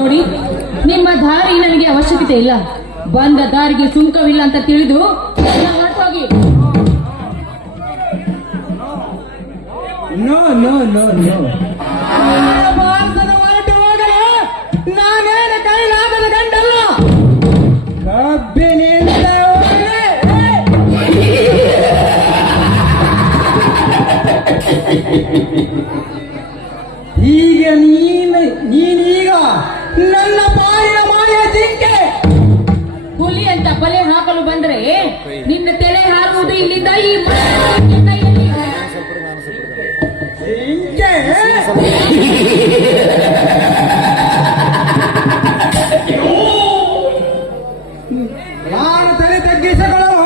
ನೋಡಿ, ನಿಮ್ಮ ದಾರಿ ನನಗೆ ಅವಶ್ಯಕತೆ ಇಲ್ಲ. ಬಂದ ದಾರಿಗೆ ಸುಂಕವಿಲ್ಲ ಅಂತ ತಿಳಿದು ಹೊರಟೋಗಿ. ನೋ ನೋ ನೋ ನೋ ಭಾರತದ ಹೊರಟು ಹೋಗಲು ನಾನೇನು ಕೈಲಾಗದ ಗಂಡಲ್ಲ. ಕಬ್ಬಿನಿಂದ ಈಗ ನೀನೀಗ ನನ್ನ ಪಾಲಿನ ಮಾಯ ಜಿಂಕೆ. ಹುಲಿ ಅಂತ ಬಲೆ ಹಾಕಲು ಬಂದ್ರೆ ನಿನ್ನ ತಲೆ ಹಾರುವುದು ಇಲ್ಲಿಂದ ಈ ಜಿಂಕೆ. ನಾನು ತಲೆ ತಗ್ಗಿಸಿಕೊಳ್ಳುವ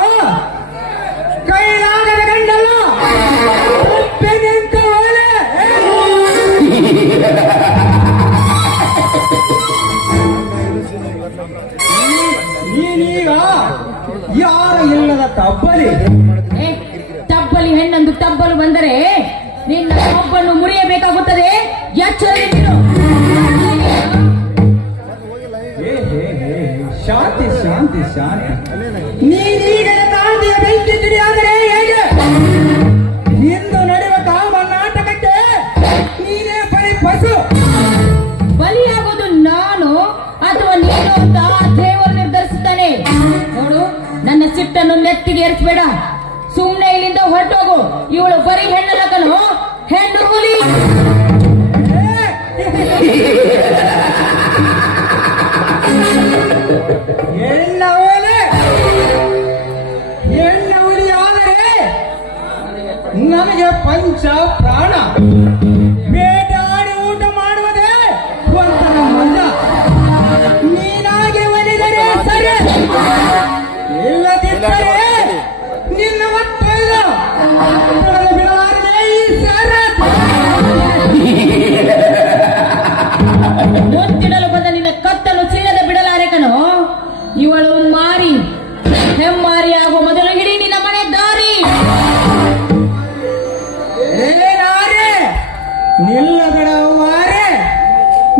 ಕೈಲಾಗದ ಗಂಡಲ್ಲ. ನೀನೀಗ ಯಾರು ಇಲ್ಲದ ತಬ್ಬಲಿ. ತಬ್ಬಲಿ ಹೆಣ್ಣೊಂದು ತಬ್ಬಲು ಬಂದರೆ ನಿನ್ನ ತಬ್ಬನ್ನು ಮುರಿಯಬೇಕಾಗುತ್ತದೆ. ಎಚ್ಚರಿಕೆ. ಶಾಂತಿ ಶಾಂತಿ ಶಾಂತಿ. ನೀನೀಗ ಕಾಂತಿಯ ಬೆಂಕಿ ಕಿಡಿಯಾದರೆ ಹೇಗೆ? ಇಂದು ನಡೆಯುವ ಕಾಮ ನಾಟಕಕ್ಕೆ ನೀನೇ ಬಳಿ ಪಶು. ಬಲಿಯಾಗೋದು ನಾನು ಅಥವಾ ನೀನು ಅಂತ ದೇವರು ನಿರ್ಧರಿಸುತ್ತಾನೆ. ನೋಡು, ನನ್ನ ಸಿಟ್ಟನ್ನು ನೆತ್ತಿಗೆ ಏರಿಸಬೇಡ. ಸುಮ್ಮನೆ ಇಲ್ಲಿಂದ ಹೊರಟೋಗು. ಇವಳು ಬರೀ ಹೆಣ್ಣಲ್ಲ ಕಣೋ, ಹೆಣ್ಣು ಹುಲಿ. ಹೆಣ್ಣ ಹುಲಿ ಆದರೆ ನನಗೆ ಪಂಚ ಪ್ರಾಣ. ಬೇಟಾಡಿ ಊಟ ಮಾಡುವುದೇ ಒಂಥರ ಮಜಾ. ನೀನಾಗಿ ಒಲಿದರೆ ಸರಿ, ಇಲ್ಲದಿದ್ದರೆ ನಿನ್ನ ಒತ್ತೊಯ್ದ ಬಿಡಲಾರದೆ ಈ ಮುತ್ತಿಡಲು ಬಂದ ನಿನ್ನ ಕತ್ತಲು ಸೀಳದೆ ಬಿಡಲಾರೆ ಕಣೋ. ಇವಳು ಮಾರಿ ಹೆಮ್ಮಾರಿ ಆಗುವ ಮೊದಲು ಹಿಡಿ ನಿನ್ನ ಮನೆ ದಾರಿ. ನಿಲ್ಲಬೇಡ ಮಾರೆ.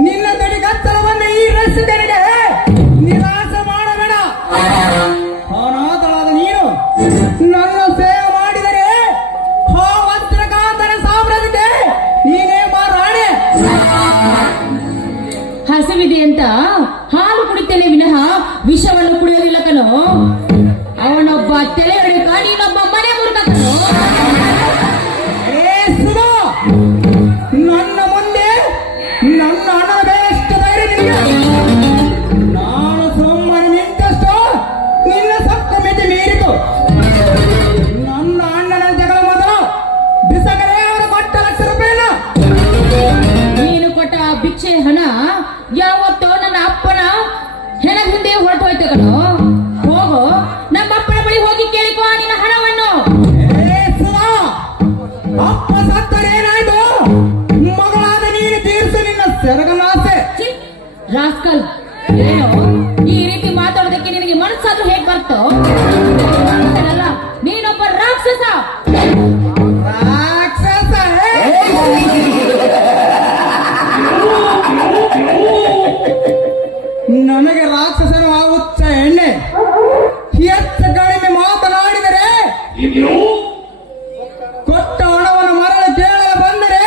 ನಿನ್ನ ತಡಿ ಕತ್ತಲು ಬಂದ ಈ ರಸ್ತೆಗೆ ನಿರಾಶ ಮಾಡಬೇಡ. ಅನಾಥಳಾದ ನೀನು ನನ್ನ ಸೇವೆ ಮಾಡಿದರೆ ಆ ವಸ್ತ್ರಕಾಂತರ ಸಾಮ್ರಾಜ್ಯಕ್ಕೆ ನೀನೇ ಮಾರಾಣೆ. ಹಸಿವಿದೆ ಅಂತ ಹಾಲು ಕುಡಿತೇನೆ ವಿನಃ ವಿಷವನ್ನು ಕುಡಿಯೋದಿಲ್ಲ ಕಣೋ. ಅವನೊಬ್ಬ ತಲೆ ಹೊಡೆಕ, ನೀನೊಬ್ಬ ಮನೆ ಮುರುಕ ಕಣೋ. ನನ್ನ ಮುಂದೆ ನನ್ನ ಹಣ ಬೇಷ್ಟು ಧೈರ್ಯ ನಿನಗೆ. ನಾನು ಸುಮ್ಮನೆ ನಿಂತಷ್ಟು ನಿನ್ನ ಸತ್ತ ಮಿತಿ ಮೀರಿತು. ನನ್ನ ಅಣ್ಣನ ಜಗಳ ಮೊದಲು ಬಿಸಕರೆ ಅವರು ಕೊಟ್ಟ ₹1,00,000. ನೀನು ಕೊಟ್ಟ ಭಿಕ್ಷೆ ಹಣ ಯಾವತ್ತೋ ನನ್ನ ಅಪ್ಪನ ಹೆಣ ಹಿಂದೆ ಹೊರಟು ಹೋಯ್ತು ಕಣೋ. ಹೋಗೋ, ನಮ್ಮ ಅಪ್ಪನ ಬಳಿ ಹೋಗಿ ಕೇಳಿಕೋ ನಿನ್ನ ಹಣವನ್ನು. ಅಪ್ಪ ಸತ್ತರೇನಾಯ್ತು? ಮಗಳಾದ ನೀನು ತೀರಿಸು ನಿನ್ನ ಸೆರಗನಾಸೆ. ರಾಸ್ಕಲ್, ಏನು ಈ ರೀತಿ ಮಾತಾಡೋದಕ್ಕೆ ನಿನಗೆ ಮನಸ್ಸಾದ್ರೂ ಹೇಗೆ ಬರ್ತೋ? ನೀನೊಬ್ಬ ರಾಕ್ಷಸ. ರಾಕ್ಷಸ ನನಗೆ ರಾಕ್ಷಸನು ಆಗುತ್ತ ಎಣ್ಣೆ. ಹೆಚ್ಚು ಕಡಿಮೆ ಮಾತನಾಡಿದರೆ ಕೊಟ್ಟ ಹಣವನ್ನು ಮರಳಿ ಕೇಳಲು ಬಂದರೆ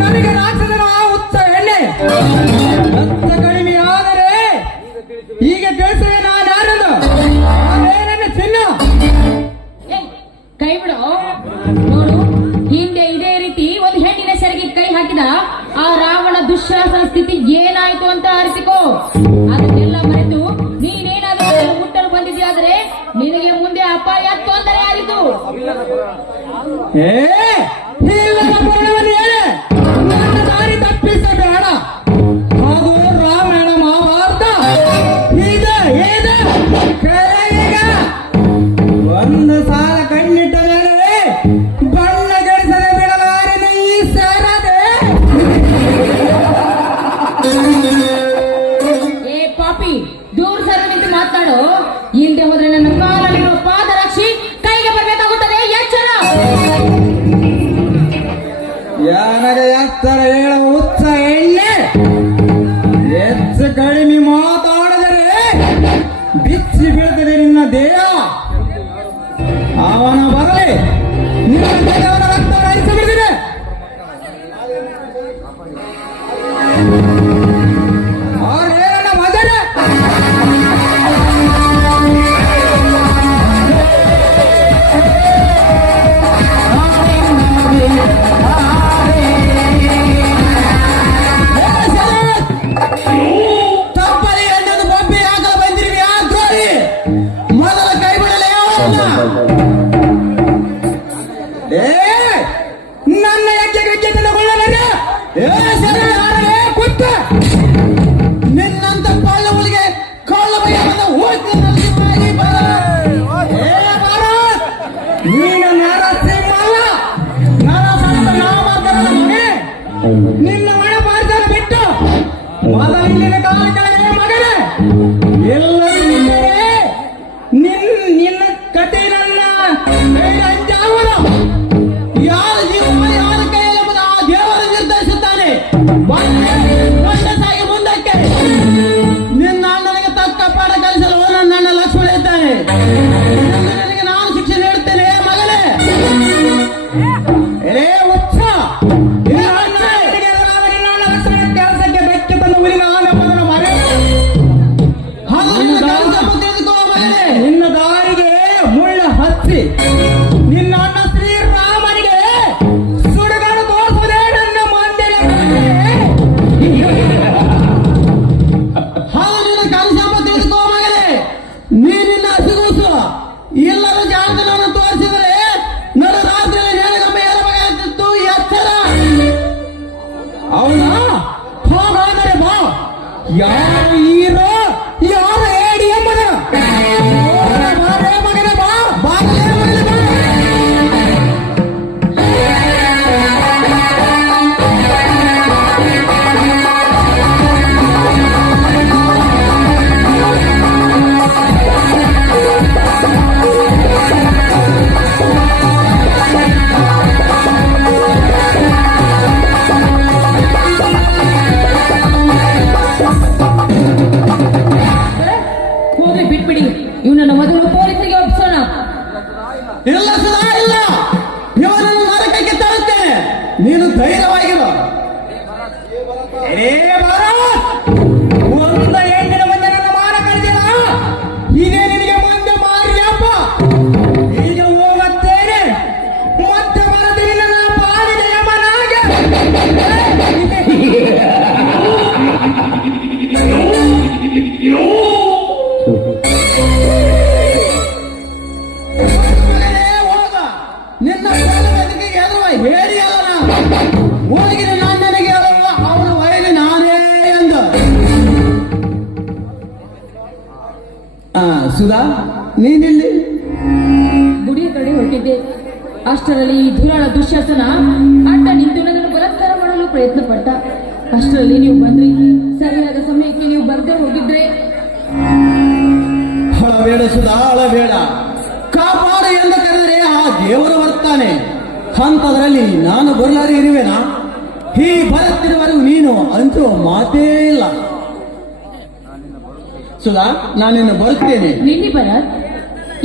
ನನಗೆ ರಾಕ್ಷಸನು ಆಗುತ್ತ ಎಣ್ಣೆ. ಹೆಚ್ಚು ಕಡಿಮೆ ಆದರೆ ಈಗ ತಿಳಿಸುವೆ ನಾನು ಯಾರನ್ನು. ಅದೇನನ್ನು ಚಿನ್ನ ಕೈ ಬಿಡು. ನೋಡು, ಹಿಂದೆ ಇದೇ ರೀತಿ ಒಂದು ಹೆಣ್ಣಿನ ಸೆರಗಿ ಕೈ ಹಾಕಿದ ಆ ರಾವಣ ದುಶ್ಯಾಸನ ಸ್ಥಿತಿ ಏನಾಯ್ತು ಅಂತ ಅರಿಸಿಕೋ. ಅದನ್ನೆಲ್ಲ ಮರೆತು ನೀನೇನಾದರೂ ಮುಟ್ಟಲು ಬಂದಿದ್ಯಾದರೆ ನಿನಗೆ ಮುಂದೆ ಅಪಾಯ ತೊಂದರೆ ಆಯಿತು. ನನ್ನ ದಾರಿ ತಪ್ಪಿಸಬೇಡ. ಅದು ರಾಮಾಯಣ ಮಹಾಭಾರತ. ಈಗ ಒಂದು ಸಾಲ ಕಣ್ಣಿಟ್ಟ ಮೇಲೆ ಬಣ್ಣ ಗೆಡಿಸದೆ ಬಿಡಲಾರಿನ ಈ ಸೇರದೆ. ಏ ಪಾಪಿ, ದೂರ ಸರ ನಿಂತು ಮಾತಾಡು. ಹಿಂದೆ ಹೋದ್ರೆ ನನ್ನ ಕಾಲಲ್ಲಿರುವ ಪಾದರಕ್ಷಿ ಕೈಗೆ ಬರಬೇಕಾಗುತ್ತದೆ. ಎಚ್ಚರ. ಕಡಿಮೆ ಮಾತಾಡಿದರೆ ಬಿಚ್ಚಿ ಬೀಳ್ತದೆ ನಿನ್ನ ದೇಹ. ಅವನ ಬರಲಿ ನಿನ್ನ ದೇಹದ ರಕ್ತ ಹರಿಸಿಬಿಡ್ತೀನಿ. ಅವರೇನ ಮಜರೆ ತಪ್ಪಲಿ ಅನ್ನೋದು ಬೊಬ್ಬೆ ಹಾಕಲು ಬಂದಿರಿ ದ್ರೋಹಿ. ಮೊದಲ ಕೈ ಬಿಡಲೇ ಏ ನನ್ನ ಯಾಕೆ ಗಜ್ಜೆಗೊಳ್ಳಬಾರ ಕುತ್ತ ನಿನ್ನಂತ ಕೊಳ್ಳುಗಳಿಗೆ ಕೊಳ್ಳ ಬಯ್ಯ ಬಂದ ಹೋಗಿ ಏ ಭಾರತ್, ನೀನು ನರಸಿಂಹ ಅಲ್ಲ, ನರಸಂತ ನಾಮಕರಣ ಮಗನೇ. ನಿನ್ನ ಮನೆ ಪಾರ್ಸಲು ಬಿಟ್ಟು ಮೊದಲು ಇಲ್ಲಿನ ಕಾಲ ಕೆಳಗೆ ಮಗನೇ. ಎಲ್ಲರಿದ್ದರೆ ನಿನ್ನ ಕತೆ ನನ್ನ ಕೈಗೆ ಅಂಜಾಗುವುದು. ಯಾರ ಜೀವ ಯಾರ ಕೈಯಲ್ಲಿ ಬಂದ ಆ ದೇವರು ನಿರ್ಧರಿಸುತ್ತಾನೆ. ಸಾಗಿ ಮುಂದಕ್ಕೆ ನಿನ್ನ ಅಣ್ಣನಿಗೆ ತಕ್ಕ ಪಾಠ ಕಲಿಸಲು ನನ್ನ ಅಣ್ಣ ಲಕ್ಷ್ಮಣ ಇದ್ದಾನೆ. ನನಗೆ ನಾನು ಶಿಕ್ಷೆ ನೀಡುತ್ತೇನೆ ಮಗನೇ. ಏ ಹುಚ್ಚ, ಕೆಲಸಕ್ಕೆ ಬೆಕ್ಕೆ ತಂದು ಹುಲಿನ ಆನಂದವನ್ನು ಮರೆ. ಹಾಗೂ ನಿನ್ನ ಕೆಲಸ ತಿಳಿದುಕೋ ಮಗನೇ. ನಿನ್ನ ದಾರಿಗೆ ಮುಳ್ಳ ಹಚ್ಚಿ ನಿನ್ನ ಅಣ್ಣ ಶ್ರೀರಾಮನಿಗೆ ಸುಡುಗಾಡು ತೋರಿಸುವುದೇ ನನ್ನ ಮಂದಿರ. ಹಾಗೂ ನಿನ್ನ ಕೆಲಸ ತಿಳಿದುಕೋ ಮಗನೇ. ನೀನಿನ್ನ ಸಿಗುಸು ಎಲ್ಲರ ಜಾತನನ್ನು ತೋರಿಸಿದರೆ ನಡು ರಾತ್ರಿಯಲ್ಲಿ ನೇಣಗಂಬೆ ಏರಬೇಕಾಗಿತ್ತು. ಎಚ್ಚರ. ಅವನ ಹಾಗಾದರೆ ಬಾ. ಯಾರು ಹೀರೋ ಯಾರು ಹೇಳಿ ಎಂಬುದ ಬಾರೇ ಮಗನ ಬಾ. ಬಾಗಲೇ ಮಗನೇ ಬಾ. ಹೋಗ್ಲಿ ಬಿಟ್ಬಿಡಿ, ಇವನನ್ನ ಮೊದಲು ಪೊಲೀಸರಿಗೆ ಒಪ್ಪಿಸೋಣ. ಇಲ್ಲ ಸುಧಾ ಇಲ್ಲ. ಇವನನ್ನು ನರಕಕ್ಕೆ ತರುತ್ತೇನೆ. ನೀನು ಧೈರ್ಯವಾಗಿರು. ಏ ಭಾರತ್, ಒಂದು ಹೆಣ್ಣಿನ ಮುಂದೆ ನನ್ನ ಮಾನ ಕರೆದಿಲ್ಲ. ಇದೇ ನಿನಗೆ ಮುಂದೆ ಮಾರಿಯಪ್ಪ. ಈಗ ಹೋಗುತ್ತೇನೆ, ಮತ್ತೆ ಬರದಿಲ್ಲ ನನ್ನ ಪಾಲಿಗೆ ಯಮನಾಗೆ. ಮಗನೇ ಹೋಗ. ನಿನ್ನ ಕೋಲವೆದಕ್ಕೆ ಎದುರುವ ಹೇಳಿ ಅಲ್ಲ ನಾನು. ಹೋಗಿ ನನ್ನ ಅಣ್ಣನಿಗೆ ಹೇಳುವ ಅವನ ವೈರಿ ನಾನೇ ಎಂದು. ಸುಧಾ ನೀನಿಲ್ಲಿ ಗುಡಿಯ ಕಡೆ ಹೊರಟಿದ್ದೆ. ಅಷ್ಟರಲ್ಲಿ ಈ ಧುರಾಳ ದುಶ್ಯಾಸನ ಅಡ್ಡ ನಿಂತು ನನ್ನನ್ನು ಬಲಾತ್ಕಾರ ಮಾಡಲು ಪ್ರಯತ್ನ ಪಟ್ಟ. ಅಷ್ಟರಲ್ಲಿ ನೀವು ಬಂದ್ರಿ. ಸರಿಯಾದ ಸಮಯಕ್ಕೆ ನೀವು ಬರ್ದೇ ಹೋಗಿದ್ರೆ ಅಳಬೇಡ ಸುಧಾ ಅಳಬೇಡ. ಕಾಪಾಡು ಎಂದು ಕರೆದರೆ ಆ ದೇವರು ಬರ್ತಾನೆ. ಅಂತದರಲ್ಲಿ ನಾನು ಬರಲಾರೆ ಇರುವೆನಾ? ಈ ಬರುತ್ತಿರುವವರೆಗೂ ನೀನು ಅಂಚುವ ಮಾತೇ ಇಲ್ಲ. ಸುಧಾ ನಾನಿನ್ನು ಬರುತ್ತೇನೆ. ನಿಲ್ಲಿ ಭರತ್,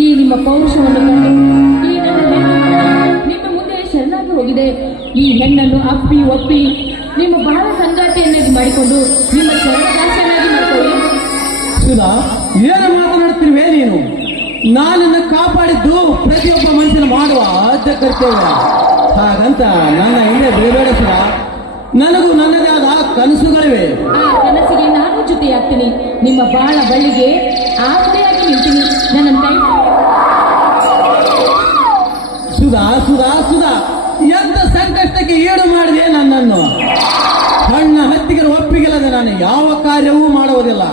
ಈ ನಿಮ್ಮ ಪೌರುಷವನ್ನು ಕಂಡು ಈ ನನ್ನ ಹೆಣ್ಣು ನಿಮ್ಮ ಮುಂದೆ ಶರಣಾಗಿ ಹೋಗಿದೆ. ಈ ಹೆಣ್ಣನ್ನು ಅಪ್ಪಿ ಒಪ್ಪಿ ನಿಮ್ಮ ಬಹಳ ಸಂಗಾತಿಯನ್ನಾಗಿ ಮಾಡಿಕೊಂಡು ನಿಮ್ಮ ಶರಣದಾಸನಾಗಿ ಮಾಡ್ಕೊಳ್ಳಿ. ಸುಧಾ ಏನು ಮಾತನಾಡ್ತಿರುವೆ ನೀನು? ನಾನನ್ನು ಕಾಪಾಡಿದ್ದು ಪ್ರತಿಯೊಬ್ಬ ಮನುಷ್ಯನ ಮಾಡುವ ಆದ್ಯ ಕರ್ತವ್ಯ. ಹಾಗಂತ ನನ್ನ ಹಿಂದೆ ಬಿಡಬೇಡ ಸುಧಾ. ನನಗೂ ನನ್ನದೇ ಆದ ಕನಸುಗಳಿವೆ. ಆ ಕನಸಿಗೆ ನಾನು ಜೊತೆಯಾಗ್ತೀನಿ. ನಿಮ್ಮ ಬಾಳ ಬಳ್ಳಿಗೆ ಆಸರೆಯಾಗಿ ನಿಲ್ತೀನಿ. ನನ್ನ ಕೈ ಸುಧಾ ಸುಧಾ ಸುಧಾ ಎಂತ ಸಂಕಷ್ಟಕ್ಕೆ ಈಡು ಮಾಡಿದೆ ನನ್ನನ್ನು. ಹಣ್ಣ ಹತ್ತಿಗೆ ಒಪ್ಪಿಗೆಲ್ಲದೆ ನಾನು ಯಾವ ಕಾರ್ಯವೂ ಮಾಡುವುದಿಲ್ಲ.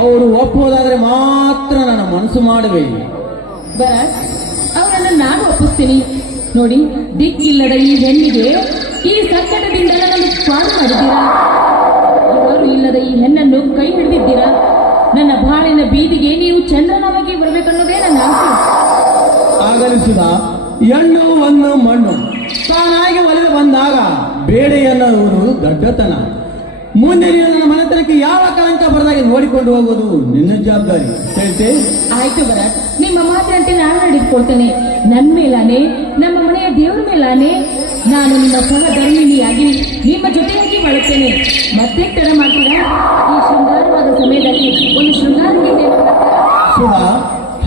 ಅವರು ಒಪ್ಪುವುದಾದ್ರೆ ಮಾತ್ರ ನನ್ನ ಮನಸ್ಸು ಮಾಡುವೆ. ಭರತ್, ಅವರನ್ನು ನಾನು ಒಪ್ಪಿಸ್ತೀನಿ. ನೋಡಿ, ದಿಕ್ಕಿಲ್ಲದ ಈ ಹೆಣ್ಣಿಗೆ ಈ ಸಂಕಟದಿಂದ ನನ್ನನ್ನು ಪಾರು ಮಾಡಿದ್ದೀರಾ. ಯಾರು ಇಲ್ಲದ ಈ ಹೆಣ್ಣನ್ನು ಕೈ ಹಿಡಿದಿದ್ದೀರಾ. ನನ್ನ ಬಾಳಿನ ಬೀದಿಗೆ ನೀವು ಚಂದ್ರನವಾಗಿ ಬರಬೇಕನ್ನೋದೇ ನನ್ನ ಆಸೆ. ಆಗಲಿಸಿದ ಹೆಣ್ಣು ಒಂದು ಮಣ್ಣು ತಾನಾಗಿ ಒಲೆದು ಬಂದಾಗ ಬೇಡ ಎನ್ನುವುದು ದಡ್ಡತನ. ಮುಂದೆ ನನ್ನ ಮನೆತನಕ್ಕೆ ಯಾವ ಕಾರಣ ಚೆನ್ನಾಗಿ ನೋಡಿಕೊಂಡು ಹೋಗೋದು ನಿನ್ನ ಜವಾಬ್ದಾರಿ. ಹೇಳ್ತೆ? ಆಯ್ತು ಭರತ್, ನಿಮ್ಮ ಮಾತಿನಂತೆ ನಾನು ನಡೆದುಕೊಳ್ತೇನೆ. ನನ್ನ ಮೇಲಾನೆ, ನಮ್ಮ ಮನೆಯ ದೇವರ ಮೇಲಾನೆ ನಾನು ನಿಮ್ಮ ಸಹಧರ್ಮಿಣಿಯಾಗಿ ನಿಮ್ಮ ಜೊತೆಯಾಗಿ ಬಾಳುತ್ತೇನೆ. ಮತ್ತೆ ತರ ಮಾಡ್ತೀರಾ? ಈ ಶೃಂಗಾರವಾದ ಸಮಯದಲ್ಲಿ ಒಂದು ಶೃಂಗಾರ ಗೀತೆ Sudha,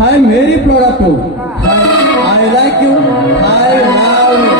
I am very proud of you. I like you. I love you.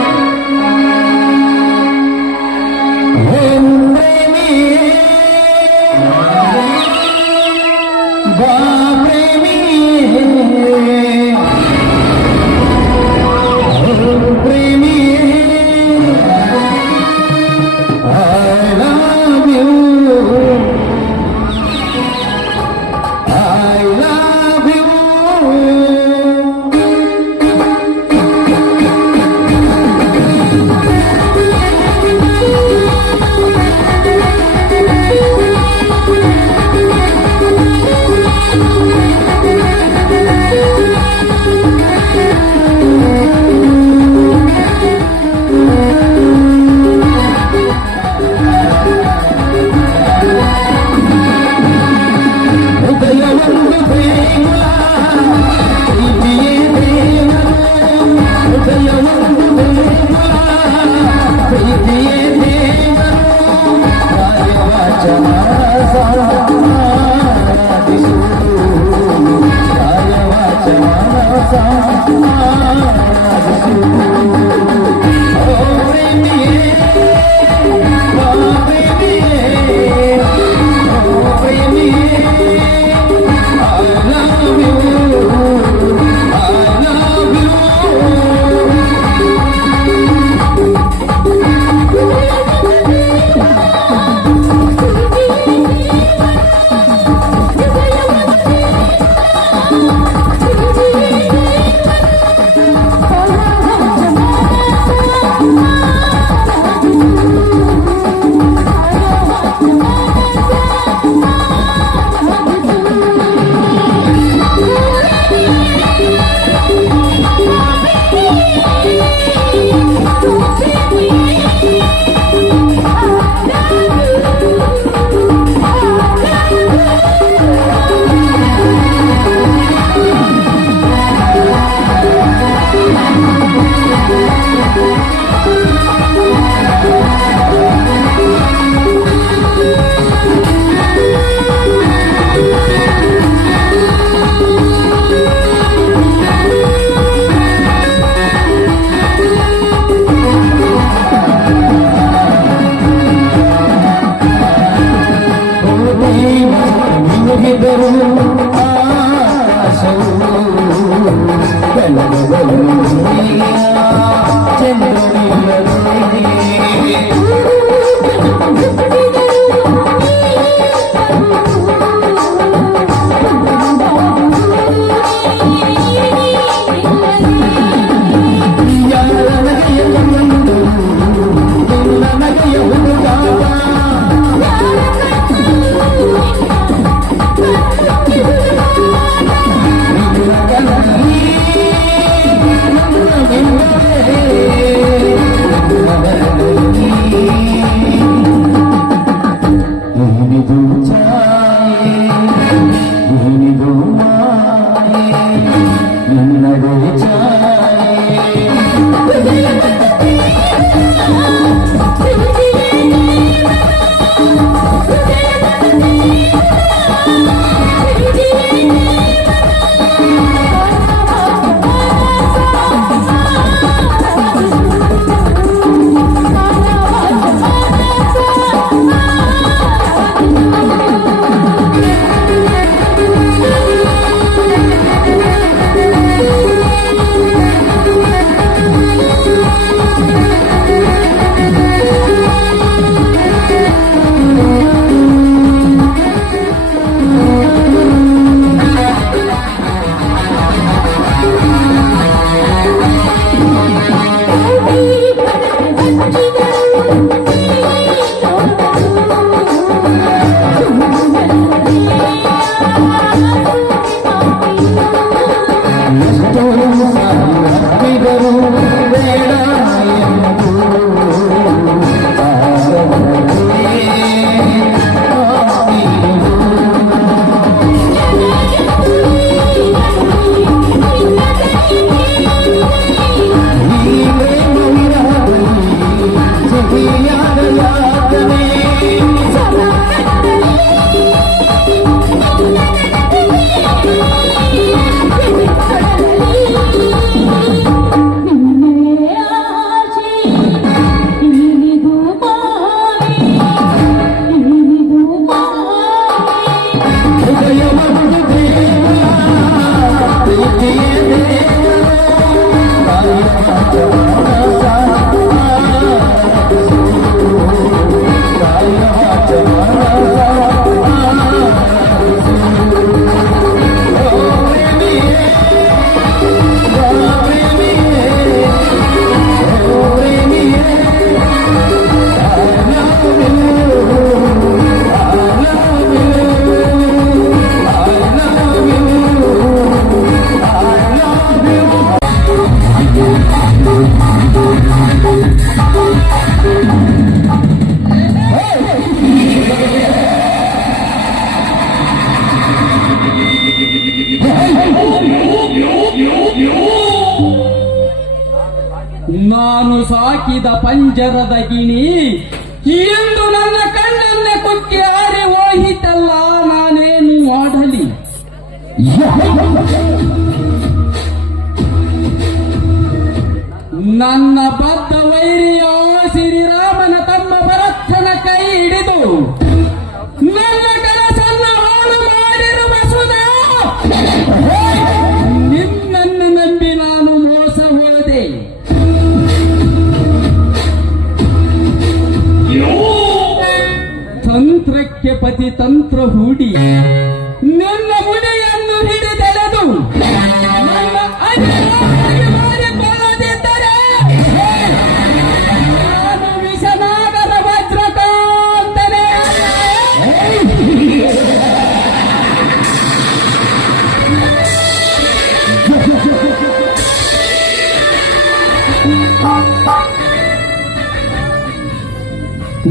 ನಾನು ಸಾಕಿದ ಪಂಜರದ ಗಿಣಿ ಎಂದು ನನ್ನ ಕಣ್ಣನ್ನೇ ಕುಕ್ಕಿ ಹಾರಿ ಹೋಯಿತಲ್ಲ, ನಾನೇನು ಮಾಡಲಿ? ನನ್ನ ಬದ್ಧ ವೈರಿಯ ಶ್ರೀರಾಮನ ತಮ್ಮ ಭರತನ ಕೈ ಹಿಡಿದು ನನ್ನ ಕೆಲಸನ್ನ ಹಾಳು ಮಾಡಿರುವ ಸುಧಾ, ನಿನ್ನನ್ನು ನಂಬಿ ನಾನು ಮೋಸ ಹೋದೆ. ತಂತ್ರಕ್ಕೆ ಪತಿ ತಂತ್ರ ಹೂಡಿ ನನ್ನ ಮುಡಿಯನ್ನು ಹಿಡಿದೆಳೆದು ನನ್ನ ಅಧಿಕಾರಿ ಮಾಡಿಕೊಳ್ಳದಿದ್ದರೆ ನಾನು ವಿಷನಾಗದ ವಜ್ರಕಾಂತನೇ.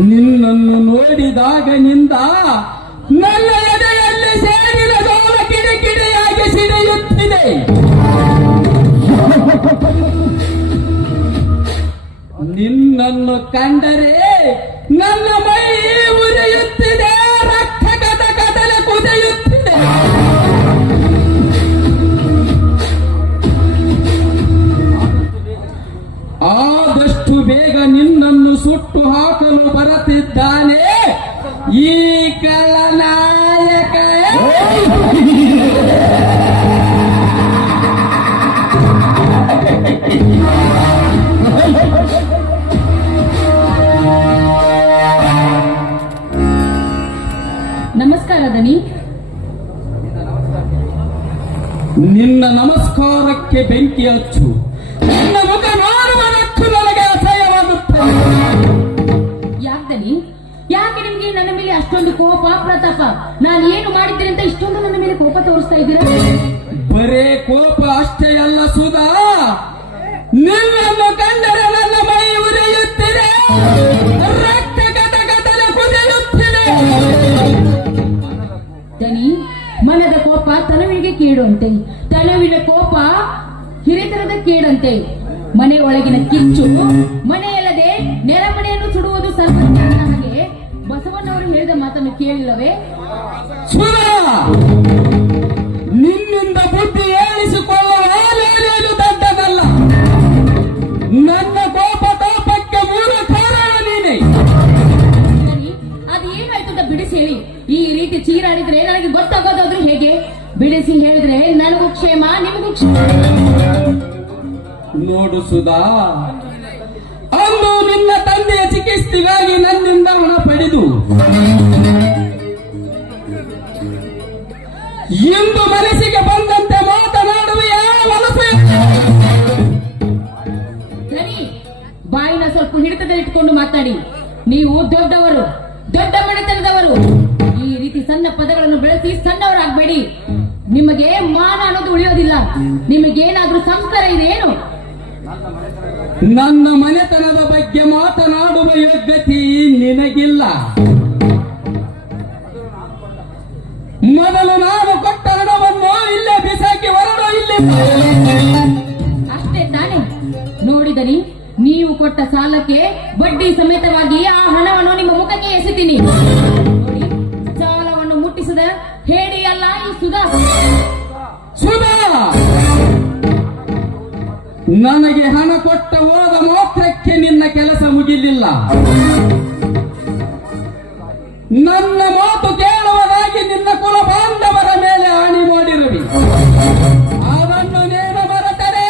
ನಿನ್ನನ್ನು ನೋಡಿದಾಗನಿಂದ ನನ್ನ ಎದೆಯಲ್ಲಿ ಸೇರಿದ ಜೋಳ ಕಿಡಿಕಿಡಿಯಾಗಿ ಸಿಡಿಯುತ್ತಿದೆ. ನಿನ್ನನ್ನು ಕಂಡರೆ ನನ್ನ ಮೈ ಉರಿಯುತ್ತಿದೆ, ರಕ್ತ ಕದಲೆ ಕುದಿಯುತ್ತಿದೆ. ಆದಷ್ಟು ಬೇಗ ನಿನ್ನನ್ನು ಸುಟ್ಟು ಹಾಕಲು ಬರುತ್ತಿದ್ದಾನೆ ಈ ಕಳ್ಳನಾಯಕ. ನಮಸ್ಕಾರ ದನಿ. ನಿನ್ನ ನಮಸ್ಕಾರಕ್ಕೆ ಬೆಂಕಿ ಹಚ್ಚು. ನಿನ್ನ ಮುಖ ನೋಡುವುದಕ್ಕೂ ನನಗೆ ಅಸಹ್ಯವಾಗುತ್ತದೆ. ಯಾಕೆ ದನಿ? ಯಾಕೆ ನಿಮ್ಗೆ ನನ್ನ ಮೇಲೆ ಅಷ್ಟೊಂದು ಕೋಪ ಪ್ರತಾಪ? ನಾನು ಏನು ಮಾಡಿದ್ದೇನೆ ಅಂತ ಇಷ್ಟೊಂದು ನನ್ನ ಮೇಲೆ ಕೋಪ ತೋರಿಸ್ತಾ ಇದ್ದೀರಾ? ಬರೇ ಕೋಪ ಅಷ್ಟೇ ಅಲ್ಲ ಸುಧಾ, ನಿನ್ನನ್ನು ಕಂಡರೆ ನನ್ನ ಮೈ ಉರಿಯುತ್ತಿದೆ, ರಕ್ತ ಕದಲೆ ಕುದಿಯುತ್ತಿದೆ. ದನಿ, ಮನದ ಕೋಪ ತನುವಿಗೆ ಕೇಡುವಂತೆ, ತನುವಿನ ಕೋಪ ಹಿರಿತನದ ಕೇಡಂತೆ. ಮನೆ ಒಳಗಿನ ಕಿಚ್ಚು ಮನೆಯಲ್ಲದೆ ನೆರೆಮನೆಯನ್ನು ಸುಡುವುದು ಸರ್ವಜ್ಞನ ಹಾಗೆ ಬಸವಣ್ಣವರು ಹೇಳಿದ ಮಾತನ್ನು ಕೇಳಿಲ್ಲವೇ? ಸುಧಾ, ನಿನ್ನಿಂದ ಬುದ್ಧಿ ಏಳಿಸಿಕೊಳ್ಳಲು ದೊಡ್ಡದಲ್ಲ. ನನ್ನ ಕೋಪಕ್ಕೆ ಮೂಲ ಕಾರಣ ನೀನೆ. ದನಿ, ಅದು ಏನಾಯ್ತು ಅಂತ ಬಿಡಿಸಿ ಹೇಳಿ. ಈ ರೀತಿ ಚೀರಾಡಿದ್ರೆ ನನಗೆ ಗೊತ್ತಾಗೋದಾದ್ರೂ ಹೇಗೆ? ಬಿಡಿಸಿ ಹೇಳಿದ್ರೆ ನನಗೂ ಕ್ಷೇಮ, ನಿಮಗೂ ಕ್ಷೇಮ. ನೋಡು ಸುಧಾ, ಅಂದು ನಿನ್ನ ತಂದೆಯ ಚಿಕಿತ್ಸೆಗಾಗಿ ನನ್ನಿಂದ ಹಣ ಪಡೆದು ಇಂದು ಮನಸ್ಸಿಗೆ ಬಂದಂತೆ ಮಾತನಾಡುವ ವಲಸೆ. ದನಿ, ಬಾಯಿನ ಸ್ವಲ್ಪ ಹಿಡಿತದಲ್ಲಿ ಇಟ್ಕೊಂಡು ಮಾತಾಡಿ. ನೀವು ದೊಡ್ಡವರು, ದೊಡ್ಡ ಮನೆತನದವರು. ಈ ರೀತಿ ಸಣ್ಣ ಪದಗಳನ್ನು ಬೆಳೆಸಿ ಸಣ್ಣವರಾಗಬೇಡಿ. ನಿಮಗೆ ಮಾನ ಅನ್ನೋದು ಉಳಿಯೋದಿಲ್ಲ. ನಿಮಗೇನಾದ್ರೂ ಸಂಸ್ಕಾರ ಇದೆ ಏನು? ನನ್ನ ಮನೆತನದ ಬಗ್ಗೆ ಮಾತನಾಡುವ ಯೋಗ್ಯತೆ ನಿನಗಿಲ್ಲ. ಮೊದಲು ನಾನು ಕೊಟ್ಟ ಹಣವನ್ನು ಇಲ್ಲೇ ಬಿಸಾಕಿ ಹೊರಡೋ ಇಲ್ಲಿ. ಅಷ್ಟೇ ತಾನೆ? ನೋಡಿದನಿ, ನೀವು ಕೊಟ್ಟ ಸಾಲಕ್ಕೆ ಬಡ್ಡಿ ಸಮೇತವಾಗಿ ಆ ಹಣವನ್ನು ನಿಮ್ಮ ಮುಖಕ್ಕೆ ಎಸೆತೀನಿ. ನೋಡಿ, ಸಾಲವನ್ನು ಮುಟ್ಟಿಸದ ಹೇಳಿ ಅಲ್ಲ ಈ ಸುಧಾ. ಸುಧಾ, ನನಗೆ ಹಣ ಕೊಟ್ಟ ಹೋದ ಮಾತ್ರಕ್ಕೆ ನಿನ್ನ ಕೆಲಸ ಮುಗಿಲಿಲ್ಲ. ನನ್ನ ಮಾತು ಕೇಳುವುದಾಗಿ ನಿನ್ನ ಕುಲ ಬಾಂಧವರ ಮೇಲೆ ಹಾನಿ ಮಾಡಿರುವಿ. ಅದನ್ನು ನೀನು ಮರೆತರೆ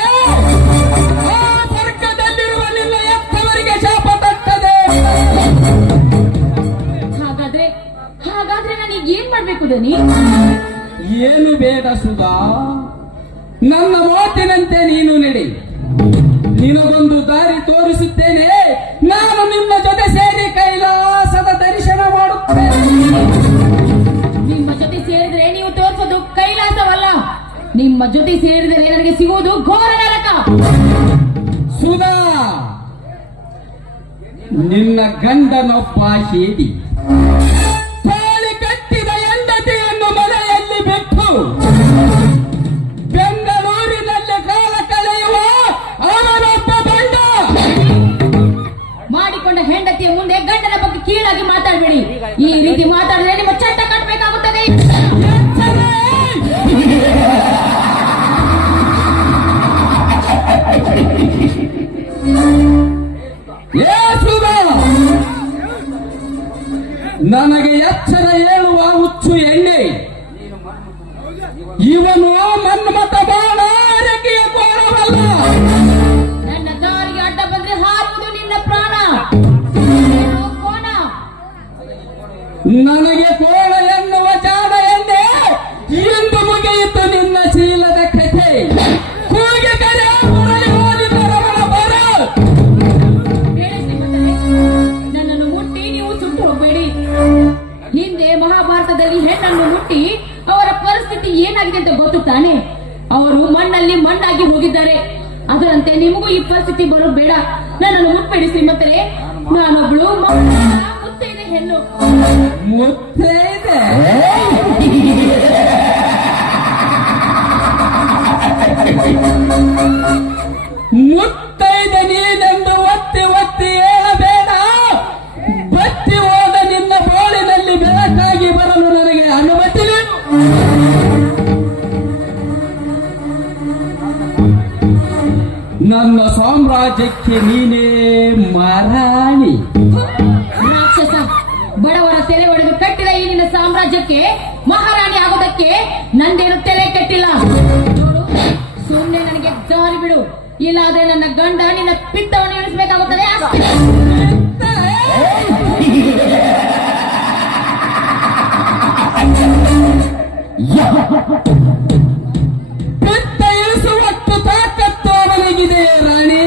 ಆ ಸ್ವರ್ಗದಲ್ಲಿರುವ ನಿನ್ನ ಎತ್ತವರಿಗೆ ಶಾಪ ತಟ್ಟದೆ. ಹಾಗಾದ್ರೆ ನನಗೆ ಏನ್ ಮಾಡ್ಬೇಕು ದನಿ? ಏನು ಬೇಡ ಸುಧಾ, ನನ್ನ ಮಾತಿನಂತೆ ನೀನು ನಡೆ. ನಿನಗೊಂದು ದಾರಿ ತೋರಿಸುತ್ತೇನೆ. ನಾನು ನಿನ್ನ ಜೊತೆ ಸೇರಿ ಕೈಲಾಸದ ದರ್ಶನ ಮಾಡುತ್ತೇನೆ. ನಿಮ್ಮ ಜೊತೆ ಸೇರಿದ್ರೆ ನೀವು ತೋರಿಸೋದು ಕೈಲಾಸವಲ್ಲ, ನಿಮ್ಮ ಜೊತೆ ಸೇರಿದರೆ ನನಗೆ ಸಿಗುವುದು ಘೋರ ನರಕ. ಸುಧಾ, ನಿನ್ನ ಗಂಡನೊಬ್ಬ ಹೇಳಿ ತಾಳಿ ಕಟ್ಟಿದ ಹೆಂಡತಿಯನ್ನು ಮನೆಯಲ್ಲಿ ಬಿಟ್ಟು ಬೆಂಗಳೂರಿನಲ್ಲಿ ಕಾಲ ಕಳೆಯುವ ಅವನೊಬ್ಬ ಬಂಡ. ಇವನು ಮನ್ಮಥ ಬಾಳಾರಕೆಯ ಕೋರವಲ್ಲ. ನನ್ನ ದಾರಿಗೆ ಅಡ್ಡ ಬಂದ್ರೆ ಹಾರುವುದು ನಿನ್ನ ಪ್ರಾಣ. ಕೋಣ ನನಗೆ ಕೋಳ ಎನ್ನುವ ಜಾಣ ಎಂದೇ ಎಂದು ಮುಗಿಯಿತು ನಿನ್ನ ಶೀಲದ ಕಥೆ. ಕೂಗಿ ಕರೆ ಮುರಳಿ ಹೋಲಿದ ರಮಣ ಬರ. ಬೇಡ ಶ್ರೀಮಂತರೇ, ನನ್ನನ್ನು ಮುಟ್ಟಿ ನೀವು ಸುಟ್ಟು ಹೋಗಬೇಡಿ. ಹಿಂದೆ ಮಹಾಭಾರತದಲ್ಲಿ ಹೆಣ್ಣನ್ನು ಮುಟ್ಟಿ ಅವರ ಪರಿಸ್ಥಿತಿ ಏನಾಗಿದೆ ಅಂತ ಗೊತ್ತು ತಾನೆ. ಅವರು ಮಣ್ಣಲ್ಲಿ ಮಣ್ಣಾಗಿ ಹೋಗಿದ್ದಾರೆ. ಅದರಂತೆ ನಿಮಗೂ ಈ ಪರಿಸ್ಥಿತಿ ಬರೋದು ಬೇಡ. ನನ್ನನ್ನು ಮುಟ್ಬೇಡಿ ಶ್ರೀಮಂತರೇ. ನಾನೊಬ್ಳು ಮುತ್ತೈದೆ ಹೆಣ್ಣು. ಮುತ್ತೈದೆ ಮುತ್ತೈದೆ ನೀನೆಂದು ಒತ್ತಿ ಒತ್ತಿ ಹೇಳಬೇಡ. ಬತ್ತಿ ಹೋದ ನಿನ್ನ ಬಾಳಿನಲ್ಲಿ ಬೆಳಕಾಗಿ ಬರಲು ನನಗೆ ಅನುಮತಿ ನೀಡು. ನನ್ನ ಸಾಮ್ರಾಜ್ಯಕ್ಕೆ ನೀನೇ ಮಹಾರಾಣಿ. ರಾಕ್ಷಸ, ಬಡವರ ತೆರೆ ಒಡೆದು ಕಟ್ಟಿದ ಈ ನಿನ್ನ ಸಾಮ್ರಾಜ್ಯಕ್ಕೆ ಮಹಾರಾಣಿ ಆಗೋದಕ್ಕೆ ನಂದೇನು ತಲೆ ಕೆಟ್ಟಿಲ್ಲ. ನೋಡು, ಸುಮ್ಮನೆ ನನಗೆ ದಾರಿ ಬಿಡು. ಇಲ್ಲಾದ್ರೆ ನನ್ನ ಗಂಡ ನಿನ್ನ ಪಿತ್ತವನ್ನು ಇಳಿಸಬೇಕಾಗುತ್ತದೆ. ಪಿತ್ತ ಇಳಿಸುವಷ್ಟು ತಾಕತ್ತು ಅವನಿಗಿದೆ ರಾಣಿ.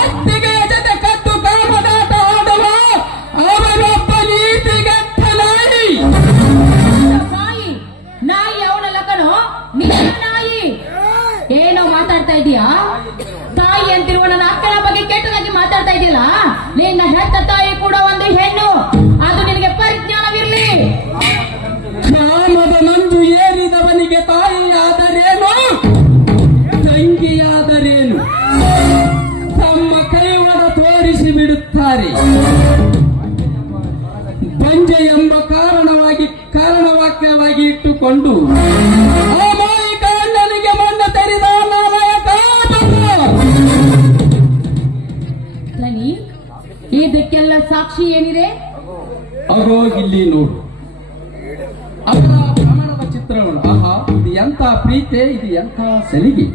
ಅತ್ತಿಗೆಯ ಜೊತೆ ಕದ್ದು ಕಾಮದಾಟ ಆಡುವ ಅವನೊಬ್ಬ ನೀತಿಗೆಟ್ಟ ನಾಯಿ. ನಾಯಿ ನಾಯಿ ಅವನಲ್ಲ ಕಣೋ, ನಿನ್ನ ನಾಯಿ. ಏನೋ ಮಾತಾಡ್ತಾ ಇದೀಯಾ? ತಾಯಿ ಅಂತಿರುವ ನನ್ನ ಅಕ್ಕನ ಬಗ್ಗೆ ಕೆಟ್ಟದಾಗಿ ಮಾತಾಡ್ತಾ ಇದೆಯಲ್ಲ. ನಿನ್ನ ಹೆತ್ತ ತಾಯಿ ಕೂಡ ಒಂದು ಹೆಣ್ಣು. ಅದು ನಿನಗೆ ಪರಿಜ್ಞಾನವಿರ್ಲಿ. ಕಾಮದ ನಂಜು ಏರಿದವನಿಗೆ ತಾಯಿಯಾದರೇನು ತಂಗಿಯಾದರೇನು ತಮ್ಮ ಕೈವಡ ತೋರಿಸಿ ಬಿಡುತ್ತಾರೆ. ಬಂಜೆ ಎಂಬ ಕಾರಣವಾಕ್ಯವಾಗಿ ಇಟ್ಟುಕೊಂಡು ಅಮಾಯಕ ಅಣ್ಣನಿಗೆ ಮಣ್ಣ ತೆರೆದ ನಾಯಕ ಧನಿ, ಇದಕ್ಕೆಲ್ಲ ಸಾಕ್ಷಿ ಏನಿದೆ? ಅಗೋ ಇಲ್ಲಿ ನೋಡು. ಅವರ ಭ್ರಮಣದ ಚಿತ್ರವನ್ನು. ಆಹಾ, ಇದು ಎಂಥ ಪ್ರೀತೆ, ಇದು ಎಂಥ ಸಲಿಗೆ.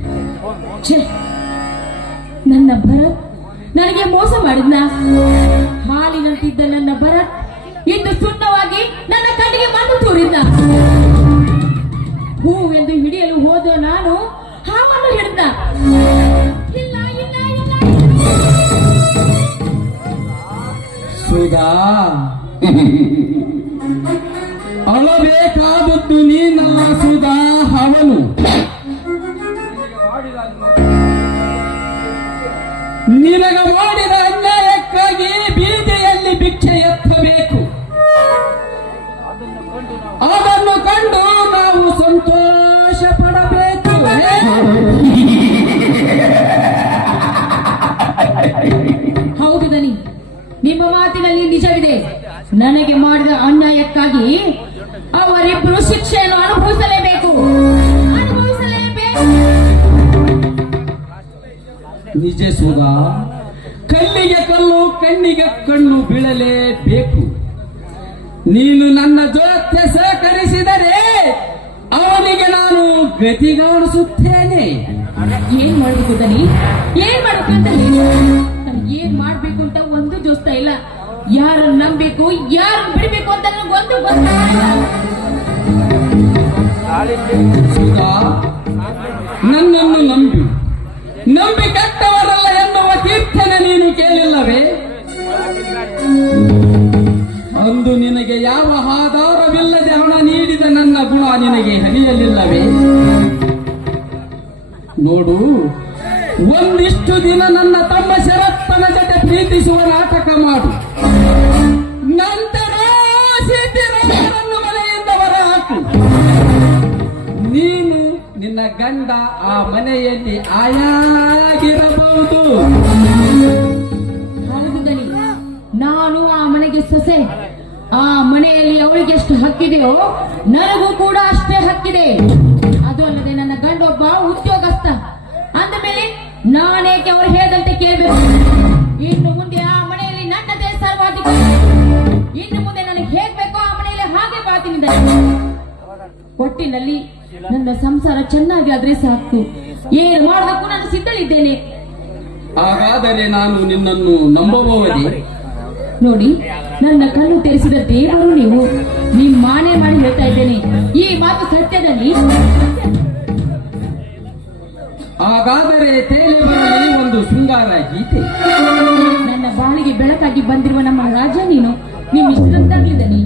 ಛೆ, ನನ್ನ ಭರತ್ ನನಗೆ ಮೋಸ ಮಾಡಿದ್ನ. ಹಾಲಿನಂತಿದ್ದ ನನ್ನ ಭರತ್ ಇಂದು ಸುಣ್ಣವಾಗಿ ನನ್ನ ಕಣ್ಣಿಗೆ ಮಣ್ಣು ತೂರಿದ್ದ. ಹೂವೆಂದು ಹಿಡಿಯಲು ಹೋದ ನಾನು ಹಾವನ್ನು ಹಿಡಿದ. ಇಲ್ಲ ಇಲ್ಲ ಇಲ್ಲ, ಸುಧಾ, ಅಳಬೇಕಾದದ್ದು ನೀನಲ್ಲ ಸುಧಾ, ಅವನು. ನಿನಗ ಮಾಡಿದ ಅನ್ಯಾಯಕ್ಕಾಗಿ ಬೀದಿಯಲ್ಲಿ ಭಿಕ್ಷೆ ಎತ್ತಬೇಕು. ಅದನ್ನು ಕಂಡು ನಾವು ಸಂತೋಷ ಪಡಬೇಕು. ಹೌದು ದನಿ, ನಿಮ್ಮ ಮಾತಿನಲ್ಲಿ ನಿಜವಿದೆ. ನನಗೆ ಮಾಡಿದ ಅನ್ಯಾಯಕ್ಕಾಗಿ ಅವರಿಬ್ಬರು ಶಿಕ್ಷೆಯನ್ನು ಅನುಭವಿಸಲೇಬೇಕು. ನಿಜ ಸುಧಾ, ಕಲ್ಲಿಗೆ ಕಲ್ಲು ಕಣ್ಣಿಗೆ ಕಣ್ಣು ಬೀಳಲೇಬೇಕು. ನೀನು ನನ್ನ ಜೊತೆ ಸಹಕರಿಸಿದರೆ ಅವನಿಗೆ ನಾನು ಗತಿಗಾಣಿಸುತ್ತೇನೆ. ಏನ್ ಮಾಡ್ಬೇಕು ದನಿ, ಏನ್ ಮಾಡ್ಬೇಕು ಅಂತ ಹೇಳಿ. ನನಗೆ ಏನ್ ಮಾಡ್ಬೇಕು ಅಂತ ಒಂದು ಜೋಸ್ತಾ ಇಲ್ಲ. ಯಾರನ್ನು ನಂಬಬೇಕು, ಯಾರನ್ನು ಬಿಡಬೇಕು ಅಂತ ನನಗೊಂದು ಗೊತ್ತಾಗಲ್ಲ. ಸುಧಾ, ನನ್ನನ್ನು ನಂಬಿ ಕೆಟ್ಟವರಲ್ಲ ಎನ್ನುವ ಕೀರ್ತನೆ ನೀನು ಕೇಳಿಲ್ಲವೇ? ಅಂದು ನಿನಗೆ ಯಾವ ಆಧಾರವಿಲ್ಲದೆ ಹಣ ನೀಡಿದ ನನ್ನ ಗುಣ ನಿನಗೆ ಹರಿಯಲಿಲ್ಲವೇ? ನೋಡು, ಒಂದಿಷ್ಟು ದಿನ ನನ್ನ ತಮ್ಮ ಶರತ್ತನ ಜೊತೆ ಪ್ರೀತಿಸುವ ನಾಟಕ ಮಾಡು. ನಂತರ ಸಿದ್ಧಿರಾಮರನ್ನು ಮನೆಯಿಂದ ಹೊರ ಹಾಕು. ನೀನು ನಿನ್ನ ಗಂಡ ಆ ಮನೆಯಲ್ಲಿ ಆಯಾಗಿರಬಹುದು. ಹೌದು ದನಿ, ನಾನು ಆ ಮನೆಗೆ ಸೊಸೆ. ಆ ಮನೆಯಲ್ಲಿ ಅವಳಿಗೆ ಎಷ್ಟು ಹಕ್ಕಿದೆಯೋ ನನಗೂ ಕೂಡ ಅಷ್ಟೇ ಹಕ್ಕಿದೆ. ಅದು ಅಲ್ಲದೆ ನನ್ನ ಗಂಡೊಬ್ಬ ಉದ್ಯೋಗಸ್ಥ ಅಂದ ಮೇಲೆ ನಾನೇಕೆ ಅವ್ರು ಹೇಳಿದಂತೆ ಕೇಳಬೇಕು? ಇನ್ನು ಮುಂದೆ ಆ ಮನೆಯಲ್ಲಿ ನನ್ನದೇ ಸರ್ವಾಧಿಕಾರಿ. ಇನ್ನು ಮುಂದೆ ನನಗೆ ಹೇಗ್ ಬೇಕೋ ಆ ಮನೆಯಲ್ಲಿ ಹಾಗೆ ಬಾಳ್ತೀನಿ. ಒಟ್ಟಿನಲ್ಲಿ ನನ್ನ ಸಂಸಾರ ಚೆನ್ನಾಗಿ ಆದ್ರೆ ಸಾಕು. ಏನು ಮಾಡೋದಕ್ಕೂ ನಾನು ಸಿದ್ಧಳಿದ್ದೇನೆ. ಹಾಗಾದರೆ ನಾನು ನಿನ್ನನ್ನು ನಂಬಬಹುದೇ? ನೋಡಿ, ನನ್ನ ಕಣ್ಣು ತೆರೆಸಿದ ದೇವರು ನೀವು. ಮಾನೆ ಮಾಡಿ ಹೇಳ್ತಾ ಇದ್ದೇನೆ, ಈ ಮಾತು ಸತ್ಯದಲ್ಲಿ. ಹಾಗಾದರೆ ತೇಲಿ ಬರಲಿ ಒಂದು ಶೃಂಗಾರ ಗೀತೆ. ನನ್ನ ಬಾಳಿಗೆ ಬೆಳಕಾಗಿ ಬಂದಿರುವ ನಮ್ಮ ರಾಜ ನೀನು. ನಿಮ್ ಇಷ್ಟಂತಾಗ್ಲಿದ್ದೀನಿ.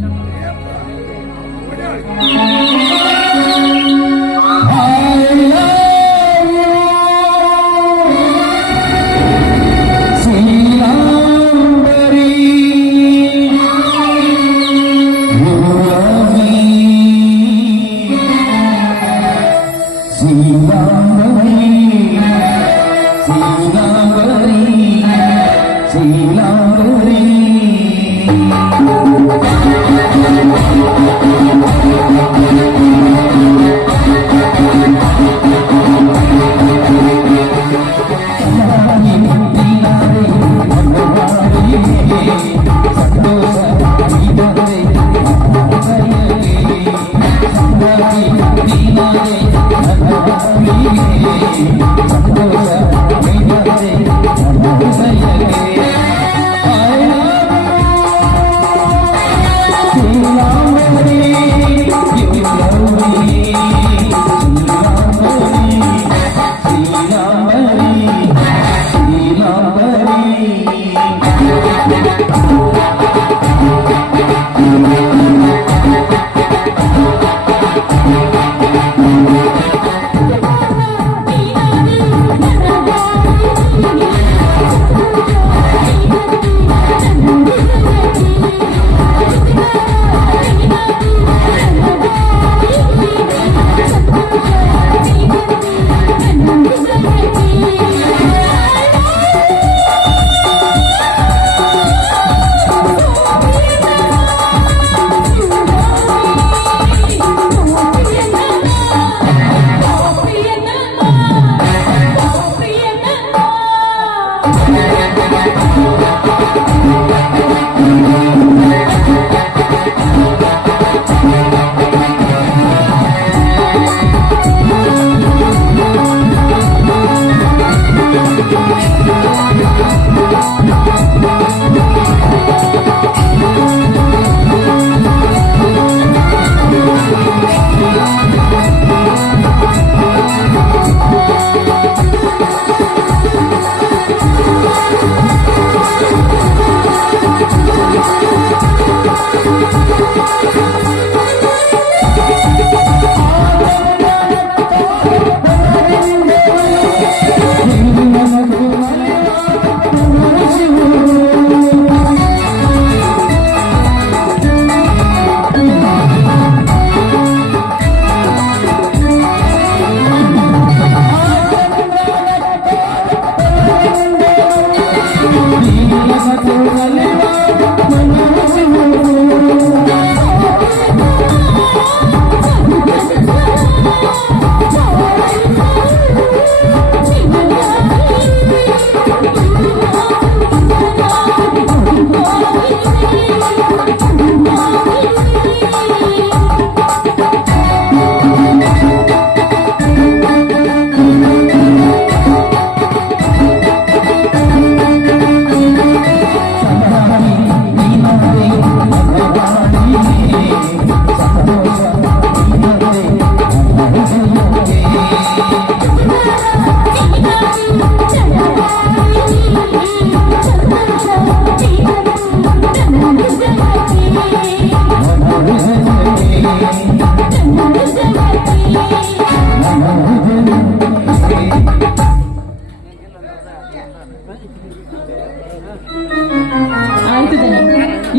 ಆಯ್ತು ದನಿ,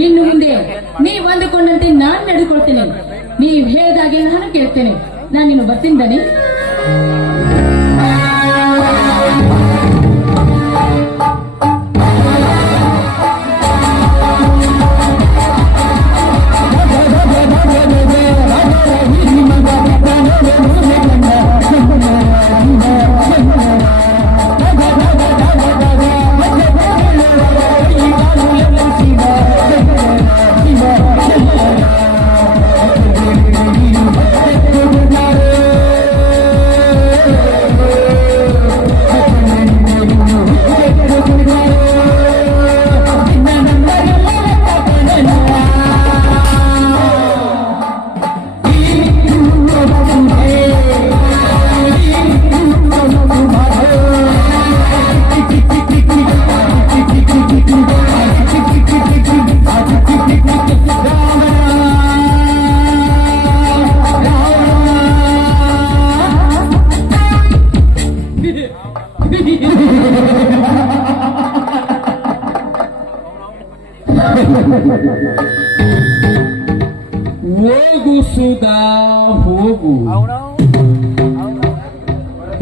ಇನ್ನು ಮುಂದೆ ನೀವು ಅಂದುಕೊಂಡಂತೆ ನಾನು ನಡೆದುಕೊಳ್ತೇನೆ. ನೀವು ಹೇಳಿದಾಗೆ ನಾನು ಕೇಳ್ತೇನೆ. ನಾನಿನ್ನು ಬರ್ತೀನಿ ದನಿ. ಹೋಗು ಸುಧಾ ಹೋಗು,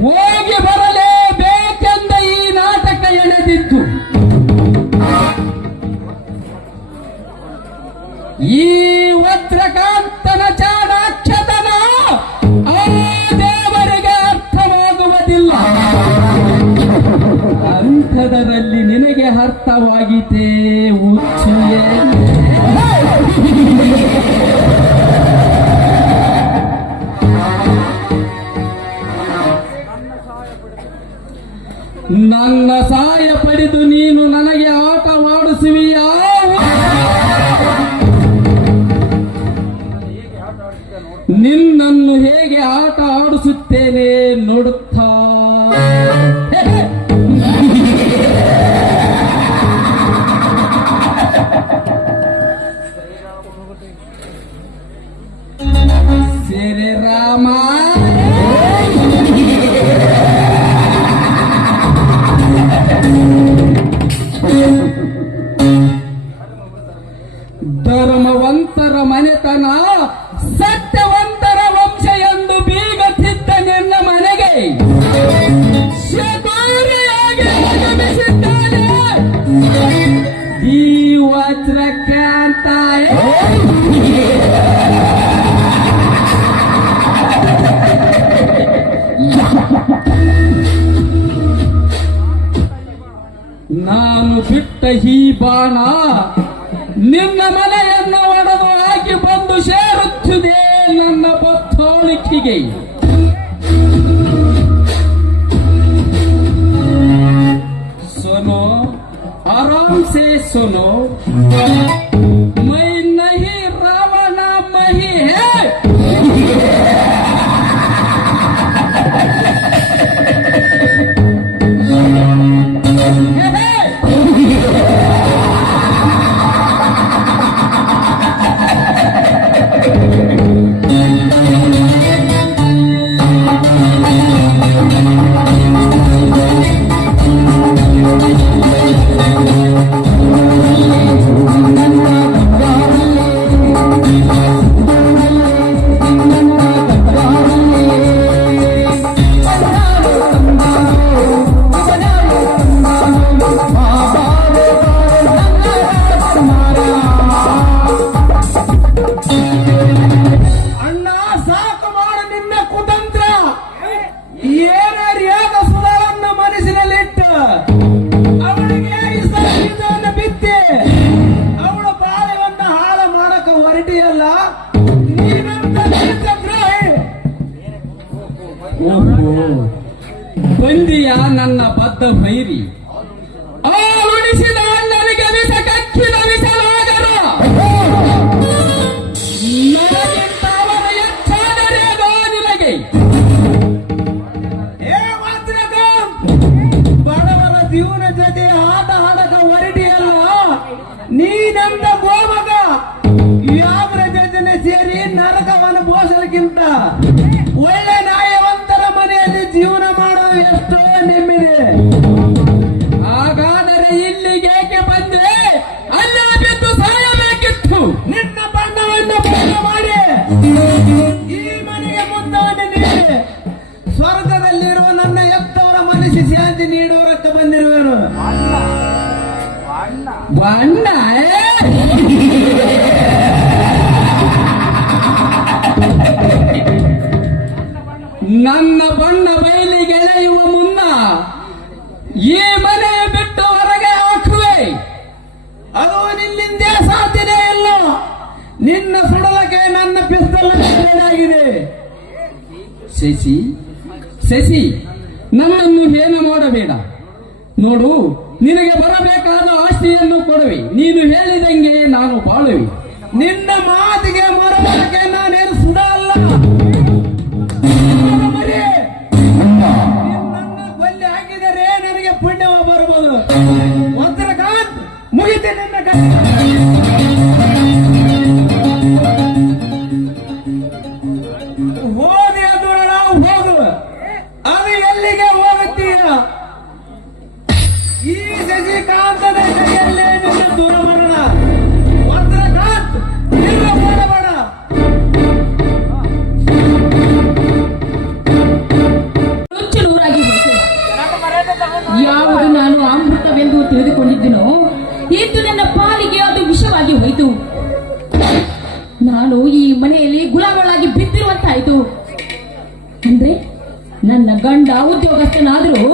ಹೋಗಿ ಬರಲೇಬೇಕೆಂದ ಈ ನಾಟಕ ಎಳೆದಿದ್ದು. ಈ ವಜ್ರಕಾಂತನ ಚಾಣಾಕ್ಷತನ ಆ ದೇವರಿಗೆ ಅರ್ಥವಾಗುವುದಿಲ್ಲ. ಅಂಥದರಲ್ಲಿ ನಿನಗೆ ಅರ್ಥವಾಗಿದೆ ಹುಚ್ಚುಯೇ. ನನ್ನ ಸಹಾಯ ಪಡೆದು ನೀನು ನನಗೆ ಆಟವಾಡಿಸುವಿಯಾ? ನಿನ್ನನ್ನು ಹೇಗೆ ಆಟ ಆಡಿಸುತ್ತೇನೆ ನೋಡುತ್ತಾ. ಶ್ರೀರಾಮ ಧರ್ಮವಂತರ ಮನೆತನ ಸತ್ಯವಂತರ ವಂಶ ಎಂದು ಬೀಗತ್ತಿದ್ದ ನಿನ್ನ ಮನೆಗೆ ಶಬರಿಯಾಗಿ ಆಗಮಿಸಿದ್ದಾನೆ ಈ ವಜ್ರಕಾಂತ. ನಾನು ಬಿಟ್ಟ ಈ ಬಾಣ ನಿನ್ನ ಮನೆಯನ್ನು ಒಡೆದು ಹಾಕಿ ಬಂದು ಸೇರುತ್ತಿದೆ ನನ್ನ ಬತ್ತೋಳಿಕೆಗೆ. सुनो आराम से सुनो, मैं नहीं रावण मही है। ಬಂದಿಯ ನನ್ನ ಬದ್ಧ ಭೈರಿ, ಆ ಉಳಿಸಿದ ನನಗೆ ವಿಷ ಕಕ್ಕಿದ ವಿಷಲಾಗರ ನನಗಿಂತ ಅವನ ಹೆಚ್ಚಾದರೇನೋ ನಿನಗೆ. ಬಡವರ ಜೀವನ ಜೊತೆ ಆಟ ಆಡಕ ಹೊರಟಿಯಲ್ಲ ನೀನೆಂದ ಗೋಮಗ. ಯಾವ್ರ ಜೊತೆ ಸೇರಿ ನರಕವನ್ನು ಬೋಸಲಕ್ಕಿಂತ ಒಳ್ಳೆ ನ್ಯಾಯವಂತರ ಮನೆಯಲ್ಲಿ ಜೀವನ ಮಾಡೋದು ಎಷ್ಟೋ ನೆಮ್ಮಿದೆ. ಹಾಗಾದರೆ ಇಲ್ಲಿಗೇಕೆ ಬಂದೆ? ಅಲ್ಲೇ ಬಿದ್ದು ಸಾಯಬೇಕಿತ್ತು. ನಿನ್ನ ಬಣ್ಣವನ್ನು ಬಣ್ಣ ಮಾಡಿ ಈ ಮನೆಗೆ ಮುದ್ದವನ್ನು ನೀಡಿ ಸ್ವರ್ಗದಲ್ಲಿರುವ ನನ್ನ ಎತ್ತವರ ಮನಸ್ಸಿ ಶಾಂತಿ ನೀಡುವರಕ್ಕೆ ಬಂದಿರುವೆನು. ಬಣ್ಣ ನನ್ನ ಬಣ್ಣ ಬಯಲಿಗೆ ಎಳೆಯುವ ಮುನ್ನ ಈ ಮನೆ ಬಿಟ್ಟು ಹೊರಗೆ ಹಾಕುವೆ. ಅದು ನಿನ್ನಿಂದೇ ಸಾಧ್ಯನೇ ಇಲ್ಲ. ನಿನ್ನ ಸುಡಲಕ್ಕೆ ನನ್ನ ಪಿಸ್ತಲ್ ಆಗಿದೆ. ಶಶಿ ಶಶಿ, ನನ್ನನ್ನು ಏನು ಮಾಡಬೇಡ. ನೋಡು, ನಿನಗೆ ಬರಬೇಕಾದ ಆಸ್ತಿಯನ್ನು ಕೊಡುವೆ. ನೀನು ಹೇಳಿದಂಗೆ ನಾನು ಬಾಳುವೆ. ನಿನ್ನ ಮಾತಿಗೆ ಮರಕ್ಕೆ ನಾನೇನು ಸುಡ ಅಲ್ಲ. ನನ್ನ ಕೊಲ್ಲಿ ಹಾಕಿದರೆ ನನಗೆ ಪುಣ್ಯವ ಬರ್ಬೋದು. ವಜ್ರಕಾಂತ್ ಮುಗಿತೆ ನಿನ್ನ ಹೋದೆ ಅದು ನಾವು ಹೋಗು. ಅದು ಎಲ್ಲಿಗೆ ಹೋಗುತ್ತೀಯ? ಈ ಶಶಿಕಾಂತದ ಕೈಯಲ್ಲೇ ನಿನ್ನ ದೂರ ಬರೋಣ. ಗಂಡ ಉದ್ಯೋಗಸ್ಥನಾದ್ರೂ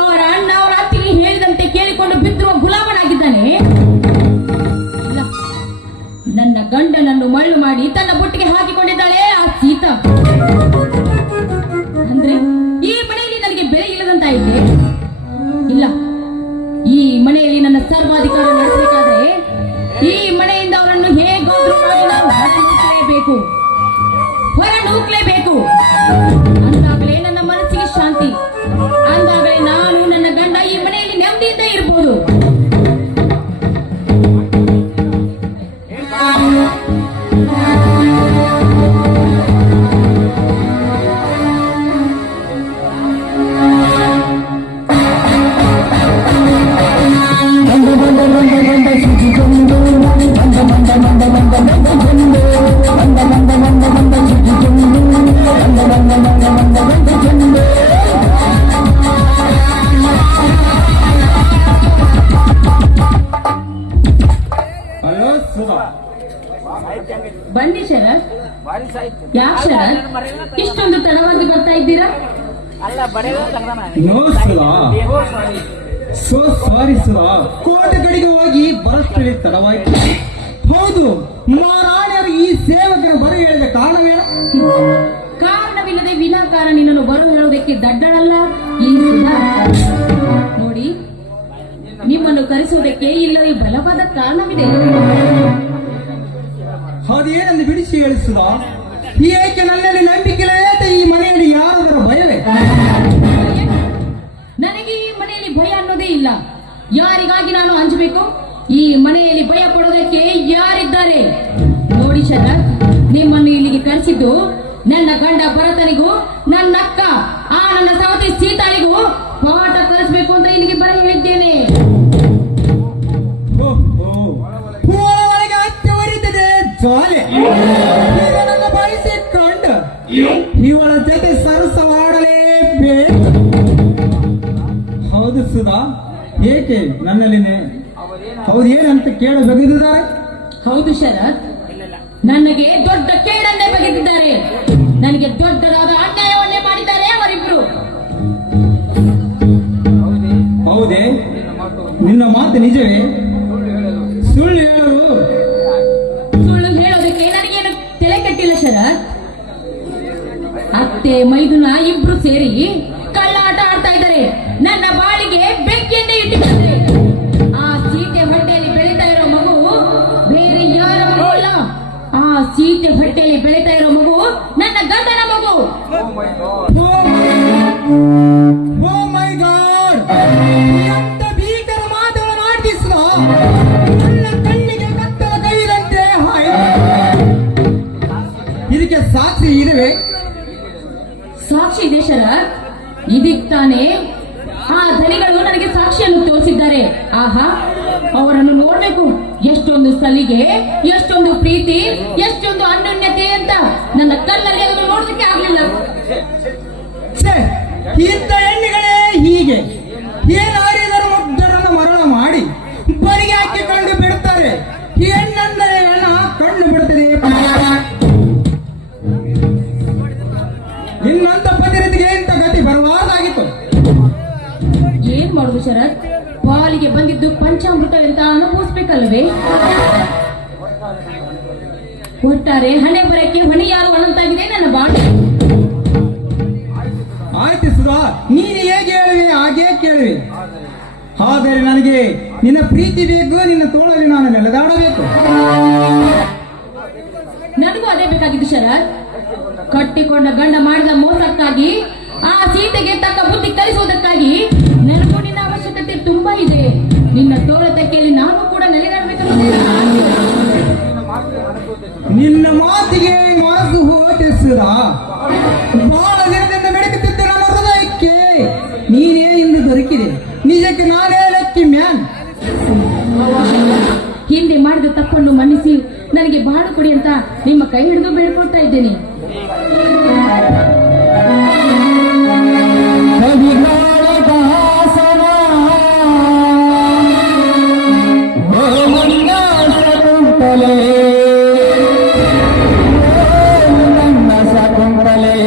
ಅವರ ಅಣ್ಣ ಅವರ ಅತ್ತಿಗೆ ಹೇಳಿದಂತೆ ಕೇಳಿಕೊಂಡು ಬಿದ್ದಿರುವ ಗುಲಾಮನಾಗಿದ್ದಾನೆ. ಇಲ್ಲ, ನನ್ನ ಗಂಡನನ್ನು ಮಳ್ಳು ಮಾಡಿ ತನ್ನ ಬುಟ್ಟಿಗೆ ಹಾಕಿಕೊಂಡಿದ್ದಾಳೆ ಆ ಸೀತಾ. ಅಂದ್ರೆ ಈ ಮನೆಯಲ್ಲಿ ನನಗೆ ಬೆಲೆ ಇಲ್ಲದಂತಾಯಿತೆ. ಇಲ್ಲ, ಈ ಮನೆಯಲ್ಲಿ ನನ್ನ ಸರ್ವಾಧಿಕಾರ ನಡೆಸಬೇಕಾದ್ರೆ ಈ ಮನೆಯಿಂದ ಅವರನ್ನು ಹೇಗಾದ್ರೂ ಮಾಡಿ ನಾವು ಹೊರ ನೂಕ್ಲೇಬೇಕು. ಅಂದಾಗಲೇ ನನ್ನ ಮನಸ್ಸಿಗೆ ಶಾಂತಿ, ಅಂದಾಗಲೇ ನಾನು ನನ್ನ ಗಂಡ ಈ ಮನೆಯಲ್ಲಿ ನೆಮ್ಮದಿಯಿಂದ ಇರಬಹುದು. ಹಲೋ ಸುಧಾ, ಬನ್ನಿ ಶರತ್. ಯಾಕೆ ಶರತ್ ಇಷ್ಟೊಂದು ತಡವಾಗಿ ಬರ್ತಾ ಇದ್ದೀರಾ? No Sudha, so sorry Sudha. ಕೋಟೆ ಕಡೆಗೆ ಹೋಗಿ ಬರಷ್ಟೇ ತಡವಾಯ್ತು. ಹೌದು, ಮಹಾರಾಣಿಯರು ಈ ಸೇವಕರ ಬರ ಹೇಳಿದ ಕಾರಣವೇನು? ಕಾರಣವಿಲ್ಲದೆ ವಿನಾಕಾರಣ ನಿನ್ನನ್ನು ಬರು ಹೇಳುವುದಕ್ಕೆ ದಡ್ಡಳಲ್ಲ ಈ ಸುಧಾ. ನೋಡಿ, ನಿಮ್ಮನ್ನು ಕರೆಸುವುದಕ್ಕೆ ಇಲ್ಲವೇ ಬಲವಾದ ಕಾರಣವಿದೆ. ಅದೇನೆಂದು ಬಿಡಿಸಿ ಹೇಳಿಸುವ. ಏಕೆ ನನ್ನಲ್ಲಿ ನಂಬಿಕೆ ಈ ಮನೆಯಲ್ಲಿ ಯಾರಾದರ ಭಯವೇ? ನನಗೆ ಈ ಮನೆಯಲ್ಲಿ ಭಯ ಅನ್ನೋದೇ ಇಲ್ಲ. ಯಾರಿಗಾಗಿ ನಾನು ಅಂಜಬೇಕು? ಈ ಮನೆಯಲ್ಲಿ ಭಯ ಪಡೋದಕ್ಕೆ ಯಾರಿದ್ದಾರೆ? ನೋಡಿ ಶರತ್, ನಿಮ್ಮನ್ನು ಇಲ್ಲಿಗೆ ಕರೆಸಿದ್ದು ನನ್ನ ಗಂಡ ಭರತನಿಗೂ ನನ್ನ ಅಕ್ಕ ಆ ನನ್ನ ಸಹೋದರಿ ಸೀತಾಳಿಗೂ ಪಾಠ ಕಲಿಸಬೇಕು ಅಂತ ಇಲ್ಲಿಗೆ ಬರ ಹೇಳಿದ್ದೇನೆ. ಒಳಗೆ ಹತ್ತಿ ಹೊರಿತದೆ ಜ್ವಾಲೆ. ನನ್ನ ಬಯಸಿಕೊಂಡು ಇವಳ ಜೊತೆ ಸರಸವಾಡಲೇಬೇಕು. ಹೌದು ಸುಧಾ, ಏಕೆ ನನ್ನಲ್ಲಿನೇ ಹೌದೇನಂತ ಕೇಳಬಗೆದಿದ್ದಾರೆ? ಹೌದು ಶರತ್, ನನಗೆ ದೊಡ್ಡ ಕೇಡನ್ನೇ ಬಗೆದಿದ್ದಾರೆ. ನನಗೆ ದೊಡ್ಡದಾದ ಅನ್ಯಾಯವನ್ನೇ ಮಾಡಿದ್ದಾರೆ ಅವರಿಬ್ರು. ಹೌದೇ? ನಿನ್ನ ಮಾತು ನಿಜವೇ? ಸುಳ್ಳು ಹೇಳರು. ಸುಳ್ಳು ಹೇಳೋದಕ್ಕೆ ನನಗೇನು ತಲೆ ಕೆಟ್ಟಿಲ್ಲ ಶರತ್. ಅತ್ತೆ ಮೈದುನ ಇಬ್ರು ಸೇರಿ ಕಳ್ಳಾಟ ಆಡ್ತಾ ಇದ್ದಾರೆ. ನನ್ನ ಬಾಳಿಗೆ ಬೆಂಕಿಯನ್ನೇ ಇಟ್ಟಿದ್ದಾರೆ. ಆ ಸೀತೆ ಹೊಟ್ಟೆಯಲ್ಲಿ ಬೆಳೀತಾ ಇರೋ ಮಗು ಬೇರೆ ಯಾರ ಮಗು ಅಲ್ಲ. ಆ ಸೀತೆ ಹೊಟ್ಟೆಯಲ್ಲಿ ಬೆಳೀತಾ ಇರೋ ಮಗು ನನ್ನ ಗಂಡನ ಮಗು. ಓ ಮೈ ಗಾಡ್, ಎಂತ ಭೀಕರ ಮಾತುಗಳನ್ನು ಆಡಿಸುವ. ನನ್ನ ಕಣ್ಣಿಗೆ ಕತ್ತಲ ಕೈದಂತೆ ಇದಕ್ಕೆ ಸಾಕ್ಷಿ ಇರುವೆ? ಸಾಕ್ಷಿ ಇದೆ ಶರತ್. ಇದಕ್ಕೆ ತಾನೇ ಆ ಧನಿಗಳು ನನಗೆ ಸಾಕ್ಷಿಯನ್ನು ತೋರಿಸಿದ್ದಾರೆ. ಆಹಾ, ಅವರನ್ನು ನೋಡ್ಬೇಕು. ಎಷ್ಟೊಂದು ಸಲಿಗೆ, ಎಷ್ಟೊಂದು ಪ್ರೀತಿ, ಎಷ್ಟೊಂದು ಅನ್ಯೋನ್ಯತೆ ಅಂತ ನನ್ನ ಕಣ್ಣಲ್ಲಿ ಅದನ್ನು ನೋಡೋದಕ್ಕೆ ಆಗ್ಲಿಲ್ಲ. ಇಂಥ ಹೆಣ್ಣುಗಳೇ ಹೀಗೆ ಏನಾರಿದರೂ ಮುಗ್ಧರನ್ನು ಮರಣ ಮಾಡಿ ಬರಿಗೆ ಹಾಕಿಕೊಂಡು ಬಿಡುತ್ತಾರೆ. ಹೆಣ್ಣಂದರೆ ಹೆಣ ಕಣ್ಣು ಬಿಡುತ್ತದೆ. ಇನ್ನಂತ ಪತಿರತಿಗೆ ಇಂಥ ಗತಿ ಬರಬಾರ್ದಾಗಿತ್ತು. ಏನ್ ಮಾಡುದು ಶರತ್? ಪಾಲಿಗೆ ಬಂದಿದ್ದು ಪಂಚಾಮೃತ ಅಂತ ಅನುಭವಿಸ್ಬೇಕಲ್ವೇ? ಒಟ್ಟಾರೆ ಹಣೆ ಬರಕ್ಕೆ ಹೊಣೆ ಯಾರು ಅನ್ನಂತಾಗಿದೆ ನನ್ನ ಬಾಳು. ಆಯ್ತು ಸುಧಾ, ನೀನು ಹೇಗೆ ಹೇಳುವೆ ಹಾಗೆ ಕೇಳುವೆ. ಆದರೆ ನನಗೆ ನಿನ್ನ ಪ್ರೀತಿ ಬೇಕು. ನಿನ್ನ ತೋಳಲ್ಲಿ ನಾನು ನೆಲೆದಾಡಬೇಕು. ನನಗೂ ಅದೇ ಬೇಕಾಗಿದ್ದು ಶರತ್. ಕಟ್ಟಿಕೊಂಡ ಗಂಡ ಮಾಡಿದ ಮೋಸಕ್ಕಾಗಿ, ಆ ಸೀತೆಗೆ ತಕ್ಕ ಬುದ್ಧಿ ಕಲಿಸುವುದಕ್ಕಾಗಿ ನನಗೂ ನಿನ್ನ ಅವಶ್ಯಕತೆ ತುಂಬಾ ಇದೆ. ನಿನ್ನ ತೋಳತಕ್ಕೆಯಲ್ಲಿ ನಾನು ಕೂಡ ನೆಲೆನಾಡಬೇಕಲ್ಲ. ನಿನ್ನ ಮಾತಿಗೆ ಮನಸ್ಸು ಹೋತೆ ಸುಧಾ. ಬಹಳ ದಿನದಿಂದ ಬೆಳಗುತ್ತಿದ್ದ ನನ್ನ ಹೃದಯಕ್ಕೆ ನೀನೇ ಇಂದು ದೊರಕಿದೆ. ನಿಜಕ್ಕೆ ನಾನೇ ಲಕ್ಕಿ ಮ್ಯಾನ್. ಹಿಂದೆ ಮಾಡಿದ ತಪ್ಪನ್ನು ಮನ್ನಿಸಿ ನನಗೆ ಬಾಳು ಕೊಡಿ ಅಂತ ನಿಮ್ಮ ಕೈ ಹಿಡಿದು ಬೇಡ್ಕೊಳ್ತಾ ಇದ್ದೇನೆ. ಶಕುಂತಲೆ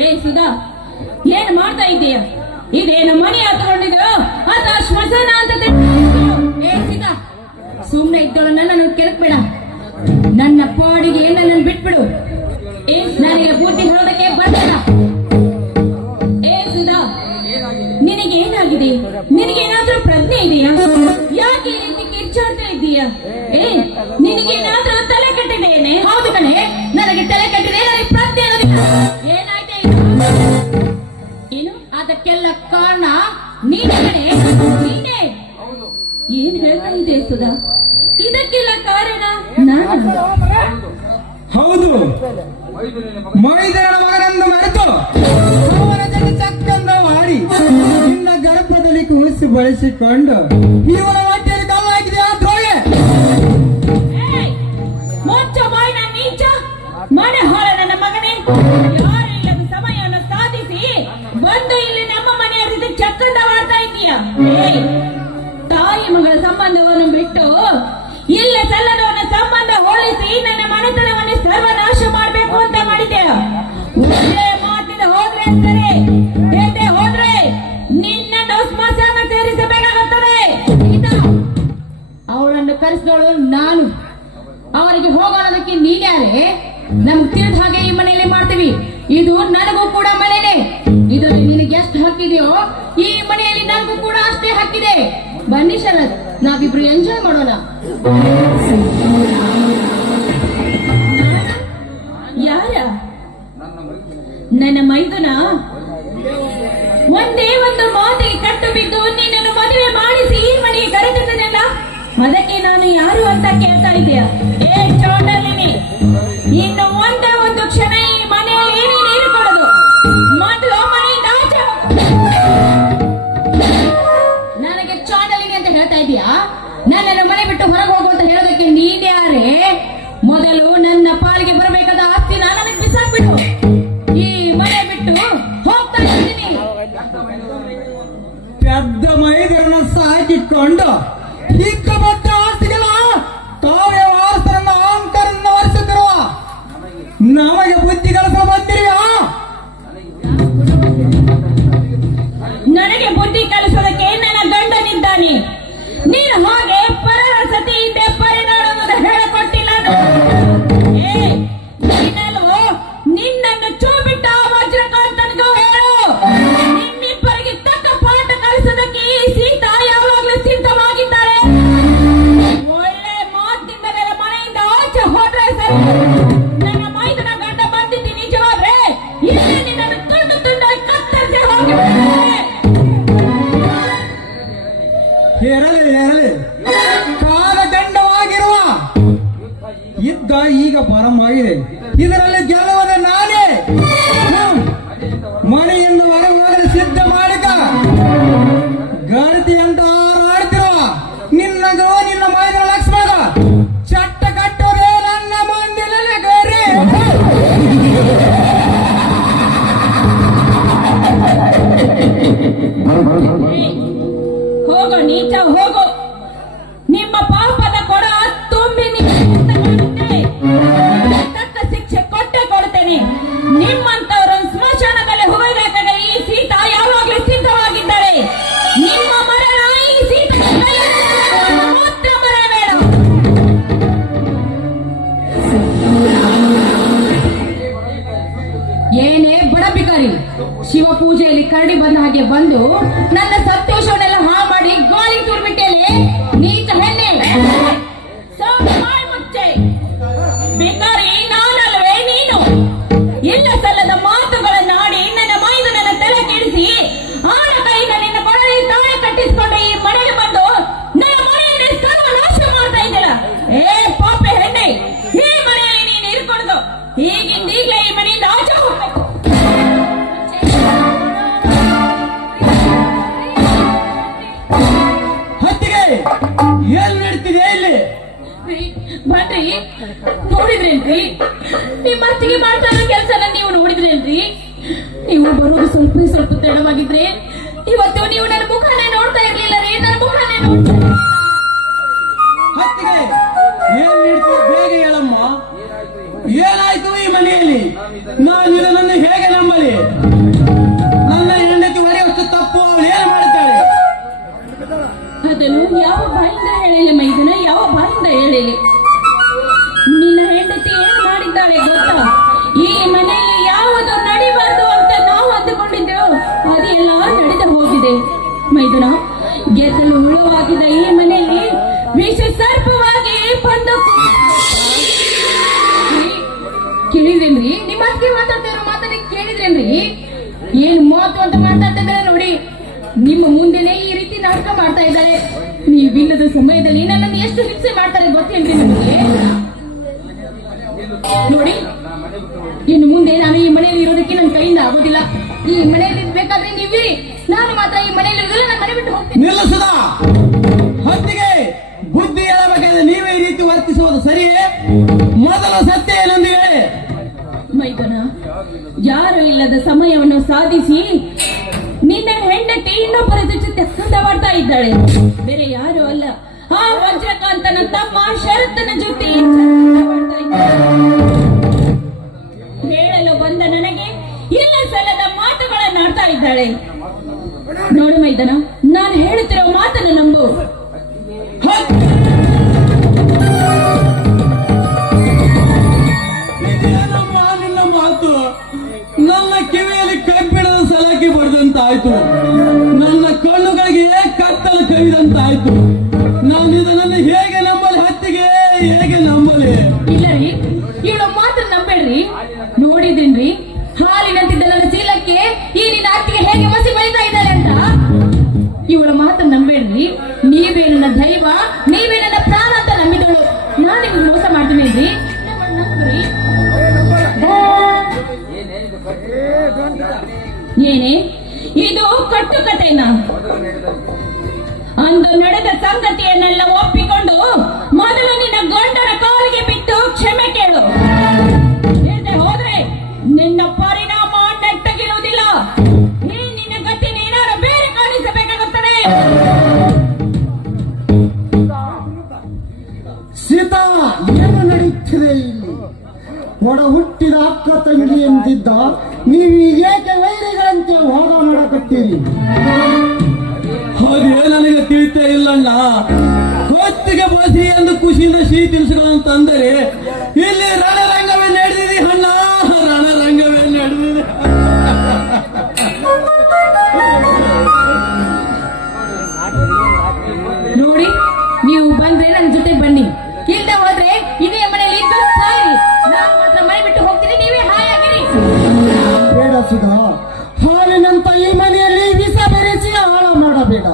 ಏ ಸುಧಾ, ಏನ್ ಮಾಡ್ತಾ ಇದ್ದೀಯ? ಇದೇನು ಮನೆ ಹತ್ಕೊಂಡಿದ್ರು ಅಥವಾ ಶ್ಮಶಾನ ಅಂತ ತಿಳ್ಕೊಂಡಿದ್ಯೋ? ಏ ಸೀತಾ, ಸುಮ್ನೆ ಇದ್ದೋಳು ನನ್ನನ್ನು ಕೆರಕ್ಬೇಡ. ನನ್ನ ಪಾಡಿಗೆ ನನ್ನನ್ನು ಬಿಟ್ಬಿಡು. ನನಗೆ ಬುದ್ಧಿ ಹೇಳೋದಕ್ಕೆ ಬರ್ಬೇಡ. ಏ ಸುಧಾ, ನಿನಗೆ ಏನಾಗಿದೆ? ನಿನಗೇನಾದ್ರೂ ಪ್ರಜ್ಞೆ ಇದೆಯಾ? ಯಾಕೆ ಈ ರೀತಿ ಕಿರ್ಚಾಡ್ತಾ ಇದ್ದೀಯ? ನಿನಗೇನಾದ್ರೂ ತಲೆ ಕಟ್ಟಿದೇನೆ? ಹೌದು ಕಣೆ, ನನಗೆ ತಲೆ ಕಟ್ಟಿದೆ. ನನಗೆ ಪ್ರಜ್ಞೆ ಅನ್ನೋದಿಲ್ಲ. ಏನಾಯ್ತಾ ಇದು? ಏನು? ಅದಕ್ಕೆಲ್ಲ ಕಾರಣ ನೀನೇ ಕಣೆ, ನೀನೇ. ಏನ್ ಹೇಳ್ತಾ ಇದೆ ಸುಧಾ? ಇದಕ್ಕೆಲ್ಲ ಕಾರಣ ನಾನು. ಹೌದು, ಮೈದನ ಮಗನನ್ನು ಮರೆತು ಅವನ ಜೊತೆ ಚಕ್ಕಂದ ಮಾಡಿ ನಿನ್ನ ಗರ್ಭದಲ್ಲಿ ಕೂರಿಸಿ ಬಳಸಿಕೊಂಡು ಇವನ ಹೊಟ್ಟೆಯಲ್ಲಿ ಕಲ್ಲಾಗಿದೆ ಆ ದ್ರೋಹಿ. ಮೋಚ ಬಾಯಿನ ನೀಚ, ಮನೆ ಹಾಳ ನನ್ನ ಮಗನೇ. ಯಾರು ಇಲ್ಲದ ಸಮಯವನ್ನು ಸಾಧಿಸಿ ಬಂದು ಇಲ್ಲಿ ನಮ್ಮ ಮನೆಯ ಜೊತೆ ಚಕ್ಕಂದ ಮಾಡ್ತಾ ಇದ್ದೀಯ. ತಾಯಿ ಮಗಳ ಸಂಬಂಧವನ್ನು ಬಿಟ್ಟು ಇಲ್ಲ ಸಲ್ಲದವನ ಸಂಬಂಧ ಹೋಲಿಸಿ ನನ್ನ ಮನೆತನವನ್ನು ಸರ್ವನಾಶ ಮಾಡಬೇಕು ಅಂತ ಮಾಡಿದೆಯ. ಒಂದೇ ಮಾತಿನ ಹೋದ್ರೆ ಸರಿ, ಹೇದೆ ಹೋದ್ರೆ ನಿನ್ನನ್ನು ಸ್ಮಶಾನ ಸೇರಿಸಬೇಕಾಗುತ್ತದೆ. ಅವಳನ್ನು ಕರೆಸಿದವಳು ನಾನು. ಅವರಿಗೆ ಹೋಗೋಣದಕ್ಕೆ ನೀನ್ಯಾರೇ? ನಮ್ಗೆ ತಿಳಿದ ಹಾಗೆ ಈ ಮನೆಯಲ್ಲಿ ಮಾಡ್ತೀವಿ. ಇದು ನನಗೂ ಕೂಡ ಮನೆಯೇ. ಇದರಲ್ಲಿ ನಿನಗೆ ಎಷ್ಟು ಹಕ್ಕಿದೆಯೋ ಈ ಮನೆಯಲ್ಲಿ ನನಗೂ ಕೂಡ ಅಷ್ಟೇ ಹಕ್ಕಿದೆ. ಬನ್ನಿ ಶರತ್, ನಾವಿಬ್ರು ಎಂಜಾಯ್ ಮಾಡೋಣ. ಯಾರ? ನನ್ನ ಮೈದುನ. ಒಂದೇ ಒಂದು ಮಾತಿಗೆ ಕಟ್ಟು ಬಿದ್ದು ನಿನ್ನನ್ನು ಮದುವೆ ಮಾಡಿಸಿ ಈ ಮನೆಗೆ ಕರೆದಿದ್ದನಲ್ಲ, ಅದಕ್ಕೆ ನಾನು ಯಾರು ಅಂತ ಕೇಳ್ತಾ ಇದ್ದೀಯ? ಏ ಚೋಟಲಿನಿ, ಇನ್ನು ಒಂದೇ ಒಂದು ಕ್ಷಣ ಈ ಮನೆಯಲ್ಲಿ ನೀನು ಇರುಕೊಳ್ಳೋದು. ಮೊದಲು ಮನೆಯಿಂದ ಆಚೆ ಹೋಗು. ನನಗೆ ಚೋಟಲಿನಿ ಅಂತ ಹೇಳ್ತಾ ಇದೀಯಾ? ನನ್ನನ್ನು ಮನೆ ಬಿಟ್ಟು ಹೊರಗೆ ಹೋಗು ಅಂತ ಹೇಳೋದಕ್ಕೆ ನೀನ್ಯಾರೇ? ಮೊದಲು ನನ್ನ ಪಾಲಿಗೆ ಬರಬೇಕಾದ ಆಸ್ತಿನ ನನಗೆ ಬಿಸಾಕ್ಬಿಡು. ಈ ಮನೆ ಬಿಟ್ಟು ಹೋಗ್ತಾ ಇದ್ದೀನಿ. ಪೆದ್ದ ಮೈದರನ್ನ ಸಾಕಿಕೊಂಡು ಹಿಕ್ಕಬದ್ದ ಆಸ್ತಿಗಳ ತಾವೇ ವಾರಸರನ್ನ ಅಹಂಕಾರದಿಂದ ವರ್ಷಿಸಿರುವ ನಮಗೆ ಬುದ್ಧಿ ಕಲಿಸ ಬಂದಿರಿಯಾ? ನನಗೆ ಬುದ್ಧಿ ಕಲಿಸೋದಕ್ಕೆ ನನ್ನ ಗಂಡನಿದ್ದಾನೆ. ನೀನು ಹಾಗೆ ಪರರ ಸತಿ ಹಿಂದೆ ಪರಿನಾಡುವುದು ಹೇಳಿಕೊಟ್ಟಿಲ್ಲ. ನೀನಲ್ವೋ ನಿನ್ನನ್ನು ಚೂಬಿಟ್ಟ ವಜ್ರಕಾಂತನಿಗೂ ಹೇಳು. ನಿಮ್ಮಿಬ್ಬರಿಗೆ ತಕ್ಕ ಪಾಠ ಕಲಿಸೋದಕ್ಕೆ ಈ ಸೀತಾ ಯಾವಾಗಲೂ ಸಿದ್ಧವಾಗಿದ್ದಾರೆ. ಒಳ್ಳೆ ಮಾತಿನಿಂದಲೇ ಮನೆಯಿಂದ ಆಚೆ ಹೋದ್ರೆ ಸರಿ. ನನ್ನ ಮೈದನ ಗಂಡ ಬಂದಿದ್ದು ನಿಜವಾದ್ರೆ ಇಲ್ಲಿ ನಿನ್ನನ್ನು ತುಂಡು ತುಂಡಾಗಿ ಕತ್ತರಿಸಿ ಹೋಗಿಬಿಡುತ್ತೇನೆ. ಇರಲಿ ಕಾಲದಂಡವಾಗಿರುವ ಯುದ್ಧ ಈಗ ಪ್ರಾರಂಭವಾಗಿದೆ. ಇದರಲ್ಲಿ ಗೆಲ್ಲುವುದು ನಾನೇ. ಮನೆಯಿಂದ ಹೊರಗೆ ಹೋಗಲು ಸಿದ್ಧ ಮಾಡಿಕ ಗಣತಿ ಶಿವ ಪೂಜೆಯಲ್ಲಿ ಕರಡಿ ಬಂದ ಹಾಗೆ ಬಂದು ನನ್ನ ಸಂತೋಷವನ್ನೆಲ್ಲ ಹಾಳು ಮಾಡಿ ಗಾಳಿ ತೂರ್ಬಿಟ್ಟೆಲೆ ನೀಚ ಹೆಣ್ಣೆ. ಬೇಕಾರಿ ನಾನಲ್ವೇ ನೀನು? ಇಲ್ಲ ಸಲ್ಲದ ಮಾತುಗಳನ್ನಾಡಿ ನನ್ನ ಮೈದುನನ ತಲೆ ಕೆಡಿಸಿ ಆಳ ಕೈಯಿಂದ ನಿನ್ನ ಕೊಡಲಿ ತಾಳೆ ಕಟ್ಟಿಸಿಕೊಂಡು ಈ ಮನೆಗೆ ಬಂದು ನನ್ನ ಮನೆಯಲ್ಲಿ ಸರ್ವನಾಶ ಮಾಡ್ತಾ ಇದ್ದೀರ. ಏ ಪಾಪೆ ಹೆಣ್ಣೆ, ಈ ಮನೆಯಲ್ಲಿ ನೀನು ಇರ್ಕೊಡ್ದು. ಈಗಿಂದೀಗ್ಲೇ ಈ ಮನೆಯಿಂದ ಆಚೆ ಹೋಗ್ಬೇಕು. ಹತ್ತಿಗೆ ಏನ್ ನಡೀತಿದೆ ಇಲ್ಲಿ? ಬನ್ರಿ, ನೋಡಿದ್ರೇನ್ರಿ? ನಿಮ್ಮ ಅತ್ತಿಗೆ ಮಾಡ್ತಾ ಇರೋ ಕೆಲಸನ ನೀವು ನೋಡಿದ್ರೇನ್ರಿ? ನೀವು ಬರೋದು ಸ್ವಲ್ಪ ತಡವಾಗಿದ್ರೆ ಇವತ್ತು ನೀವು ನನ್ನ ಮುಖನೇ ನೋಡ್ತಾ ಇರ್ಲಿಲ್ಲ ರೀ. ನನ್ನ ಮುಖನೇ ನೋಡ್ತಾ ಇರ್ಲಿಲ್ಲ. ಹತ್ತಿಗೆ ಏನ್ ನಡೀತಿದೆ ಬೇಗ ಹೇಳಮ್ಮ. ಏನಾಯ್ತು ಈ ಮನೆಯಲ್ಲಿ? ನಾನು ಇದನ್ನು ಹೇಗೆ ನಂಬಲಿ? ನನ್ನ ಹೆಂಡತಿ ಹೊರೆಯಷ್ಟು ತಪ್ಪು ಅವಳು ಏನು ಮಾಡುತ್ತಾಳೆ? ಅದನ್ನು ಯಾವ ಬಾಯಿಂದ ಹೇಳಲಿ ಮೈದನ, ಯಾವ ಬಾಯಿಂದ ಹೇಳಲಿ? ನಿನ್ನ ಹೆಂಡತಿ ಏನ್ ಮಾಡಿದ್ದಾಳೆ ಗೊತ್ತಾ? ಈ ಮನೆಯಲ್ಲಿ ಯಾವುದು ನಡಿಬಾರ್ದು ಅಂತ ನಾವು ಅಂದುಕೊಂಡಿದ್ದೆವು ಅದೆಲ್ಲ ನಡೆದು ಹೋಗಿದೆ ಮೈದನ. ಗೆದ್ದಲು ಹುಳುವಾಗಿದ್ದ ಈ ಮನೆಯಲ್ಲಿ ವಿಷ ಸರ್ಪವಾಗಿ ಬಂದು ಕೇಳಿದ್ರೇನ್ರಿ? ನಿಮ್ಮ ಅತ್ತಿಗೆ ಮಾತಾಡ್ತಿರೋ ಮಾತನ್ನ ಕೇಳಿದ್ರೇನ್ರಿ? ಏನ್ ಮಾತು ಅಂತ ಮಾತಾಡ್ತಿದ್ದಾರೆ ನೋಡಿ. ನಿಮ್ಮ ಮುಂದೆನೆ ಈ ರೀತಿ ನಾಟಕ ಮಾಡ್ತಾ ಇದ್ದಾರೆ. ನೀವಿಲ್ಲದ ಸಮಯದಲ್ಲಿ ನನ್ನನ್ನು ಎಷ್ಟು ಹಿಂಸೆ ಮಾಡ್ತಾರೆ ಗೊತ್ತೇನ್ರಿ ನಿಮಗೆ? ನೋಡಿ, ಇನ್ನು ಮುಂದೆ ನಾನು ಈ ಮನೆಯಲ್ಲಿ ಇರೋದಕ್ಕೆ ನನ್ನ ಕೈಯಿಂದ ಆಗೋದಿಲ್ಲ. ಈ ಮನೆಯಲ್ಲಿ ಬೇಕಾದ್ರೆ ನೀವಿರಿ, ನಾನು ಮಾತ್ರ ಈ ಮನೆಯಲ್ಲಿ ಇರೋದಿಲ್ಲ. ನಾನು ಮನೆ ಬಿಟ್ಟು ಹೋಗ್ತೀನಿ. ನಿಲ್ಲಿಸದ ಹೊತ್ತಿಗೆ ಬುದ್ಧಿ ಹೇಳಬೇಕಾದ್ರೆ ನೀವೇ ಈ ರೀತಿ ವರ್ತಿಸುವುದು ಸರಿಯೇ? ಮೊದಲ ಸತ್ಯ ಏನೆಂದು ಹೇಳಿ. ಮೈದನ, ಯಾರು ಇಲ್ಲದ ಸಮಯವನ್ನು ಸಾಧಿಸಿ ನಿನ್ನ ಹೆಂಡತಿ ಇನ್ನೊಬ್ಬರ ಜೊತೆ ಮಾಡ್ತಾ ಇದ್ದಾಳೆ. ಬೇರೆ ಯಾರು ಅಲ್ಲ, ಆ ವಜ್ರಕಾಂತನ ತಮ್ಮ ಶರತ್ತನ ಜೊತೆ ಮಾಡ್ತಾ ಇದ್ದಾಳೆ. ಹೇಳಲು ಬಂದ ನನಗೆ ಇಲ್ಲ ಸಲ್ಲದ ಮಾತುಗಳನ್ನು ಆಡ್ತಾ ಇದ್ದಾಳೆ. ನೋಡು ಮೈದನ, ನಾನು ಹೇಳುತ್ತಿರೋ ಮಾತನ್ನು ನಂಬು. ನಿನ್ನ ಮಾತು ನನ್ನ ಕಿವಿಯಲ್ಲಿ ಕಬ್ಬಿಣದ ಸಲಾಕಿ ಬರೆದಂತಾಯ್ತು. ನನ್ನ ಕಣ್ಣುಗಳಿಗೆ ಕತ್ತಲು ಕವಿದಂತಾಯ್ತು. ನಾನು ಇದನ್ನು ಹೇಗೆ ನಂಬಲಿ ಹತ್ತಿಗೆ? ಹೇಗೆ ನಂಬಲಿ? ಇಲ್ಲ ರೀ, ಇವಳ ಮಾತನ್ನು ನಂಬೇಡ್ರಿ. ನೋಡಿದ್ರೇನ್ರಿ ಹಾಲಿನಂತಿದ್ದ ನನ್ನ ಚೀಲಕ್ಕೆ ಈ ನಿನ್ನ ಅತ್ತಿಗೆ ಹೇಗೆ ಮಸಿ ಬಳಿತಾ ಇದ್ದಾಳೆ ಅಂತ? ಇವಳ ಮಾತನ್ನು ನಂಬೇಡ್ರಿ. ನೀವೇ ನನ್ನ ದೈವ, ನೀವೇ ನನ್ನ ಪ್ರಾಣ ಅಂತ ನಂಬಿದಳು. ನಾನು ನಿಮ್ಗೆ ಮೋಸ ಮಾಡ್ತೀನಿ. ಏನೇ ಇದು ಕಟ್ಟುಕತೆನಾ? ಅಂದು ನಡೆದ ಸಂಗತಿಯನ್ನೆಲ್ಲ ಒಪ್ಪಿಕೊಂಡು ಮೊದಲು ನಿನ್ನ ಗಂಡನ ಕಾಲಿಗೆ ಬಿಟ್ಟು ಕ್ಷಮೆ ಕೇಳು. ಇಲ್ಲದೆ ಹೋದ್ರೆ ನಿನ್ನ ಪರಿಣಾಮ ನೆಟ್ಟಗಿರುವುದಿಲ್ಲ. ಈ ನಿನ್ನ ಗತಿ ನೀನಾರು ಬೇರೆ ಕಾಣಿಸಬೇಕಾಗುತ್ತದೆ. ಸೀತಾ, ಏನು ನಡೆಯುತ್ತಿದೆ ಇಲ್ಲಿ? ಒಡ ಹುಟ್ಟಿದ ಅಕ್ಕ ತಂಗಿ ಎಂದಿದ್ದ ನೀವು ಏಕೆ ವೈರಿಗಳಂತೆ ಹೋಗ ಮಾಡಕತ್ತೀರಿ? ಅದೇ ನನಗೆ ತಿಳಿತಾ ಇಲ್ಲಣ್ಣ. ಹೊತ್ತಿಗೆ ಬಸಿ ಎಂದು ಖುಷಿಯಿಂದ ಸಿಹಿ ತಿನಿಸುಗಳನ್ನು ತಂದರೆ ಇಲ್ಲಿ ರಣರಂಗವೇ ನಡೆದಿದೆ ಅಣ್ಣ, ರಣರಂಗವೇ ನಡೆದಿದೆ. ನೋಡಿ, ನೀವು ಬಂದ್ರೆ ನನ್ನ ಜೊತೆ ಬನ್ನಿ. ಇಲ್ಲದೆ ಹೋದ್ರೆ ಇದೇ ಮನೆಯಲ್ಲಿ ಇದ್ದು ಸಾಯಿರಿ. ನಾನು ಮಾತ್ರ ಮನೆ ಬಿಟ್ಟು ಹೋಗ್ತೀನಿ, ನೀವೇ ಹಾಯಾಗಿರಿ. ಬೇಡ ಸುಧಾ, ಹಾಲಿನಂತ ಈ ಮನೆಯಲ್ಲಿ ವಿಷ ಬೆರೆಸಿ ಹಾಳ ಮಾಡಬೇಡ.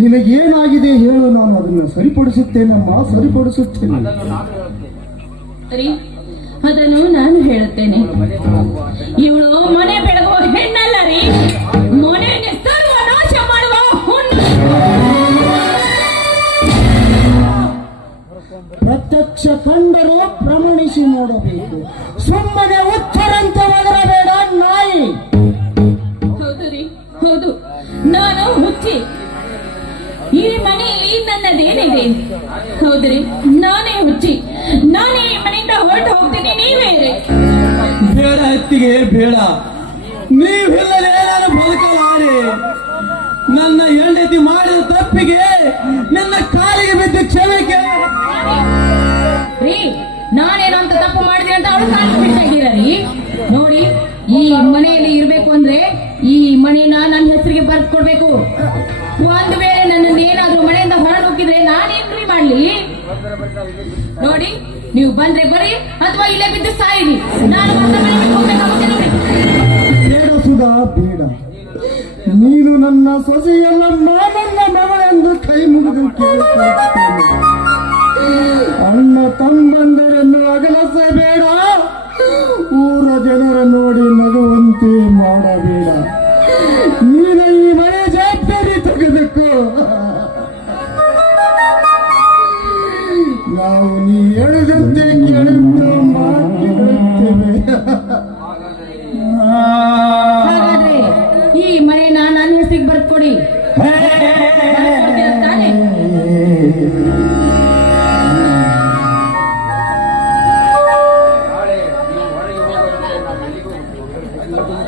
ನಿನಗೇನಾಗಿದೆ ಹೇಳು, ನಾನು ಅದನ್ನು ಸರಿಪಡಿಸುತ್ತೇನಮ್ಮ, ಸರಿಪಡಿಸುತ್ತೇನೆ. ಸರಿ, ಅದನ್ನು ನಾನು ಹೇಳುತ್ತೇನೆ. ಇವಳು ಮನೆ ಬೆಳಗುವ ಹೆಣ್ಣಲ್ಲ ರೀ, ಮನೆಯನ್ನೇ ಸರ್ವನಾಶ ಮಾಡುವ ಹುಣ್ಣು. ಪ್ರತ್ಯಕ್ಷ ಕಂಡರೂ ಪ್ರಮಾಣಿಸಿ ನೋಡಬೇಕು. ಸುಮ್ಮನೆ ಉಚ್ಚರಂತೆ ಒದರಬೇಡ ನಾಯಿ. ಹೌದು ರೀ, ಹೌದು, ನಾನು ಹುಚ್ಚಿ. ಈ ಮನೆಯಲ್ಲಿ ನನ್ನದೇನಿದೆ? ಹೌದ್ರಿ, ನಾನೇ ಹುಚ್ಚಿ. ನಾನೇ ಈ ಮನೆಯಿಂದ ಹೊರಟು ಹೋಗ್ತೀನಿ, ನೀವೇ ಇರಿ. ಬೇಡ ಹತ್ತಿಗೆ, ಬೇಡ. ನೀವಿಲ್ಲದೆ ನಾನು ಬದುಕಲಾರೆ. ನನ್ನ ಹೆಂಡತಿ ಮಾಡಿದ ತಪ್ಪಿಗೆ ನನ್ನ ಕಾಲಿಗೆ ಬಿದ್ದು ಕ್ಷಮೆ ಕೇಳಿ. ರೀ, ನಾನೇನು ಅಂತ ತಪ್ಪು ಮಾಡಿದೆ ಅಂತ ಅವಳು ಕಾಲು ಬಿಡ್ತಾ ಇದ್ದೀರ ರೀ? ನೋಡಿ, ಈ ಮನೆಯಲ್ಲಿ ಇರ್ಬೇಕು ಅಂದ್ರೆ ಬರ್ದ್ ಕೊಡ್ಬೇಕು. ಒಂದು ವೇಳೆ ನನ್ನನ್ನೇನಾದ್ರೂ ಮನೆಯಿಂದ ಹೊರ ಹೋಗಿದ್ರೆ ನಾನೇನ್ರಿ ಮಾಡ್ಲಿ? ನೋಡಿ, ನೀವು ಬಂದ್ರೆ ಬರೀ ಅಥವಾ ಇಲ್ಲೇ ಬಿದ್ದು ಸಾಯಿರಿ. ನಾನು ಮಾತ್ರ ಮನೆಗೆ ಹೋಗ್ಬೇಕಾಗುತ್ತೆ ನೋಡಿ. ಬೇಡ ಸುಧಾ, ಬೇಡ. ನೀನು ನನ್ನ ಸೊಸೆಯಲ್ಲ, ನನ್ನ ಮಗಳೆಂದು ಕೈ ಮುಗಿದು ಕೇಳುತ್ತೇನೆ. ಅಣ್ಣ ತಮ್ಮಂದರನ್ನು ಅಗಲಿಸಬೇಡ, ಊರ ಜನರ ನೋಡಿ ನಗುವಂತೆ ಮಾಡಬೇಡ. ನೀನ ಈ ಮನೆ ಜವಾಬ್ದಾರಿ ತೆಗೆದುಕೋ. ನಾವು ನೀ ಹೇಳಿದಂತೆ ಕೇಳುತ್ತ ಮಾತುಕೊಳ್ಳುತ್ತೇವೆ. ಹಾಗಾದ್ರೆ ಈ ಮನೆನ ನನ್ನ ಹೆಸರಿಗೆ ಬರ್ಕೊಡಿ. ತಾನೆ?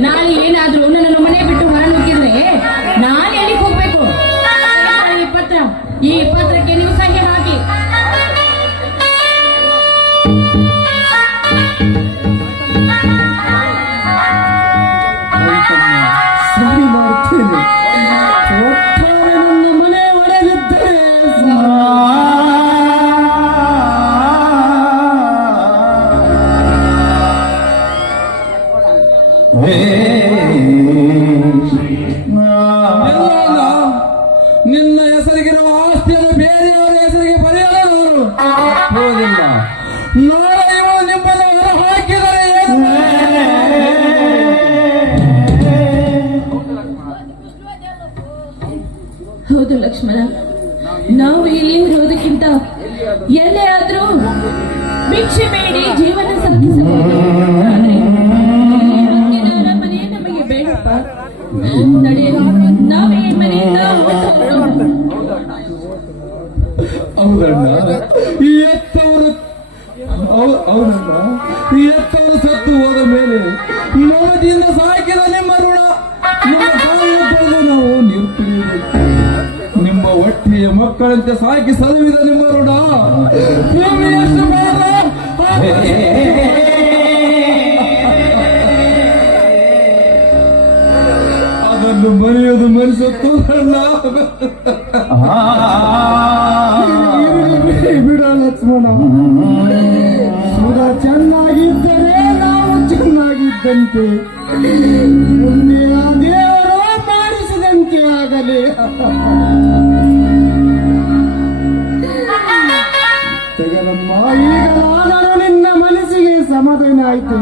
ನಾಳೆ ಏನಾದ್ರೂ ನನ್ನನ್ನು ಮನೆ ಬಿಟ್ಟು ಹೊರ ನುಗ್ಗಿದ್ರೆ ನಾನು ಎಲ್ಲಿಗೆ ಹೋಗ್ಬೇಕು? ಈ ಪತ್ರಕ್ಕೆ ನೀವು ಸಂಖ್ಯೆ ಹಾಕಿ. ಸರಿ ಮಾಡ್ತೇನೆ. ಒಟ್ಟಾರೆ ನನ್ನ ಮನೆ ಒಡೆದಿದ್ದರೆ ಎಲ್ಲ ನಿನ್ನ ಹೆಸರಿಗಿರುವ ಆಸ್ತಿಯನ್ನು ಬೇರೆಯವರ ಹೆಸರಿಗೆ ಬರೆಯಲು ಹೋದಿಲ್ಲ. ನಾಳೆ ಇವನು ನಿಮ್ಮನ್ನು ಹೊರ ಹಾಕಿದರೆ ಏನು? ಹೌದು ಲಕ್ಷ್ಮಣ, ನಾವು ಇಲ್ಲಿ ಇರೋದಕ್ಕಿಂತ ಎಲ್ಲೇ ಆದ್ರೂ ಭಿಕ್ಷೆ ಬೇಡಿ ಜೀವನ ಸಾಗಿಸಬಹುದು. ಆದ್ರೆ ಇಲ್ಲಿ ಹಕ್ಕಿದಾರ ಮನೆ ನಮಗೆ ಬೇಡಪ್ಪ. ನಡೆಯಲು ನಾವೇ ಈ ಮನೆಯಿಂದ ಹೊರಟು ಹೋಗೋಣ. ಹೌದಣ್ಣ, ಈ ಎತ್ತವರು ಹೌದಣ್ಣ, ಈ ಎತ್ತವರು ಸತ್ತು ಹೋದ ಮೇಲೆ ನವದಿಯಿಂದ ಸಾಕಿದ ನಿಮ್ಮ ಋಣ ನಮ್ಮ ತಾಯಿಯ ಬೆಳೆದು ನಾವು ನಿರ್ಪಡಿಯಬೇಕು. ನಿಮ್ಮ ಹೊಟ್ಟೆಯ ಮಕ್ಕಳಂತೆ ಸಾಕಿ ಸಲುವಿದ ನಿಮ್ಮ ಋಣ ಭೂಮಿಯಷ್ಟು ಭಾರ. ಅದನ್ನು ಮರೆಯೋದು ಮರೆಸತ್ತು ಅಣ್ಣ. ಬಿಡ ಲಕ್ಷ್ಮಣ. ಸುಧಾ ಚೆನ್ನಾಗಿದ್ದರೆ ನಾವು ಚೆನ್ನಾಗಿದ್ದಂತೆ. ಮುಂದೆ ಆ ದೇವರು ಮಾಡಿಸಿದಂತೆ ಆಗಲಿ. ತಗಲಮ್ಮ, ಈಗಲಾದರೂ ನಿನ್ನ ಮನಸ್ಸಿಗೆ ಸಮಾಧಾನ ಆಯ್ತು.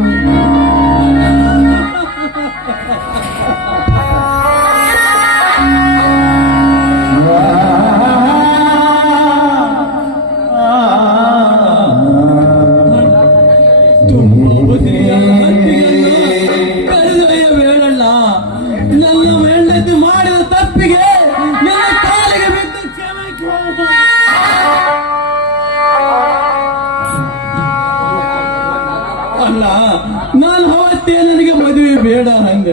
ಬೇಡಣ್ಣ, ನನ್ನ ಹೆಂಡತಿ ಮಾಡಿದ ತಪ್ಪಿಗೆ ನನ್ನ ಕಾಲಿಗೆ ಬಿದ್ದು ಕ್ಷಮೆ ಕೇಳು. ಅಣ್ಣ, ನಾನು ಅವತ್ತೇ ನನಗೆ ಮದುವೆ ಬೇಡ ಹಂಗ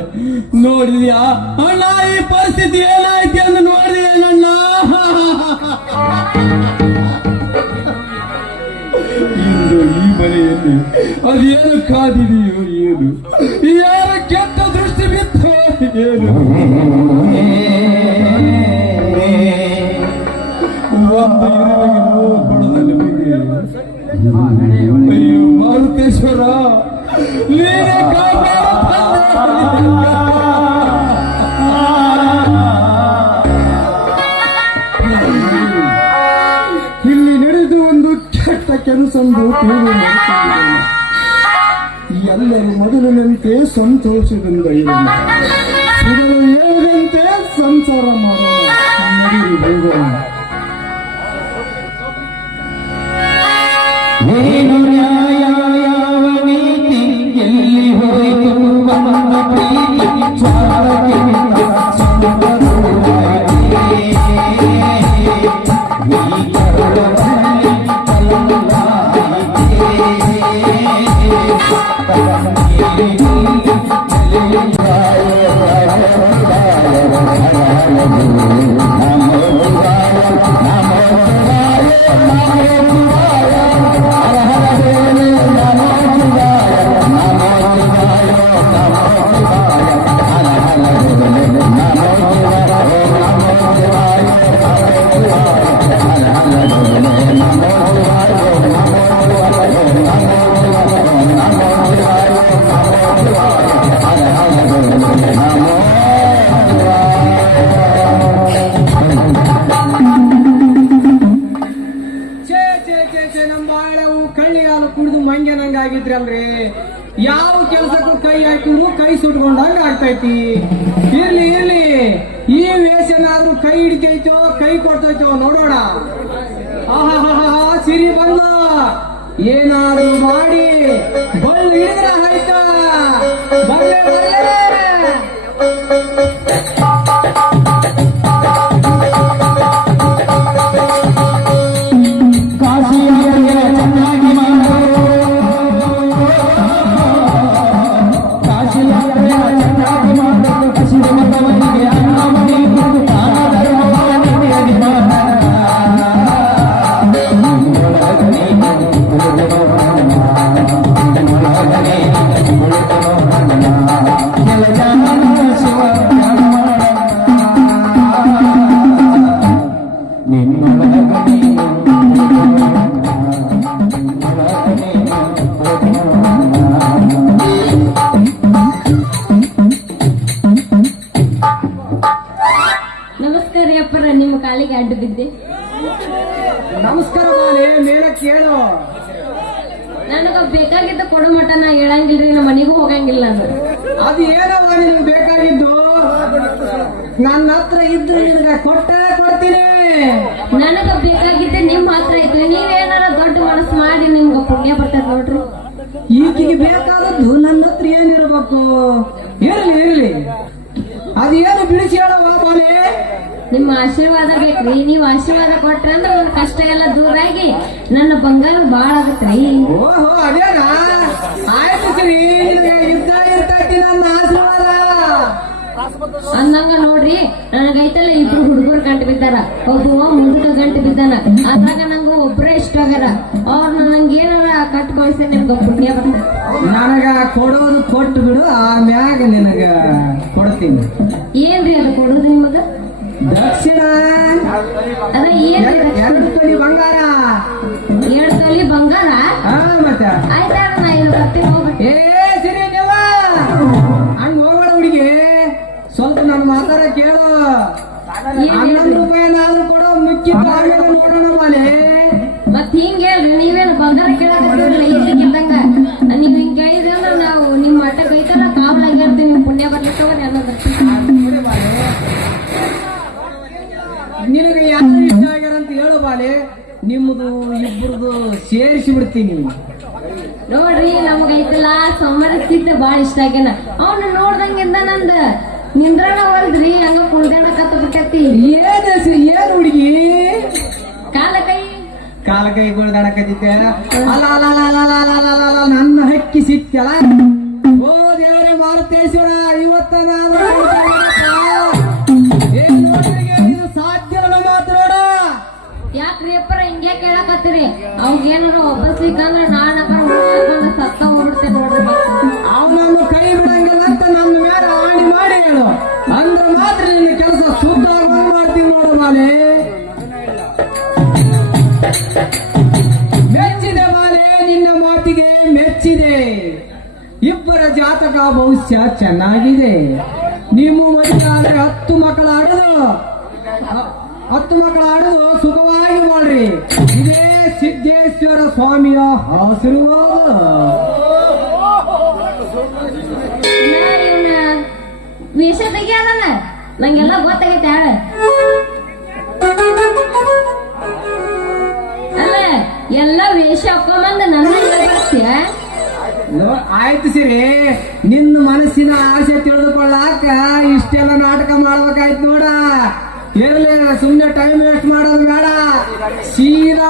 ನೋಡಿದ್ಯಾ ಅಣ್ಣ? ಈ ಪರಿಸ್ಥಿತಿ ಏನಾಯ್ತು ಎಂದು ನೋಡಿದೇನಣ್ಣ? ಇಂದು ಈ ಮನೆಯಲ್ಲಿ ಅದೇನು ಕಾದಿದೆಯೋ ಏನು, ಯಾರ ಕೆಟ್ಟ ದೃಷ್ಟಿ ಬಿತ್ತೋ ಏನು, ಒಂದು ಇರುವಿಗೆ ನೋವು ಕೊಡದ ನಿಮಗೆ. ಅಯ್ಯೋ ಮಾರುತೇಶ್ವರ, ನೀನೇ ಇಲ್ಲಿ ನಡೆದು ಒಂದು ಕೆಟ್ಟ ಕೆಲಸಂದು ತಿಳಿದು ಮಾಡಿಕೊಂಡಿದ್ದೇನೆ. ಎಲ್ಲರೂ ಮೊದಲಿನಂತೆ ಸಂತೋಷದಿಂದ ಇರೋಣ. ಸುಧರು ಹೇಳಿದಂತೆ ಸಂಸಾರ ಮಾಡೋಣ. ನಡಿ ಹೋಗೋಣ. ಏನು ನ್ಯಾಯ, ಯಾವ ನೀತಿ, ಎಲ್ಲಿ ಹೋಯಿತು ನಮ್ಮ ಪ್ರೀತಿ? ಸ್ವಾರ್ಥಕ್ಕಿಂತ ಸುಂದರವಾಗಿದೆ ಈ ಕರುಳಲ್ಲಿ ನಮೋ ಸುಟ್ಕೊಂಡಂಗ ಆಗ್ತೈತಿ. ಇರ್ಲಿ ಇರ್ಲಿ, ಈ ವೇಷನಾದ್ರೂ ಕೈ ಹಿಡಿತೈತೋ ಕೈ ಕೊಡ್ತೈತೋ ನೋಡೋಣ. ಆಹಾ ಸಿರಿ ಬಂದ, ಏನಾದ್ರು ಮಾಡಿ ಬಳ್ಳು ಹಿಡಿದ್ರ ಆಯ್ತಾ. ಬರ್ಲೆ ಬರ್ಲೆ. ನಮಸ್ಕಾರ ಅಪ್ಪರ, ನಿಮ್ಮ ಕಾಲಿಗೆ ಅಡ್ಡು ಬಿದ್ದೆ. ನಮಸ್ಕಾರ ಮಾಲೆ, ಮೇಲ ಕೇಳು. ನನಗ ಬೇಕಾಗಿದ್ದ ಕೊಡೋ ಮಟ ನಾ ಹೇಳಂಗಿಲ್ರಿ, ನಮ್ಮ ಮನೆಗೂ ಹೋಗಂಗಿಲ್ಲ ನಾನು. ಅದು ಏನವ ನಿನಗೆ ಬೇಕಾಗಿದ್ದು? ನನ್ನ ಹತ್ರ ಇದ್ರೆ ನಿನಗೆ ಕೊಡ್ತೀನಿ. ನನಗ ಬೇಕಾಗಿದ್ದೆ ನಿಮ್ ಹತ್ರ ಐತ್ರಿ. ನೀವೇನಾರ ದೊಡ್ಡ ಮನಸ್ಸು ಮಾಡಿ ನಿಮ್ಗ ಪುಣ್ಯ ಬರ್ತೈತ್ ನೋಡ್ರಿ. ಈಗಿಗೆ ಬೇಕಾದದ್ದು ನನ್ನ ಹತ್ರ ಏನಿರ್ಬೇಕು? ಇರ್ಲಿ ಇರ್ಲಿ, ಅದೇನು ಬಿಡಿಸಿ ಹೇಳವ ಮಾಲೆ. ನಿಮ್ಮ ಆಶೀರ್ವಾದ ಬೇಕ್ರಿ. ನೀವು ಆಶೀರ್ವಾದ ಕೊಟ್ರಂದ್ರ ನನ್ನ ಕಷ್ಟ ಎಲ್ಲ ದೂರಾಗಿ ನನ್ನ ಬಂಗಾರ ಬಾಳ ಆಗತ್ರಿ. ಓಹೋ ಅದೇನಾ? ಆಯ್ತು ಸರಿ, ಇದ್ದ ಇರ್ತೈತಿ ನನ್ನ ಆಶೀರ್ವಾದ. ಅಂದಂಗ ನೋಡ್ರಿ, ನನಗೈತಲ್ಲ ಇಬ್ರು ಹುಡುಗರು ಗಂಟು ಬಿದ್ದಾರ. ಒಬ್ಬ ಮುದುಕ ಗಂಟು ಬಿದ್ದಾನ. ಅದ್ರಾಗ ನಂಗ ಒಬ್ರೇ ಇಷ್ಟ ಆಗ್ಯಾರ. ಅವ್ರ ನಂಗೇನಾರ ಕಟ್ ಕಳ್ಸಿ ನಿಮ್ಗ ಪುಣ್ಯ ಬರ್ತೈತಿ. ನನಗ ಕೊಡೋದು ಕೊಟ್ಟು ಬಿಡು, ಆಮ್ಯಾಗ ನಿನಗ ಕೊಡ್ತೀನಿ. ಏನ್ರಿ ಅದು ಕೊಡೋದು ನಿಮಗ? ದಕ್ಷಿಣ ಅದ ಏನ್ರಿ? 2 ತೊಲಿ ಬಂಗಾರ. 2 ತೊಲಿ ಬಂಗಾರ? ಮತ್ತ ಆಯ್ತಾ, ನಾ ಇಲ್ಲಿ ಬರ್ತೀನಿ, ಹೋಗ್ಬೇಕು. ಏ ಸರಿ ನೀವ ಹಂಗ ಹೋಗೋಣ ಹುಡುಗಿ. ಸ್ವಲ್ಪ ನನ್ನ ಮಾತಾಡ ಕೇಳು. 11 ರೂಪಾಯಿನಾದ್ರೂ ಕೊಡೋ, ಮಿಕ್ಕಿದ್ದ ಆಮೇಲೆ ನೋಡೋಣ ಮಾಲೆ. ಮತ್ ಹಿಂಗ ಹೇಳ್ರಿ, ನೀವೇನು ಬಂಗಾರ ಕೇಳಕತ್ತಿರಲ್ಲ ಇದ್ದಕ್ಕಿದ್ದಂಗ. ನೀವ್ ಹಿಂಗ ಕೇಳಿದ್ರೆ ನಾವು ನಿಮ್ ಮಠ ಕೈತಲ್ಲ ಕಾವಲಾಗಿರ್ತೀವಿ. ನಿಮ್ ಪುಣ್ಯ ಬರ್ಲಿಕ್ಕೆ ಅನ್ನೋದು. ನಿನಗೆ ಯಾರು ಇಷ್ಟ ಆಗ್ಯಾರ ಅಂತ ಹೇಳು ಬಾಲೆ, ನಿಮ್ಮದು ಇಬ್ಬರದು ಸೇರಿಸಿ ಬಿಡ್ತೀನಿ. ನೋಡ್ರಿ, ನಮ್ಗೈತಲ್ಲ ಸಮರಸಿದ್ದ ಬಾಳ ಇಷ್ಟ ಆಗ್ಯಾನ. ಅವನು ನೋಡ್ದಂಗಿಂದ ನಂದ ನಿಂದ್ರಣ ಹೊರದ್ರಿ, ಹಂಗ ಕುಳ್ದಾಣ ಕತ್ತ ಬಿಟ್ಟತಿ. ಏನ್ ಹುಡುಗಿ ಕಾಲ ಕೈ ಗುಳ್ದಾಡಕತ್ತಿದ್ದೆ. ಅಲ್ಲ ಅಲ್ಲ ಅಲ್ಲ ಅಲ್ಲ ಅಲ್ಲ ಅಲ್ಲ ಅಲ್ಲ ಅಲ್ಲ, ನನ್ನ ಹಕ್ಕಿ ಸಿಕ್ತಲ್ಲ. ಓ ದೇವರೇ ಮಾರುತೇಶ್ವರ, ಇವತ್ತ ನಾನು ಏನ್ ನೋಡ್ರಿಗೆ ಇದು ಸಾಧ್ಯ ಮಾತು ನೋಡ. ಯಾಕ್ರಿ ಅಪ್ಪರ ಹಿಂಗ್ಯಾ ಕೇಳಕತ್ತೀರಿ? ಅವಾಗೇನಾರ ಒಬ್ಬಸ್ಲಿಕ್ಕಂದ್ರ ನಾನ್ ಸತ್ತ ಹೋಗ್ಬಿಡ್ತೆ ನೋಡ್ರಿ. ಅವನನ್ನು ಕೈ ಬಿಡಂಗಿಲ್ಲ ಅಂತ ನನ್ನ ಮೇಲೆ ಆಣಿ ಮಾಡಿ ಹೇಳು. ಅಂದ್ರೆ ಮಾತ್ರ ನಿನ್ನ ಕೆಲಸ ಶುದ್ಧ ಮಾಡ್ತೀನಿ ನೋಡು ಮಾಲೆ. ಮೆಚ್ಚಿದೆ ಮಾಲೆ, ನಿನ್ನ ಮಾತಿಗೆ ಮೆಚ್ಚಿದೆ. ಇಬ್ಬರ ಜಾತಕ ಭವಿಷ್ಯ ಚೆನ್ನಾಗಿದೆ. ನಿಮ್ಮ ಮದುವೆ 10 ಮಕ್ಕಳ ಆಡುದು ಸುಖವಾಗಿ ಮಾಡ್ರಿ. ಇದೇ ಸಿದ್ದೇಶ್ವರ ಸ್ವಾಮಿಯ ಆಶೀರ್ವಾದ. ಇವನ ವೇಷ ತೆಗಿಯೋದನ ನಂಗೆಲ್ಲ ಗೊತ್ತಾಗೈತೆ. ಅಲ್ಲ, ಎಲ್ಲ ವೇಷ ಹಾಕೊಂಬಂದ ನನ್ನ ಬರ್ತೀಯ. ಆಯ್ತು ಸಿರಿ, ನಿನ್ನ ಮನಸ್ಸಿನ ಆಸೆ ತಿಳಿದುಕೊಳ್ಳಾಕ ಇಷ್ಟೆಲ್ಲ ನಾಟಕ ಮಾಡ್ಬೇಕಾಯ್ತು ನೋಡ. ಇರ್ಲಿ, ಸುಮ್ನೆ ಟೈಮ್ ವೇಸ್ಟ್ ಮಾಡೋದು ಬೇಡ. ಸೀದಾ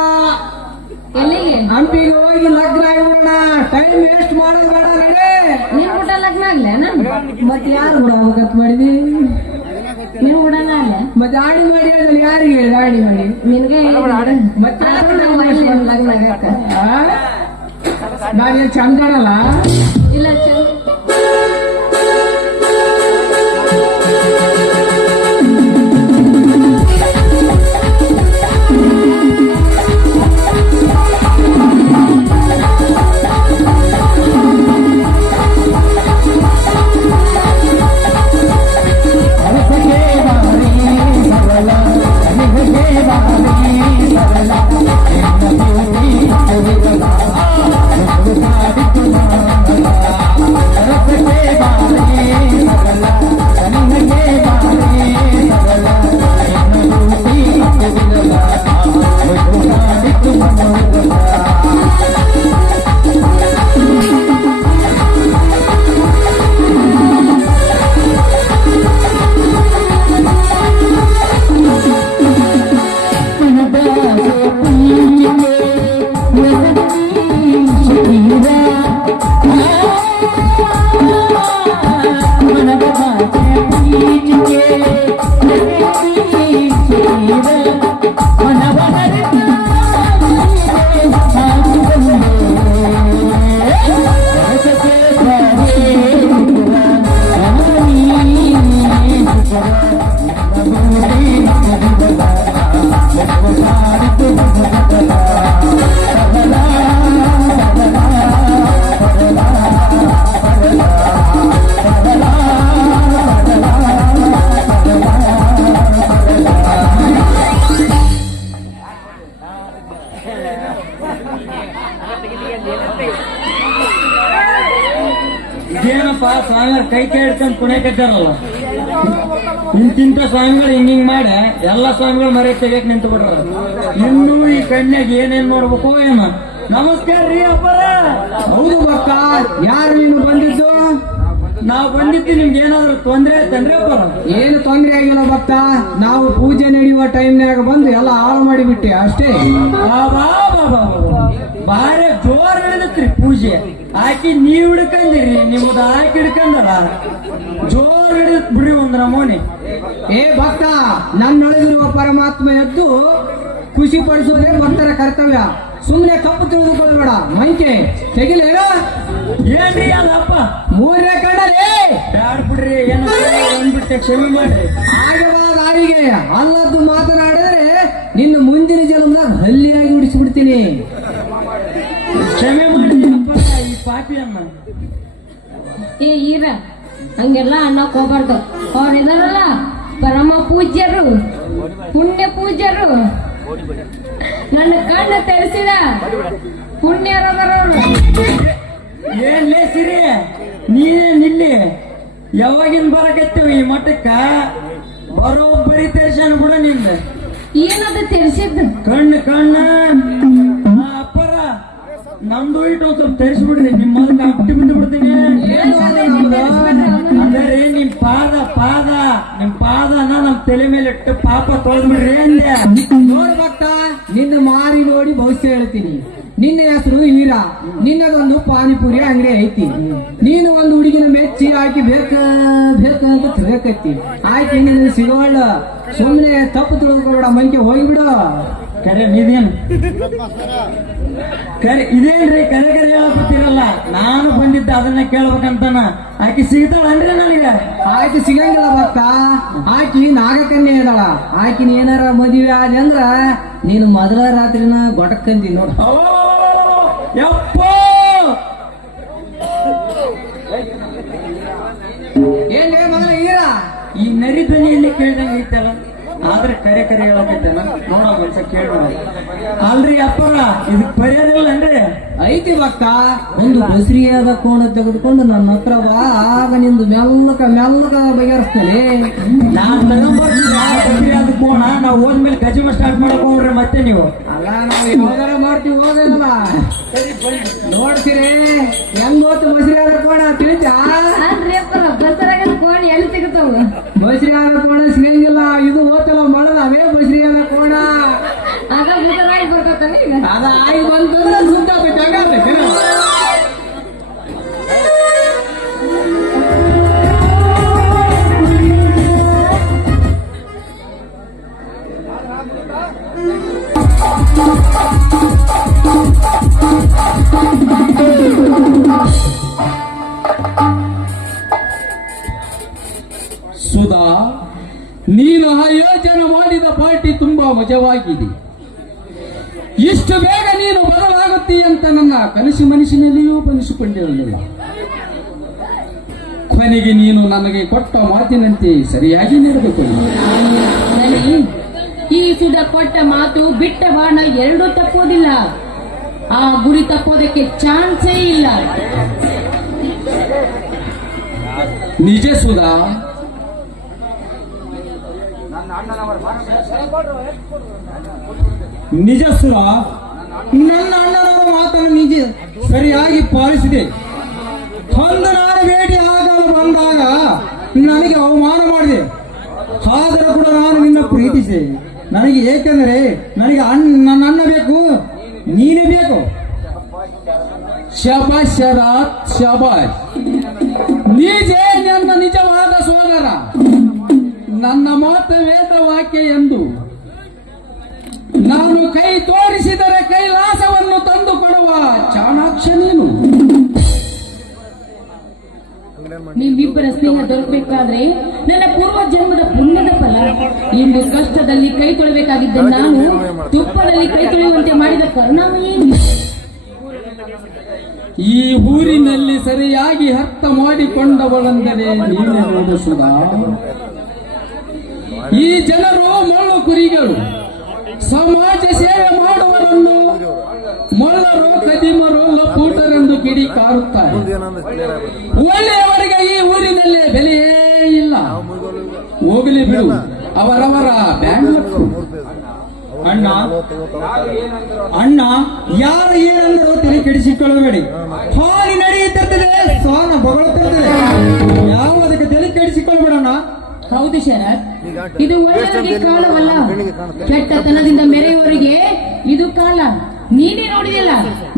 ಎಲ್ಲಿಗೆ? ಹಂಪಿಗೆ ಹೋಗಿ ಲಗ್ನ ಆಗಿಬಿಡೋಣ. ಟೈಮ್ ವೇಸ್ಟ್ ಮಾಡೋದು ಬೇಡ. ನಡೆ. ನೀನ್ ಊಟ ಲಗ್ನ ಆಗ್ಲೇ? ಮತ್ತೆ ಯಾರು ಕೂಡ ಅವಗತ್ ಮಾಡಿದಿ? ನೀವ್ ಉಡನ ಅಲ್ಲ? ಮತ್ತೆ ಆಡಿ ಮಾಡಿ ಹೇಳಲಿ, ಯಾರಿಗೆ ಹೇಳಿ ಆಡಿ ಮಾಡಿ? ನಿನ್ಗೆ ಮತ್ತೆ ಲಗ್ನ ಆಗಕ್ಕ ನಾನೇನ್ ಚಂದನಲ್ಲ. ಇಲ್ಲ Thank you. ಏನಪ್ಪ ಸ್ವಾಮಿಗಳು ಕೈ ಹಿಡ್ಕೊಂಡು ಕುಣಿಯಕತ್ತಾರಲ್ಲ, ಇಂತಿಂತ ಸ್ವಾಮಿಗಳು ಹಿಂಗಿಂಗ್ ಮಾಡಿ ಎಲ್ಲ ಸ್ವಾಮಿಗಳು ಮರೆ ತೆಗಿಯಕ್ ನಿಂತು ಬಿಡ್ರ. ಇನ್ನೂ ಈ ಕನ್ಯಾಗ ಏನೇನ್ ಮಾಡ್ಬೇಕು ಏನ. ನಮಸ್ಕಾರ ರೀ ಅಪ್ಪರ. ಹೌದು ಭಕ್ತ, ಯಾರು ನೀನು ಬಂದಿದ್ದು? ನಾವು ಬಂದಿದ್ದು ನಿಮ್ಗೆ ಏನಾದ್ರು ತೊಂದ್ರೆ ಆಯ್ತನ್ರಿ ಅಪ್ಪರ? ಏನು ತೊಂದರೆ ಆಗಿಲ್ಲ ಭಕ್ತ, ನಾವು ಪೂಜೆ ನಡೆಯುವ ಟೈಮ್ನಾಗ ಬಂದು ಎಲ್ಲ ಹಾಳು ಮಾಡಿಬಿಟ್ಟೆ ಅಷ್ಟೇ. ಬಾರಿ ಜೋರ್ ಹಿಡಿದತ್ರಿ ಪೂಜೆ. ಆಕಿ ನೀವ್ ಹಿಡ್ಕಂದಿರಿ, ನಿಮ್ಮದ ಆಕಿ ಹಿಡ್ಕಂದಲ್ಲ, ಜೋರ್ ಹಿಡಿದತ್ ಬಿಡ್ರಿ ಒಂದ್ ನಮೂನಿ. ಏ ಭಕ್ತ, ನನ್ನೊಳಗಿರುವ ಪರಮಾತ್ಮ ಎದ್ದು ಖುಷಿ ಪಡಿಸೋದೇ ಭಕ್ತರ ಕರ್ತವ್ಯ. ಸುಮ್ಮನೆ ತಪ್ಪು ತಿಳಿದುಕೊಳ್ಳಬೇಡ. ಮಂಕೆ ತೆಗಿಲೇನೋ ಏನ್ರಿ ಅದಪ್ಪ? ಮೂರನೇ ಕಣ್ಣಲ್ಲಿ ಬ್ಯಾಡ್ ಬಿಡ್ರಿ, ಏನೋ ಅಂದ್ಬಿಟ್ಟೆ, ಕ್ಷಮೆ ಮಾಡ್ರಿ. ಆಗವಾದ ಆವಿಗೆ ಅಲ್ಲದ್ದು ಮಾತನಾಡಿದ್ರೆ ನಿನ್ನ ಮುಂದಿನ ಜನ್ಮದಾಗ ಹಲ್ಲಿಯಾಗಿ ಉಡಿಸಿಬಿಡ್ತೀನಿ. ಕ್ಷಮೆ ಮಾಡ್ರಿ ಅಪ್ಪ, ಈ ಪಾಪಿಯನ್ನ. ಏ ಈರ ಹಂಗೆಲ್ಲ ಅನ್ನಕ್ ಹೋಗ್ಬಾರ್ದು. ಅವ್ರ ಇದಾರಲ್ಲ ಪರಮ ಪೂಜ್ಯರು, ಪುಣ್ಯ ಪೂಜ್ಯರು, ನನ್ನ ಕಣ್ಣು ತೆರೆಸಿದ ಪುಣ್ಯರವರು. ಏನ್ಲೇ ಸಿರಿ, ನೀನೇನಿಲ್ಲಿ ಯಾವಾಗಿನ್ ಬರಕತ್ತೇವ ಈ ಮಠಕ್ಕ? ಬರೋಬ್ಬರಿ ತೆರ್ಸನ್ ಬಿಡ ನಿಂದ. ಏನದು ತೆರೆಸಿದ್ದು? ಕಣ್ಣು ಅಪ್ಪರ ನಮ್ದು ಇಟ್ಟು ಒಂದ್ ಸ್ವಲ್ಪ ತರಿಸ್ಬಿಡ್ರಿ. ನಿಮ್ಮ ಅದಕ್ಕೆ ಅಟ್ಟಿ ಬಿಟ್ಟು ಬಿಡ್ತೀನಿ. ಅಂದ್ರೆ ನಿಮ್ ಪಾದನ ನಮ್ ತಲೆ ಮೇಲೆ ಇಟ್ಟು ಪಾಪ ತೊಳೆದ್ಬಿಡ್ರಿ ಅಂದೆ. ನೋಡು ಭಕ್ತ, ನಿನ್ನ ಮಾರಿ ನೋಡಿ ಭವಿಷ್ಯ ಹೇಳ್ತೀನಿ. ನಿನ್ನ ಹೆಸರು ಹೀರಾ, ನಿನ್ನದೊಂದು ಪಾನಿಪುರಿ ಅಂಗಡಿ ಐತಿ. ನೀನು ಒಂದು ಹುಡುಗಿನ ಮೆಚ್ಚಿ ಹಾಕಿ ಬೇಕ ಅಂತ ತಿಳ್ಕತ್ತಿ. ಆಯ್ತು, ನಿನ್ನ ಸಿಗೋಲ್ಲ. ಸುಮ್ಮನೆ ತಪ್ಪು ತಿಳಿದುಕೊಬೇಡ, ಮಂಕೆ ಹೋಗಿಬಿಡು. ಕರೆ ಇದೇನು ಕರೆ ಇದೇನ್ರಿ? ಕರೆ ಹೇಳಕತ್ತಿರಲ್ಲ. ನಾನು ಬಂದಿದ್ದ ಅದನ್ನ ಕೇಳ್ಬೇಕಂತಾನ. ಆಕಿ ಸಿಗ್ತಾಳನ್ರಿ ನನಗೆ? ಆಯ್ತು, ಸಿಗಂಗಿಲ್ಲ ಭಕ್ತ. ಆಕಿ ನಾಗಕನ್ಯೆ ಇದಾಳ. ಆಕಿನ ಏನಾರ ಮದುವೆ ಆದ ಅಂದ್ರ ನೀನು ಮೊದಲ ರಾತ್ರಿನ ಗೊಟಕ್ಕಂದಿ ನೋಡು. ಯಪ್ಪ, ಏನ್ಲೇ ಮೊದಲ ಹೀರಾ? ಈ ನರಿ ಧ್ವನಿಯಲ್ಲಿ ಕೇಳ್ದಂಗ ಐತಲ್ಲ, ಆದ್ರೆ ಕರೆ ಹೇಳಕೈತಲ್ಲ. ನೋಡ ಒಂದ್ಸ ಕೇಳ್ಬೇಡ. ಅಲ್ರಿ ಅಪ್ಪರ, ಇದಕ್ ಪರಿಹಾರ ಇಲ್ಲನ್ರಿ? ಐತಿ ಭಕ್ತ. ಒಂದು ಬಸರಿಯಾದ ಕೋಣ ತೆಗೆದುಕೊಂಡು ನನ್ನ ಹತ್ರ ಬಾ, ಆಗ ನಿಂದು ಮೆಲ್ಲಕ ಬಗೆಹರಿಸ್ತೇನೆ. ನಾನ್ ತಗೊಂಡ್ಬರ್ತೀನಿ ಅದು ಕೋಣ. ನಾವ್ ಹೋದ್ಮೇಲೆ ಗಜಿಮ ಸ್ಟಾರ್ಟ್ ಮಾಡಕ್ ಹೋಗ್ರಿ ಮತ್ತೆ ನೀವು. ಅಲ್ಲ, ನಾವು ಯಾವ್ದಾರ ಮಾಡ್ತೀವಿ, ಹೋಗೋದಲ್ಲ. ನೋಡ್ತೀರಿ ಹೆಂಗ್ ಹೋತು ಬಸರಿಯಾದ ಕೋಣ ತಿಳಿತಾ? ಅಲ್ರಿ ಅಪ್ಪರ, ಬಸರಾಗ ಕೋಣಿ ಎಲ್ಲಿ ಸಿಗುತ್ತವ? ಬಸರಿಯಾದ ಕೋಣ ಸಿಗಂಗಿಲ್ಲ. ಇದು ಹೋತಲ್ಲ ಮಳದ, ಅವೇ ಬಸರಿಯಾದ ಕೋಣ. ಆಗ ಬಸರಾಗಿ ಬರ್ತಾನೆ ಈಗ. ಅದ ಆಗಿ ಬಂತಂದ್ರೆ ಸುತ್ತಾಗ್ಬೇಕು, ಹಂಗಾಗ್ಬೇಕು. ಸುಧಾ, ನೀನು ಆಯೋಜನೆ ಮಾಡಿದ ಪಾರ್ಟಿ ತುಂಬಾ ಮಜವಾಗಿದೆ. ಇಷ್ಟು ಬೇಗ ನೀನು ಬದಲಾಗುತ್ತೀ ಅಂತ ನನ್ನ ಕನಸು ಮನಸ್ಸಿನಲ್ಲಿಯೂ ಬನಿಸಿಕೊಂಡಿರಲಿಲ್ಲ. ಕೊನೆಗೆ ನೀನು ನನಗೆ ಕೊಟ್ಟ ಮಾತಿನಂತೆ ಸರಿಯಾಗಿ ನಡೆದುಕೊಂಡು ಸರಿ, ಈ ಸುಧ ಕೊಟ್ಟ ಮಾತು ಬಿಟ್ಟ ಬಾಣ ಎರಡೂ ತಪ್ಪೋದಿಲ್ಲ. ಆ ಗುರಿ ತಪ್ಪೋದಕ್ಕೆ ಚಾನ್ಸೇ ಇಲ್ಲ. ನಿಜ ಸುಧಾ. ನಿಜ ಸುರ, ನನ್ನ ಅಣ್ಣನವರ ಮಾತನ್ನು ನಿಜ ಸರಿಯಾಗಿ ಪಾಲಿಸಿದೆ. ಒಂದು ನಾನು ಭೇಟಿ ಆಗಲು ಬಂದಾಗ ನನಗೆ ಅವಮಾನ ಮಾಡಿದೆ. ಆದರೂ ಕೂಡ ನಾನು ನಿನ್ನ ಪ್ರೀತಿಸಿದೆ. ನನಗೆ ಏಕೆಂದರೆ ನನಗೆ ನನ್ನ ಅಣ್ಣ ಬೇಕು, ನೀನೇ ಬೇಕು. ಶಬಾಷ್ ಶರತ್, ಶಬಾಷ್. ನೀಜೇ ನನ್ನ ನಿಜವಾದ ಸೋದರ. ನನ್ನ ಮಾತು ವೇದ ವಾಕ್ಯ ಎಂದು ನಾನು ಕೈ ತೋರಿಸಿದರೆ ಕೈಲಾಸವನ್ನು ತಂದು ಕೊಡುವ ಚಾಣಾಕ್ಷ ನೀನು. ನಿಮ್ಮಿಬ್ಬರ ಸ್ನೇಹ ದೊರಕಬೇಕಾದ್ರೆ ನನ್ನ ಪೂರ್ವ ಜನ್ಮದ ಪುಣ್ಯದ ಫಲ. ಇಂದು ಕಷ್ಟದಲ್ಲಿ ಕೈ ತೊಳಬೇಕಾಗಿದ್ದ ನಾನು ತುಪ್ಪದಲ್ಲಿ ಕೈ ತೊಳೆಯುವಂತೆ ಮಾಡಿದ ಕರುಣಾಮಯೇ ನೀನು. ಈ ಊರಿನಲ್ಲಿ ಸರಿಯಾಗಿ ಅರ್ಥ ಮಾಡಿಕೊಂಡವಳೆಂದರೆ ನೀನೇ ನೋಡು ಸುಧಾ. ಈ ಜನರು ಮೊಳ್ಳು ಕುರಿಗಳು, ಸಮಾಜ ಸೇವೆ ಮಾಡುವವರನ್ನು ಮೊಳ್ಳರು, ಕದಿಮರು, ಲಪೂಟರೆಂದು ಕಿಡಿಕಾರುತ್ತಾರೆ. ಒಳ್ಳೆಯವರಿಗೆ ಈ ಊರಿನಲ್ಲಿ ಬೆಲೆಯೇ ಇಲ್ಲ. ಹೋಗಲಿ ಬಿಡು, ಅವರವರ ಬ್ಯಾಂಕ್. ಅಣ್ಣ ಅಣ್ಣ ಯಾರು ಏನಂದರೂ ತಲೆ ಕೆಡಿಸಿಕೊಳ್ಳಬೇಡಿ. ಹಾಲಿ ನಡೆಯುತ್ತಿರ್ತದೆ, ಸ್ವಾನ ಬಗಳುತ್ತಿರ್ತದೆ. ಯಾವ ಅದಕ್ಕೆ ತಲೆ ಕೆಡಿಸಿಕೊಳ್ಳಬೇಡಣ್ಣ. ಹೌದು ಶರತ್, ಇದು ಒಳ್ಳೆಯವರಿಗೆ ಕಾಲವಲ್ಲ, ಕೆಟ್ಟತನದಿಂದ ಮೆರೆಯುವವರಿಗೆ ಇದು ಕಾಲ. ನೀನೇ ನೋಡಿದಿಲ್ಲ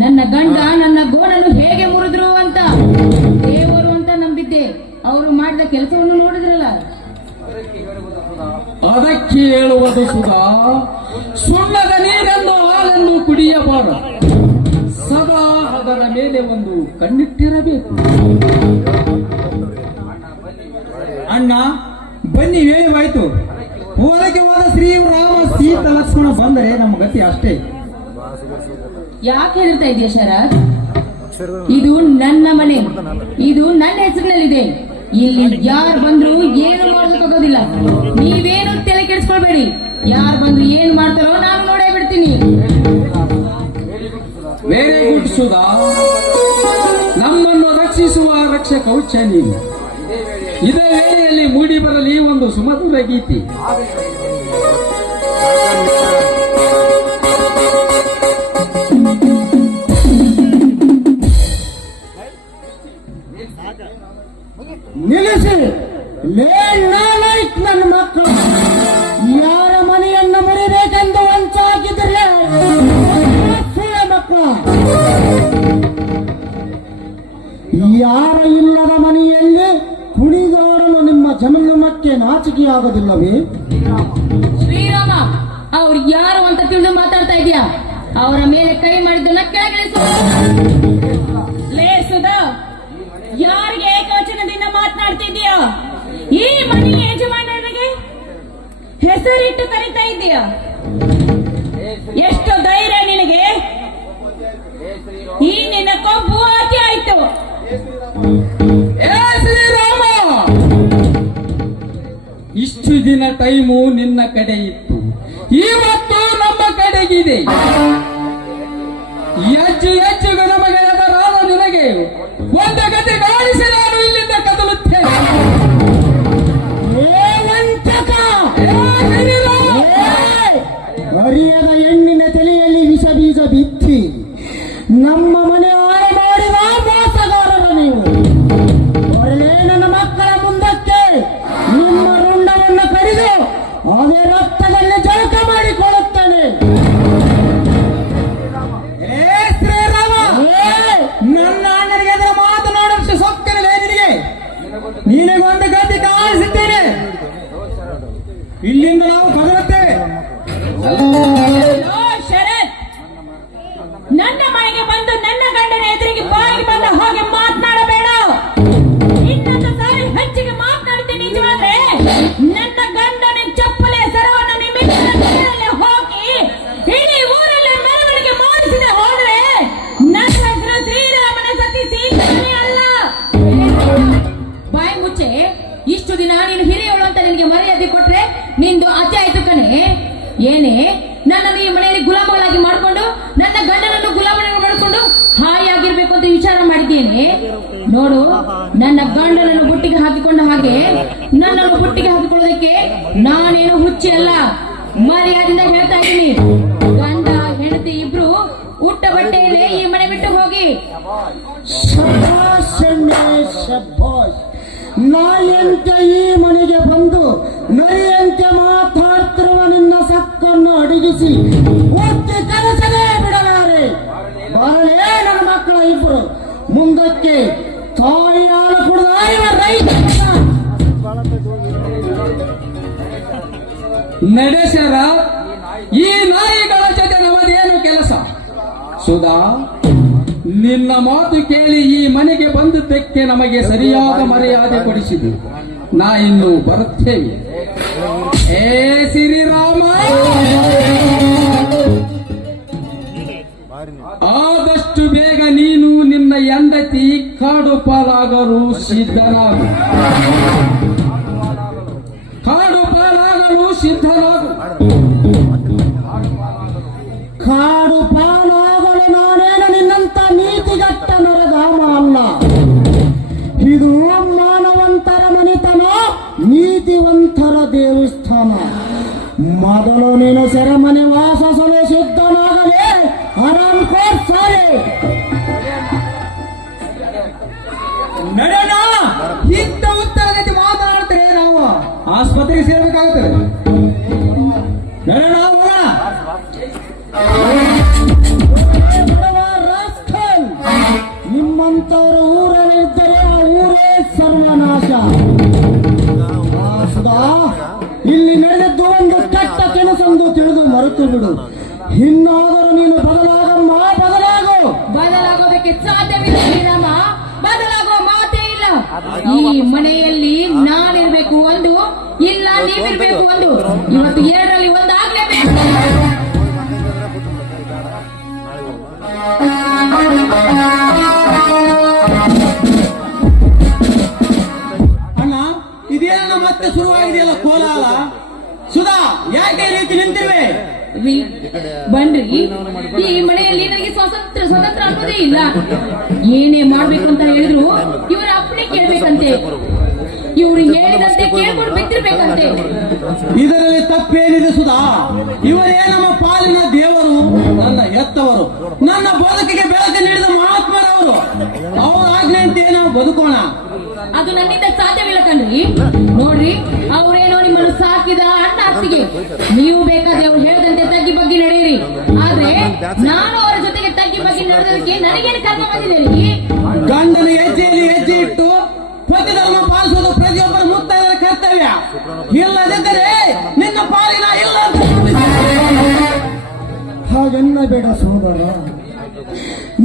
ನನ್ನ ಗಂಡ ನನ್ನ ಗೋಣನ್ನು ಹೇಗೆ ಮುರಿದ್ರು ಅಂತ. ದೇವರು ಅಂತ ನಂಬಿದ್ದೆ, ಅವರು ಮಾಡಿದ ಕೆಲಸವನ್ನು ನೋಡಿದ್ರಲ್ಲ. ಅದಕ್ಕೆ ಹೇಳುವುದು ಸುಧಾ, ಸುಣ್ಣದ ನೀರನ್ನು ಹಾಲನ್ನು ಕುಡಿಯಬಾರದು. ಸದಾ ಅದರ ಮೇಲೆ ಒಂದು ಕಣ್ಣಿಟ್ಟಿರಬೇಕು. ಅಣ್ಣ ಬನ್ನಿ, ಹೇಳುವಾಯ್ತು. ಹೊಲಕ್ಕೆ ಹೋದ ಶ್ರೀರಾಮ ಸೀತ ಲಕ್ಷ್ಮಣ ಬಂದರೆ ನಮ್ಮ ಗತಿ ಅಷ್ಟೇ. ಯಾಕೆ ಹೆದರ್ತಾ ಇದೆಯಾ ಶರತ್? ಇದು ನನ್ನ ಮನೆ, ಇದು ನನ್ನ ಹೆಸರಿನಲ್ಲಿದೆ. ಇಲ್ಲಿ ಯಾರು ಬಂದ್ರು ಏನು ಮಾಡೋದಕ್ಕಾಗೋದಿಲ್ಲ. ನೀವೇನು ತಲೆ ಕೆಡಿಸ್ಕೊಳ್ಬೇಡಿ. ಯಾರು ಬಂದ್ರು ಏನ್ ಮಾಡ್ತಾರೋ ನಾನು ನೋಡೇ ಬಿಡ್ತೀನಿ. ವೆರಿ ಗುಡ್ ಸುಧಾ, ನಮ್ಮನ್ನು ರಕ್ಷಿಸುವ ರಕ್ಷ ಕವಚ ನೀನು. ಇದೇ ವೇಳೆಯಲ್ಲಿ ಮೂಡಿ ಬರಲಿ ಒಂದು ಸುಮಧುರ ಗೀತೆ. ನಿಲ್ಲಿಸಿ. ನನ್ನ ಮಕ್ಕಳು ಯಾರ ಮನೆಯನ್ನು ಮುರಿಬೇಕೆಂದು ವಂಚಾಕಿದರೆ ಮಕ್ಕಳು, ಯಾರ ಇಲ್ಲದ ಮನೆಯಲ್ಲಿ ಕುಣಿದಾಡಲು ನಿಮ್ಮ ಜನ್ಮಕ್ಕೆ ನಾಚಿಕೆಯಾಗೋದಿಲ್ಲವೇ? ಶ್ರೀರಾಮ, ಅವ್ರು ಯಾರು ಅಂತ ತಿಳಿದು ಮಾತಾಡ್ತಾ ಇದೀಯಾ? ಅವರ ಮೇಲೆ ಕೈ ಮಾಡಿದ್ದನ್ನ ಕೆಳಗಿಳಿಸು. ಲೇ ಸುಧಾ, ಯಾರಿಗೆ ಏಕವಚನದಿಂದ ಮಾತನಾಡ್ತಿದ್ಯಾ? ಈ ಮನೆ ಯಜಮಾನನಿಗೆ ಹೆಸರಿಟ್ಟು ಕರೀತಾ ಇದ್ದೀಯಾ? ಎಷ್ಟು ಧೈರ್ಯ ನಿನಗೆ? ಈ ನಿನ್ನ ಕೊಬ್ಬು ಹಾಕಿ ಆಯ್ತು. ಏ ಶ್ರೀರಾಮ, ಇಷ್ಟು ದಿನ ಟೈಮು ನಿನ್ನ ಕಡೆ ಇತ್ತು, ಇವತ್ತು ನಮ್ಮ ಕಡೆಗಿದೆ. ಹೆಚ್ಚು ಹೆಚ್ಚು ನಮಗೆ ಎದುರಾದ ನಿನಗೆ ಒಂದು ಗತಿ ಕಾಣಿಸಿ ನಾನು ಇಲ್ಲಿಂದ ಕದಲುತ್ತೇನೆ. ಅರಿಯದ ಹೆಣ್ಣಿನ ತಲೆಯಲ್ಲಿ ವಿಷ ಬೀಜ ಬಿತ್ತಿ ನಮ್ಮ ಮನೆ ಹಾಳು ಮಾಡಿದ ಮೋಸಗಾರರು ನೀವು. ಹೊರಲೇ ನನ್ನ ಮಕ್ಕಳ ಮುಂದಕ್ಕೆ ನಿಮ್ಮ ರುಂಡವನ್ನು ಕಡಿದು ಅದೇ ರಕ್ತದಲ್ಲಿ ಜಳಕ ಮಾಡಿಕೊಳ್ಳುತ್ತಾನೆ. ನನ್ನ ಅಣ್ಣನಿಗೆ ಅದರ ಮಾತನಾಡುವಷ್ಟು ಸೊಕ್ಕನಿದೆ ನಿನಗೆ. ನಿನಗೊಂದು ಗತಿ ಕಾಣಿಸುತ್ತೇನೆ. ಇಲ್ಲಿಂದ ನಾವು ಕದರುತ್ತೇವೆ. ಶರತ್, ನನ್ನ ಮನೆಗೆ ಬಂದು ನನ್ನ ಗಂಡನ ಎದುರಿಗೆ ಬಾಯಿಗೆ ಬಂದ ಹಾಗೆ ಮಾತನಾಡಬೇಡ. ಇನ್ನೊಂದು ಸಾರಿ ಹೆಚ್ಚಿಗೆ ಮಾತನಾಡ್ತೀನಿ ನಿಜವಾದ್ರೆ ನನ್ನ ಗಂಡನ ಚಪ್ಪಲಿಯ ಸರವನ್ನು ನಿಮ್ಮಿಬ್ಬರಲ್ಲಿ ಹಾಕಿ ಇಡೀ ಊರಲ್ಲಿ ಮೆರವಣಿಗೆ ಮಾಡಿಸಿದೆ ಹೋದ್ರೆ ನನ್ನ ಹೆಸರು ಶ್ರೀರಾಮನ ಸತಿ ಸೀತಾನೇ ಅಲ್ಲ. ಬಾಯಿ ಮುಚ್ಚೆ. ಇಷ್ಟು ದಿನ ನೀನು ಹಿರಿಯವಳು ಅಂತ ನಿನಗೆ ಮರ್ಯಾದೆ ಕೊಟ್ರೆ ನಿಂದು ಅತಿ ಆಯ್ತು ಕಣೆ. ಏನೇ ನನ್ನನ್ನು ಈ ಮನೆಯಲ್ಲಿ ಗುಲಾಮಗಳಾಗಿ ಮಾಡಿಕೊಂಡು ನನ್ನ ಗಂಡನನ್ನು ಗುಲಾಮನಾಗಿ ಮಾಡಿಕೊಂಡು ಹಾಯಾಗಿರ್ಬೇಕು ಅಂತ ವಿಚಾರ ಮಾಡಿದ್ದೇನೆ. ನೋಡು, ನನ್ನ ಗಂಡನನ್ನು ಬುಟ್ಟಿಗೆ ಹಾಕಿಕೊಂಡ ಹಾಗೆ ನನ್ನನ್ನು ಬುಟ್ಟಿಗೆ ಹಾಕಿಕೊಳ್ಳೋದಕ್ಕೆ ನಾನೇನು ಹುಚ್ಚಿ ಅಲ್ಲ. ಮರ್ಯಾದಿಂದ ಹೇಳ್ತಾ ಇದ್ದೀನಿ, ಗಂಡ ಹೆಂಡತಿ ಇಬ್ರು ಉಟ್ಟ ಬಟ್ಟೆಯಲ್ಲೇ ಈ ಮನೆ ಬಿಟ್ಟು ಹೋಗಿ. ಶಭಾಷ್ ಎಣ್ಣೆ, ಶಭಾಷ್. ನಾಯಂತೆ ಈ ಮನೆಗೆ ಬಂದು ನರಿಯಂತೆ ಮಾತಾಡ್ತಿರುವ ನಿನ್ನ ಸಕ್ಕನ್ನು ಅಡಗಿಸಿ ಒತ್ತಿ ಕನಸಲೇ ಬಿಡಲಾರೆ. ಬರಲೇ ನನ್ನ ಮಕ್ಕಳ ಇಬ್ಬರು ಮುಂದಕ್ಕೆ. ತಾಯಿ ಹಾಲು ಕುಡಿದ ರೈತ ನಡೆಸರ ಈ ನಾಯಿಗಳ ಜೊತೆ ನಮ್ಮದೇನು ಕೆಲಸ? ಸುಧಾ, ನಿನ್ನ ಮಾತು ಕೇಳಿ ಈ ಮನೆಗೆ ಬಂದದ್ದಕ್ಕೆ ನಮಗೆ ಸರಿಯಾದ ಮರ್ಯಾದೆ ಕೊಡಿಸಿದೆ. ನಾ ಇನ್ನು ಬರುತ್ತೇವೆ. ಏ ಶ್ರೀರಾಮ, ಆದಷ್ಟು ಬೇಗ ನೀನು ನಿನ್ನ ಹೆಂಡತಿ ಕಾಡು ಪಾಲಾಗಲು ಸಿದ್ಧನಾಗು. ಕಾಡು ಪಾಲಾಗಲು ಸಿದ್ಧನಾಗು. ಕಾಡು ಪಾಲಾಗಲು ನಾನೇನು ನಿನ್ನಂತ ನೀತಿಗಟ್ಟ ನರಧಾಮ ಅಲ್ಲ. ಇದು ಮಾನವಂತರ ಮನೆತನ, ನೀತಿವಂತರ ದೇವಸ್ಥಾನ. ಮೊದಲು ನೀನು ಸೆರೆಮನೆ ವಾಸಿಸಲು ಸಿದ್ಧನಾಗಲೇ ಆರಾಮ್ ಕೋರ್ಸಾರೆ. ನಡೆಯೋಣ. ಇಂಥ ಉತ್ತರದಲ್ಲಿ ಮಾತನಾಡ್ತಾರೆ, ನಾವು ಆಸ್ಪತ್ರೆಗೆ ಸೇರ್ಬೇಕಾಗುತ್ತದೆ. ನಡೆಯೋಣ, ಹೋಗೋಣ. ನಿಮ್ಮಂತವರು ಊರಲ್ಲಿದ್ದರೆ ಆ ಊರೇ ಸರ್ವನಾಶ. ಸುಧಾ, ಇಲ್ಲಿ ನಡೆದದ್ದು ಒಂದು ಕೆಟ್ಟ ಕೆಲಸಂದು ತಿಳಿದು ಮರೆತು ಬಿಡು. ಇನ್ನಾದರೂ ನೀನು ಬದಲಾಗಮ್ಮ, ಬದಲಾಗು. ಬದಲಾಗೋದಕ್ಕೆ ಸಾಧ್ಯವಿಲ್ಲ ಶ್ರೀರಾಮ, ಬದಲಾಗುವ ಮಾತೇ ಇಲ್ಲ. ಈ ಮನೆಯಲ್ಲಿ ನಾನಿರ್ಬೇಕು ಒಂದು, ಇಲ್ಲ ನೀವಿರ್ಬೇಕು ಒಂದು. ಇವತ್ತು ಎರಡರಲ್ಲಿ ಒಂದು ಆಗ್ಲೇಬೇಕು. ಅಣ್ಣ, ಇದೇನ ಮತ್ತೆ ಶುರುವಾಗಿದೆಯಲ್ಲ ಕೋಲಾಲ? ಸುಧಾ, ಯಾಕೆ ಈ ರೀತಿ ನಿಂತಿವೆ? ಬನ್ರಿ, ಈ ಮನೆಯಲ್ಲಿ ನನಗೆ ಸ್ವತಂತ್ರ ಅನ್ನೋದೇ ಇಲ್ಲ. ಏನೇ ಮಾಡ್ಬೇಕು ಅಂತ ಹೇಳಿದ್ರು ಇವರ ಅಪ್ಪನೇ ಕೇಳ್ಬೇಕಂತೆ, ಇವ್ರು ಹೇಳಿದಂತೆ ಕೇಳ್ಕೊಂಡು ಬಿಟ್ಟಿರ್ಬೇಕಂತೆ. ಇದರಲ್ಲಿ ತಪ್ಪೇನಿದೆ ಸುಧಾ? ಇವರೇ ನಮ್ಮ ಪಾಲಿನ ದೇವರು, ನನ್ನ ಎತ್ತವರು, ನನ್ನ ಬದುಕಿಗೆ ಬೆಳಕು ನೀಡಿದ ಮಹಾತ್ಮರವರು. ಅವರ ಆಜ್ಞೆಯಂತೆ ನಾವು ಬದುಕೋಣ. ಅದು ನನ್ನಿಂದ ಸಾಧ್ಯವಿಲ್ಲ ಕಣ್ರಿ. ನೋಡ್ರಿ, ಅವರೇನೋ ನಿಮ್ಮನ್ನು ಸಾಕಿದ ಅಣ್ಣ ಅತ್ತಿಗೆ. ನೀವು ಬೇಕಾದ್ರೆ ಅವ್ರು ಹೇಳದಂತೆ ತಗ್ಗಿ ಬಗ್ಗೆ ನಡೆಯಿರಿ. ಆದ್ರೆ ನಾನು ಅವರ ಜೊತೆಗೆ ತಗ್ಗಿ ಬಗ್ಗೆ ನಡೆದಕ್ಕೆ ನನಗೇನು ಕರ್ಮ ಬಂದಿದೆ? ಗಂಡನ ಹೆಜ್ಜೆಯಲ್ಲಿ ಹೆಜ್ಜೆ ಇಟ್ಟು ಪತಿ ಧರ್ಮ ಪಾಲಿಸುವುದು ಪ್ರತಿಯೊಬ್ಬರ ಮುತ್ತೈದರ ಕರ್ತವ್ಯ. ಇಲ್ಲದಿದ್ದರೆ ನಿನ್ನ ಪಾಲಿನ ಇಲ್ಲ ಅಂತ ಹಾಗೆನ್ನಬೇಡ ಸೋದರ.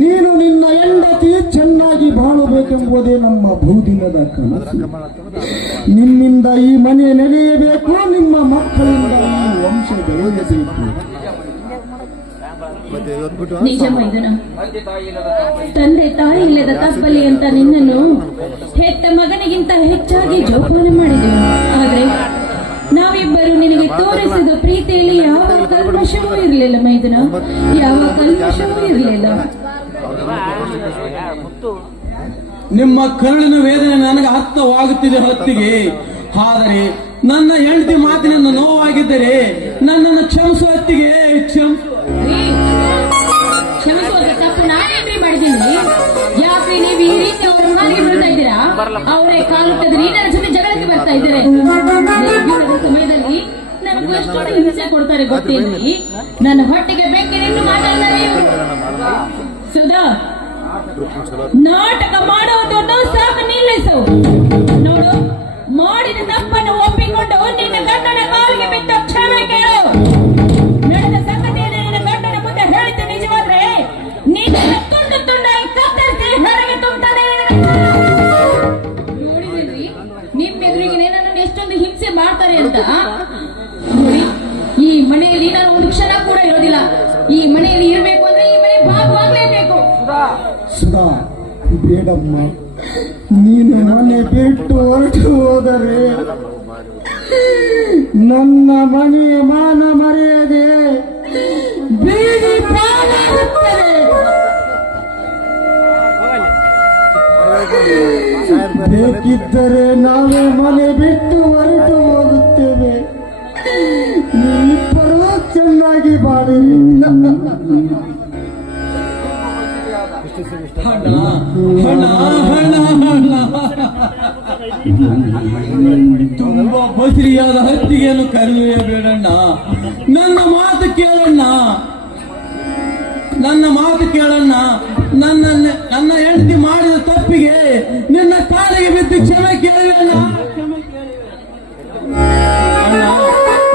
ನೀನು ನಿನ್ನ ಹೆಂಡತಿ ಚೆನ್ನಾಗಿ ಬಾಳಬೇಕೆಂಬುದೇ ನಮ್ಮ ಬಹುದಿನದ ಕನಸು. ನಿನ್ನಿಂದ ಈ ಮನೆ ನೆಲೆಯಬೇಕು, ನಿಮ್ಮ ಮಕ್ಕಳಿಂದ ಈ ವಂಶ ಬೆಳೆಯಬೇಕು. ನಿಜ ಮೈದನ, ತಂದೆ ತಾಯಿ ಇಲ್ಲದ ತಬ್ಬಲಿ ಅಂತ ನಿನ್ನನ್ನು ಹೆತ್ತ ಮಗನಿಗಿಂತ ಹೆಚ್ಚಾಗಿ ಜೋಪಾನ ಮಾಡಿದೆವು. ಆದ್ರೆ ನಾವಿಬ್ಬರು ನಿನಗೆ ತೋರಿಸಿದ ಪ್ರೀತಿಯಲ್ಲಿ ಯಾವ ಕಲ್ಮಶವೂ ಇರಲಿಲ್ಲ ಮೈದನ, ಯಾವ ಕಲ್ಮಶವೂ ಇರಲಿಲ್ಲ. ನಿಮ್ಮ ಕರುಳಿನ ವೇದನೆ ನನಗೆ ಅರ್ಥವಾಗುತ್ತಿದೆ ಹೊತ್ತಿಗೆ. ಆದರೆ ನನ್ನ ಹೆಂಡತಿ ಮಾತಿನಿಂದ ನೋವಾಗಿದ್ದರೆ ನನ್ನನ್ನು ಕ್ಷಮಿಸು ಹೊತ್ತಿಗೆ, ಕ್ಷಮಿಸು. ಕ್ಷಮಿಸುವಂತ ತಪ್ಪು ನಾನೇನ್ರಿ ಮಾಡಿದ್ದೀನಿ? ಯಾಕ್ರಿ ನೀವು ಈ ರೀತಿ ಅವರ ಮಾತಿಗೆ ಬೀಳ್ತಾ ಇದ್ದೀರಾ? ಅವರೇ ಕಾಲು ತೆಗೆದು ನನ್ನ ಜೊತೆ ಜಗಳಕ್ಕೆ ಬರ್ತಾ ಇದ್ದಾರೆ. ಸಮಯದಲ್ಲಿ ನನಗೂ ಎಷ್ಟೊಂದು ಹಿಂಸೆ ಕೊಡ್ತಾರೆ ಗೊತ್ತೇನ್ರಿ? ನನ್ನ ಹೊಟ್ಟೆಗೆ ಬೆಂಕಿನಿಟ್ಟು ಮಾತಾಡ್ತಾರೆ ಇವರು. ಸುಧಾ, ನಾಟಕ ಮಾಡುವುದನ್ನು ಸಾಕು ನಿಲ್ಲಿಸು. ನೋಡು, ಮಾಡಿದ ತಪ್ಪನ್ನು ಒಪ್ಪಿಕೊಂಡು ನಿನ್ನ ಗಂಡನ ಕಾಲಿಗೆ ಬಿಟ್ಟು ಕ್ಷಮೆ ಕೇಳು. ನಡೆದ ಸಂಗತಿಯನ್ನು ನಿನ್ನ ಗಂಡನ ಮುಂದೆ ಹೇಳಿದ್ದು ನಿಜವಾದ್ರೆ ನಿನ್ನ ತುಂಡು ತುಂಡಾಗಿ ಕತ್ತರಿಸಿ ಹೊರಗೆ ತುಂಬುತ್ತಾನೆ. ನೋಡಿದ್ರಿ ನಿಮ್ಮ ಎದುರಿಗೆ ನನ್ನನ್ನು ಎಷ್ಟೊಂದು ಹಿಂಸೆ ಮಾಡ್ತಾರೆ ಅಂತ. ನೋಡಿ, ಈ ಮನೆಯಲ್ಲಿ ನಾನು ಒಂದು ಕ್ಷಣ ಕೂಡ ಇರೋದಿಲ್ಲ. ಈ ಮನೆಯಲ್ಲಿ ಇರಬೇಕು ಅಂದ್ರೆ ಈ ಮನೆ ಭಾಗವಾಗಲೇಬೇಕು. ಸುಧಾ, ಬೇಡಮ್ಮ. ನೀನು ಮನೆ ಬಿಟ್ಟು ಹೊರಟು ಹೋದರೆ ನನ್ನ ಮನೆಯ ಮಾನ ಮರೆಯದೆ ಬೀದಿ ಪಾಲಾಗುತ್ತದೆ. ಬೇಕಿದ್ದರೆ ನಾವೇ ಮನೆ ಬಿಟ್ಟು ಹೊರಟು ಹೋಗುತ್ತೇವೆ. ನೀವಿಬ್ಬರೂ ಚೆನ್ನಾಗಿ ಬಾಳಿರಿ. ಹಣ ಹಣ ಹಣ ಹಣ. ತುಂಬಾ ಬಸರಿಯಾದ ಹತ್ತಿಗೆಯನ್ನು ಕರೆಯಬೇಡಣ್ಣ. ನನ್ನ ಮಾತು ಕೇಳಣ್ಣ, ನನ್ನ ಮಾತು ಕೇಳಣ್ಣ. ನನ್ನ ಹೆಂಡತಿ ಮಾಡಿದ ತಪ್ಪಿಗೆ ನಿನ್ನ ಕಾಲಿಗೆ ಬಿದ್ದು ಕ್ಷಮೆ ಕೇಳುವೆ ಅಣ್ಣ.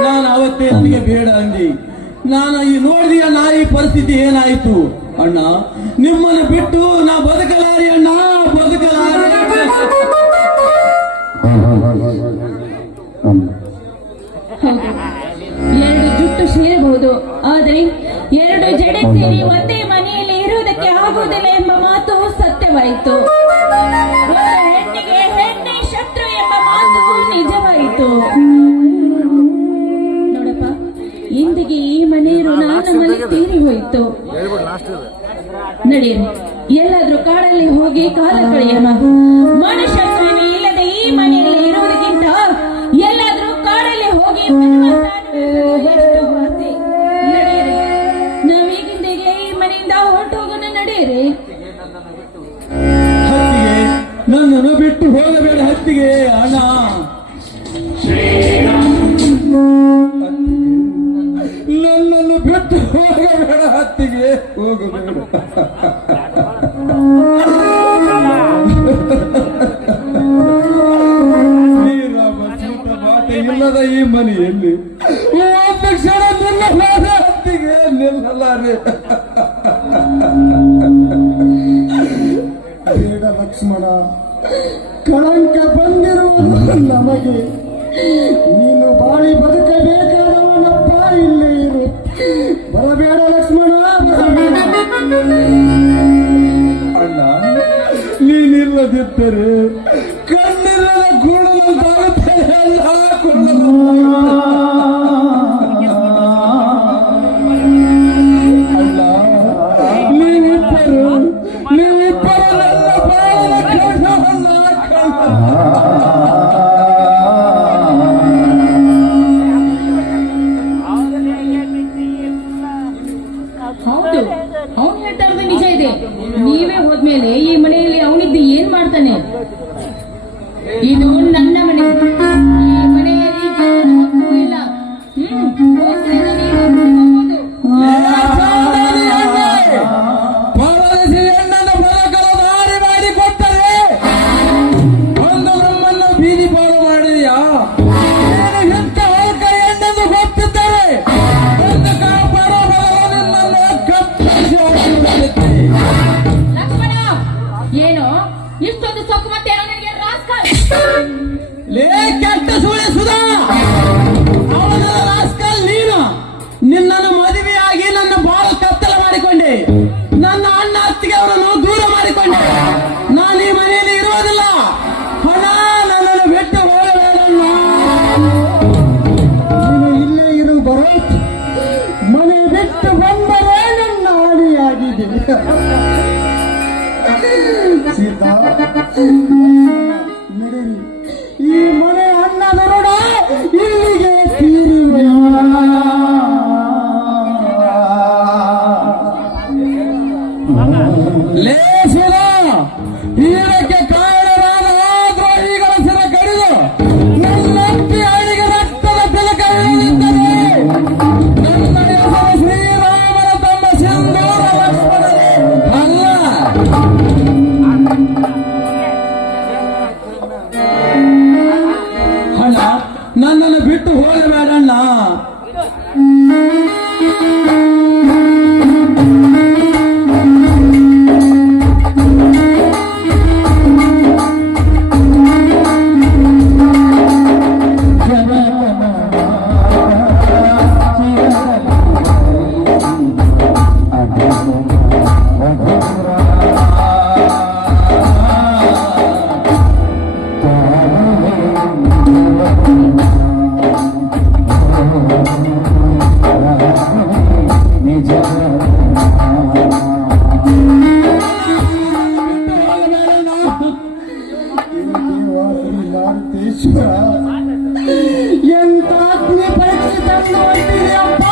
ನಾನು ಅವತ್ತೇ ಎತ್ತಿಗೆ ಬೇಡ ಅಂದಿ. ನಾನು ಈ ನೋಡಿದೀಯ ನಾ ಈ ಪರಿಸ್ಥಿತಿ ಏನಾಯ್ತು ಅಣ್ಣ. ನಿಮ್ಮನ್ನು ಬಿಟ್ಟು ನಾ ಬದುಕಲಾರಿ ಅಣ್ಣ, ಬದುಕಲಾರಿ. ಹೌದು, ಎರಡು ಜುಟ್ಟು ಸೇರಬಹುದು, ಆದರೆ ಎರಡು ಜಡೆ ಸೇರಿ ಒಂದೇ ಮನೆಯಲ್ಲಿ ಇರುವುದಕ್ಕೆ ಆಗುವುದಿಲ್ಲ ಎಂಬ ಮಾತು ಸತ್ಯವಾಯಿತು. ಒಂದು ಹೆಣ್ಣಿಗೆ ಹೆಣ್ಣೆ ಶತ್ರು ಎಂಬ ಮಾತು ನಿಜವಾಯಿತು. ನೋಡಪ್ಪ, ಇಂದಿಗೆ ಈ ಮನೆಯರು ನಮ್ಮಲ್ಲಿ ತೀರಿ ಹೋಯಿತು. ನಡೆಯಿರಿ, ಎಲ್ಲಾದ್ರೂ ಕಾಡಲ್ಲಿ ಹೋಗಿ ಕಾಲ ಕಳೆಯೋಣ. ಮನುಷ್ಯತ್ವನೇ ಇಲ್ಲದೆ ಈ ಮನೆಯಲ್ಲಿ ಇರುವುದಕ್ಕಿಂತ ಎಲ್ಲಾದ್ರೂ ಕಾಡಲ್ಲಿ ಹೋಗಿ ಎಷ್ಟು ವಾಸಿ. ನಡೆಯಿರಿ, ನಾವೀಗಿಂದಿಗೆ ಈ ಮನೆಯಿಂದ ಹೊರಟು ಹೋಗೋಣ. ನಡೆಯಿರಿ. ಹತ್ತಿಗೆ ನನ್ನನ್ನು ಬಿಟ್ಟು ಹೋಗಬೇಡ ಹತ್ತಿಗೆ ಅಣ್ಣ. ನನ್ನನ್ನು ಬಿಟ್ಟು ಹೋಗಬೇಡ ಹತ್ತಿಗೆ, ಹೋಗಬೇಡ. ಶ್ರೀರಾಮ ಸೂತ ಮಾತೆ ಇಲ್ಲದ ಈ ಮನೆಯಲ್ಲಿ ಒಂದು ಕ್ಷಣ ನಿಲ್ಲಲಾರೆ ಹತ್ತಿಗೆ, ನಿಲ್ಲಲಾರೆ. ಬೇಡ ಲಕ್ಷ್ಮಣ, ಕಳಂಕ ಬಂದಿರುವುದು ನಮಗೆ. ನೀನು ಬಾಳಿ ಬದುಕಬೇಕಾದವನಪ್ಪ, ಇಲ್ಲೇ ಇರು. ಬರಬೇಡ ಲಕ್ಷ್ಮಣ, ಬರಬೇಡ. ಅಣ್ಣ, ನೀನಿಲ್ಲದಿದ್ದರೆ ಕಣ್ಣಿಲ್ಲದ ಕೂಡಲಂತಾಗುತ್ತದೆ. ಅಲ್ಲ, ಅಲ್ಲ, ನೀವಿಬ್ಬರು ನನ್ನ ಬಾಳದ ಕಣ್ಣವನ್ನ ಹೌದು, ಅವನು ಹೇಳ್ತಾ ಇರೋದು ನಿಜ ಇದೆ. ನೀವೇ ಹೋದ್ಮೇಲೆ ಈ ಮನೆಯಲ್ಲಿ ಅವನಿದ್ದು ಏನ್ ಮಾಡ್ತಾನೆ? ಇದು ನನ್ನ ಮನೆ, ಈ ಮನೆಯಲ್ಲಿ ಯಾರ ಹಕ್ಕೂ ಇಲ್ಲ. ಹೋಗ್ತೀರಾ ನೀವು? ಹೋಗ್ಬೋದು. ಪರದೇಶಿ ಹೆಣ್ಣನ್ನು ಬದುಕಲು ದಾರಿ ಮಾಡಿಕೊಟ್ಟರೆ ಒಂದು ನಮ್ಮನ್ನು ಬೀದಿ ಪಾಲು ಮಾಡಿದೆಯಾ? ನೀನು ಎಂತ ಹೊರಕ ಹೆಣ್ಣೆಂದು ಗೊತ್ತಿದ್ದರೆ ಒಂದು ಕಾಪಾಡೋ ಬರಲು ನಿಮ್ಮನ್ನು ಕತ್ತರಿಸಿ ಹೋಗಿಬಿಡುತ್ತೆ. ಲಕ್ಷ್ಮಣ, ಏನು ಇಷ್ಟೊಂದು ಸೊಕ್ಕು ಮತ್ತೆ ನನಗೆ ರಾಸ್ಕಲ್? ಲೇ ಕೆಟ್ಟ ಸುಳಿ ಸುಧಾ, ಅವನ ರಾಸ್ಕಲ್ ನೀನು. ನಿನ್ನನ್ನು ಮದುವೆಯಾಗಿ ನನ್ನ ಬಾಳ ಕತ್ತಲ ಮಾಡಿಕೊಂಡೆ. ನನ್ನ ಅಣ್ಣ ಅತ್ತಿಗೆ ಅವರನ್ನು ದೂರ ಮಾಡಿಕೊಂಡೆ. ನಾನು ಈ ಮನೆಯಲ್ಲಿ ಇರುವುದಿಲ್ಲ. ಹಣ ನನ್ನನ್ನು ಬಿಟ್ಟು ಹೋಗಬೇಡಣ್ಣ. ನೀನು ಇಲ್ಲೇ ಇರು ಭರತ್. ಮನೆ ಬಿಟ್ಟು ಬಂದರೆ ನನ್ನ ಹಾನಿಯಾಗಿದೆ. ಸೀತಾ, ನಡೀರಿ. ಈ ಮನೆ ಅಣ್ಣದರೊಡ ಇಲ್ಲಿಗೆ ತೀರಿವೆ. ಲೇ ಸುಧಾ, ಇದಕ್ಕೆ ಕಾರಣರಾದ ದ್ರೋಹಿಗಳ ಸಿರ ಕಡಿದು ನನ್ನಪ್ಪಿ ಅಡಿಗೆ ರಕ್ತದ ತಿಲಕ ಇಳಿದಿದ್ದರೆ ನನ್ನ ಹೆಸರು ಶ್ರೀರಾಮನ ತಮ್ಮ ಸಿಂಧೂರ ಲಕ್ಷ್ಮಣರೇ ಅಲ್ಲ. ಹಣ ನನ್ನನ್ನು ಬಿಟ್ಟು ಹೋಗಬೇಡಣ್ಣ. ಎಂತ ಅಗ್ನಿ ಪರೀಕ್ಷೆ ತಂದು ಹೊಟ್ಟಿದೆಯಪ್ಪ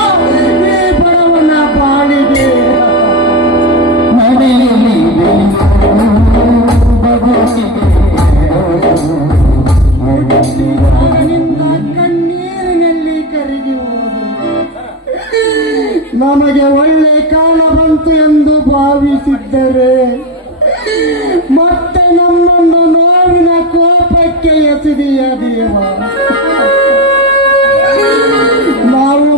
ಈ ಬಡವನ ಬಾಳಿಗೆ. ನಿನ್ನ ಕಣ್ಣೀರಿನಲ್ಲಿ ಕರಗಿ ಹೋದು. ನಮಗೆ ಒಳ್ಳೆ ಕಾಲ ಬಂತು ಎಂದು ಭಾವಿಸಿದ್ದರೆ ಮತ್ತೆ ನಮ್ಮನ್ನು ನೋವಿನ ಕೋಪಕ್ಕೆ ಎಸೆದಿಯ ದೇವ. ನಾವು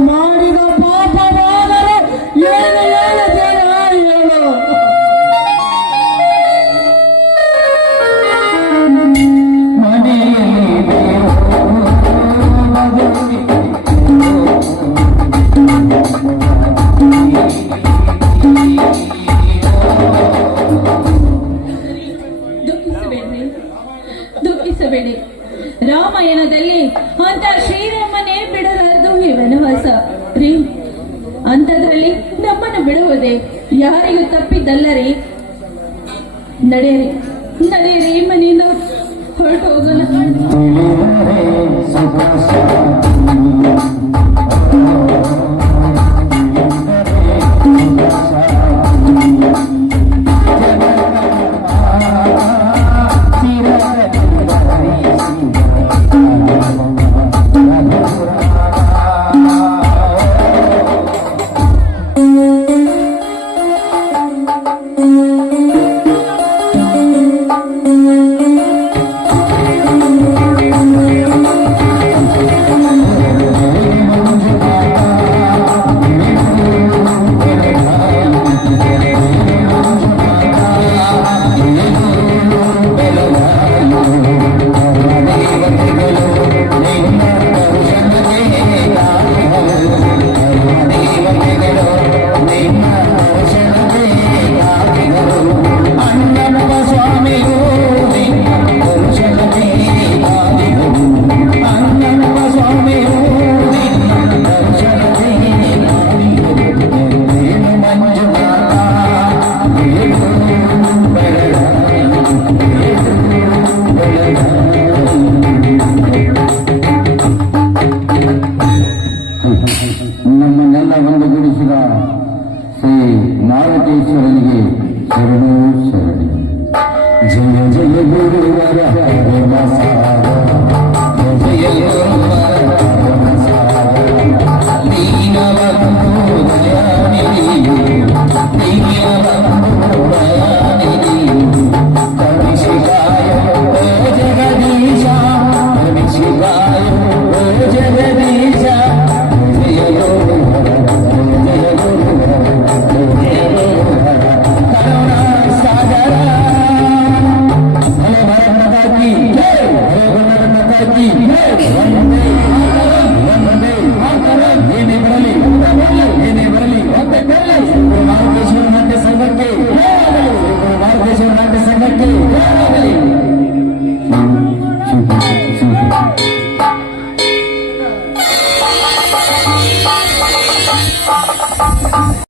ರೀ ಅಂಥದ್ರಲ್ಲಿ ನಮ್ಮನ್ನು ಬಿಡುವುದೇ ಯಾರಿಗೂ ತಪ್ಪಿದ್ದಲ್ಲ ರೀ. ನಡೆಯಿರಿ ನಡೆಯಿರಿ, ಮನೆಯಿಂದ ಹೊರಟು ಹೋಗೋಣ. ನಮ್ಮನ್ನೆಲ್ಲ ಒಂದುಗೂಡಿಸಿದ ಶ್ರೀ ಮಾರುತೇಶ್ವರನಿಗೆ ಶರಣು ಶರಣು. ಜಯ ಜಯ ಗುರುವರ ಪರಮಸಾರ, ಜಯ ಗುರುವರ ಪರಮಸಾರ. ದೀನಬಂಧು ದಯಾನಿಧಿಯು, ದೀನಬಂಧು ದಯಾನಿಧಿಯು, ಕರುಣಿಸಿಗಾಯ ಓ ಜಗದೀಶ, ಕರುಣಿಸಿಗಾಯ ಓ ಜಗದೀಶ. ಸಂಘಕ್ಕೆ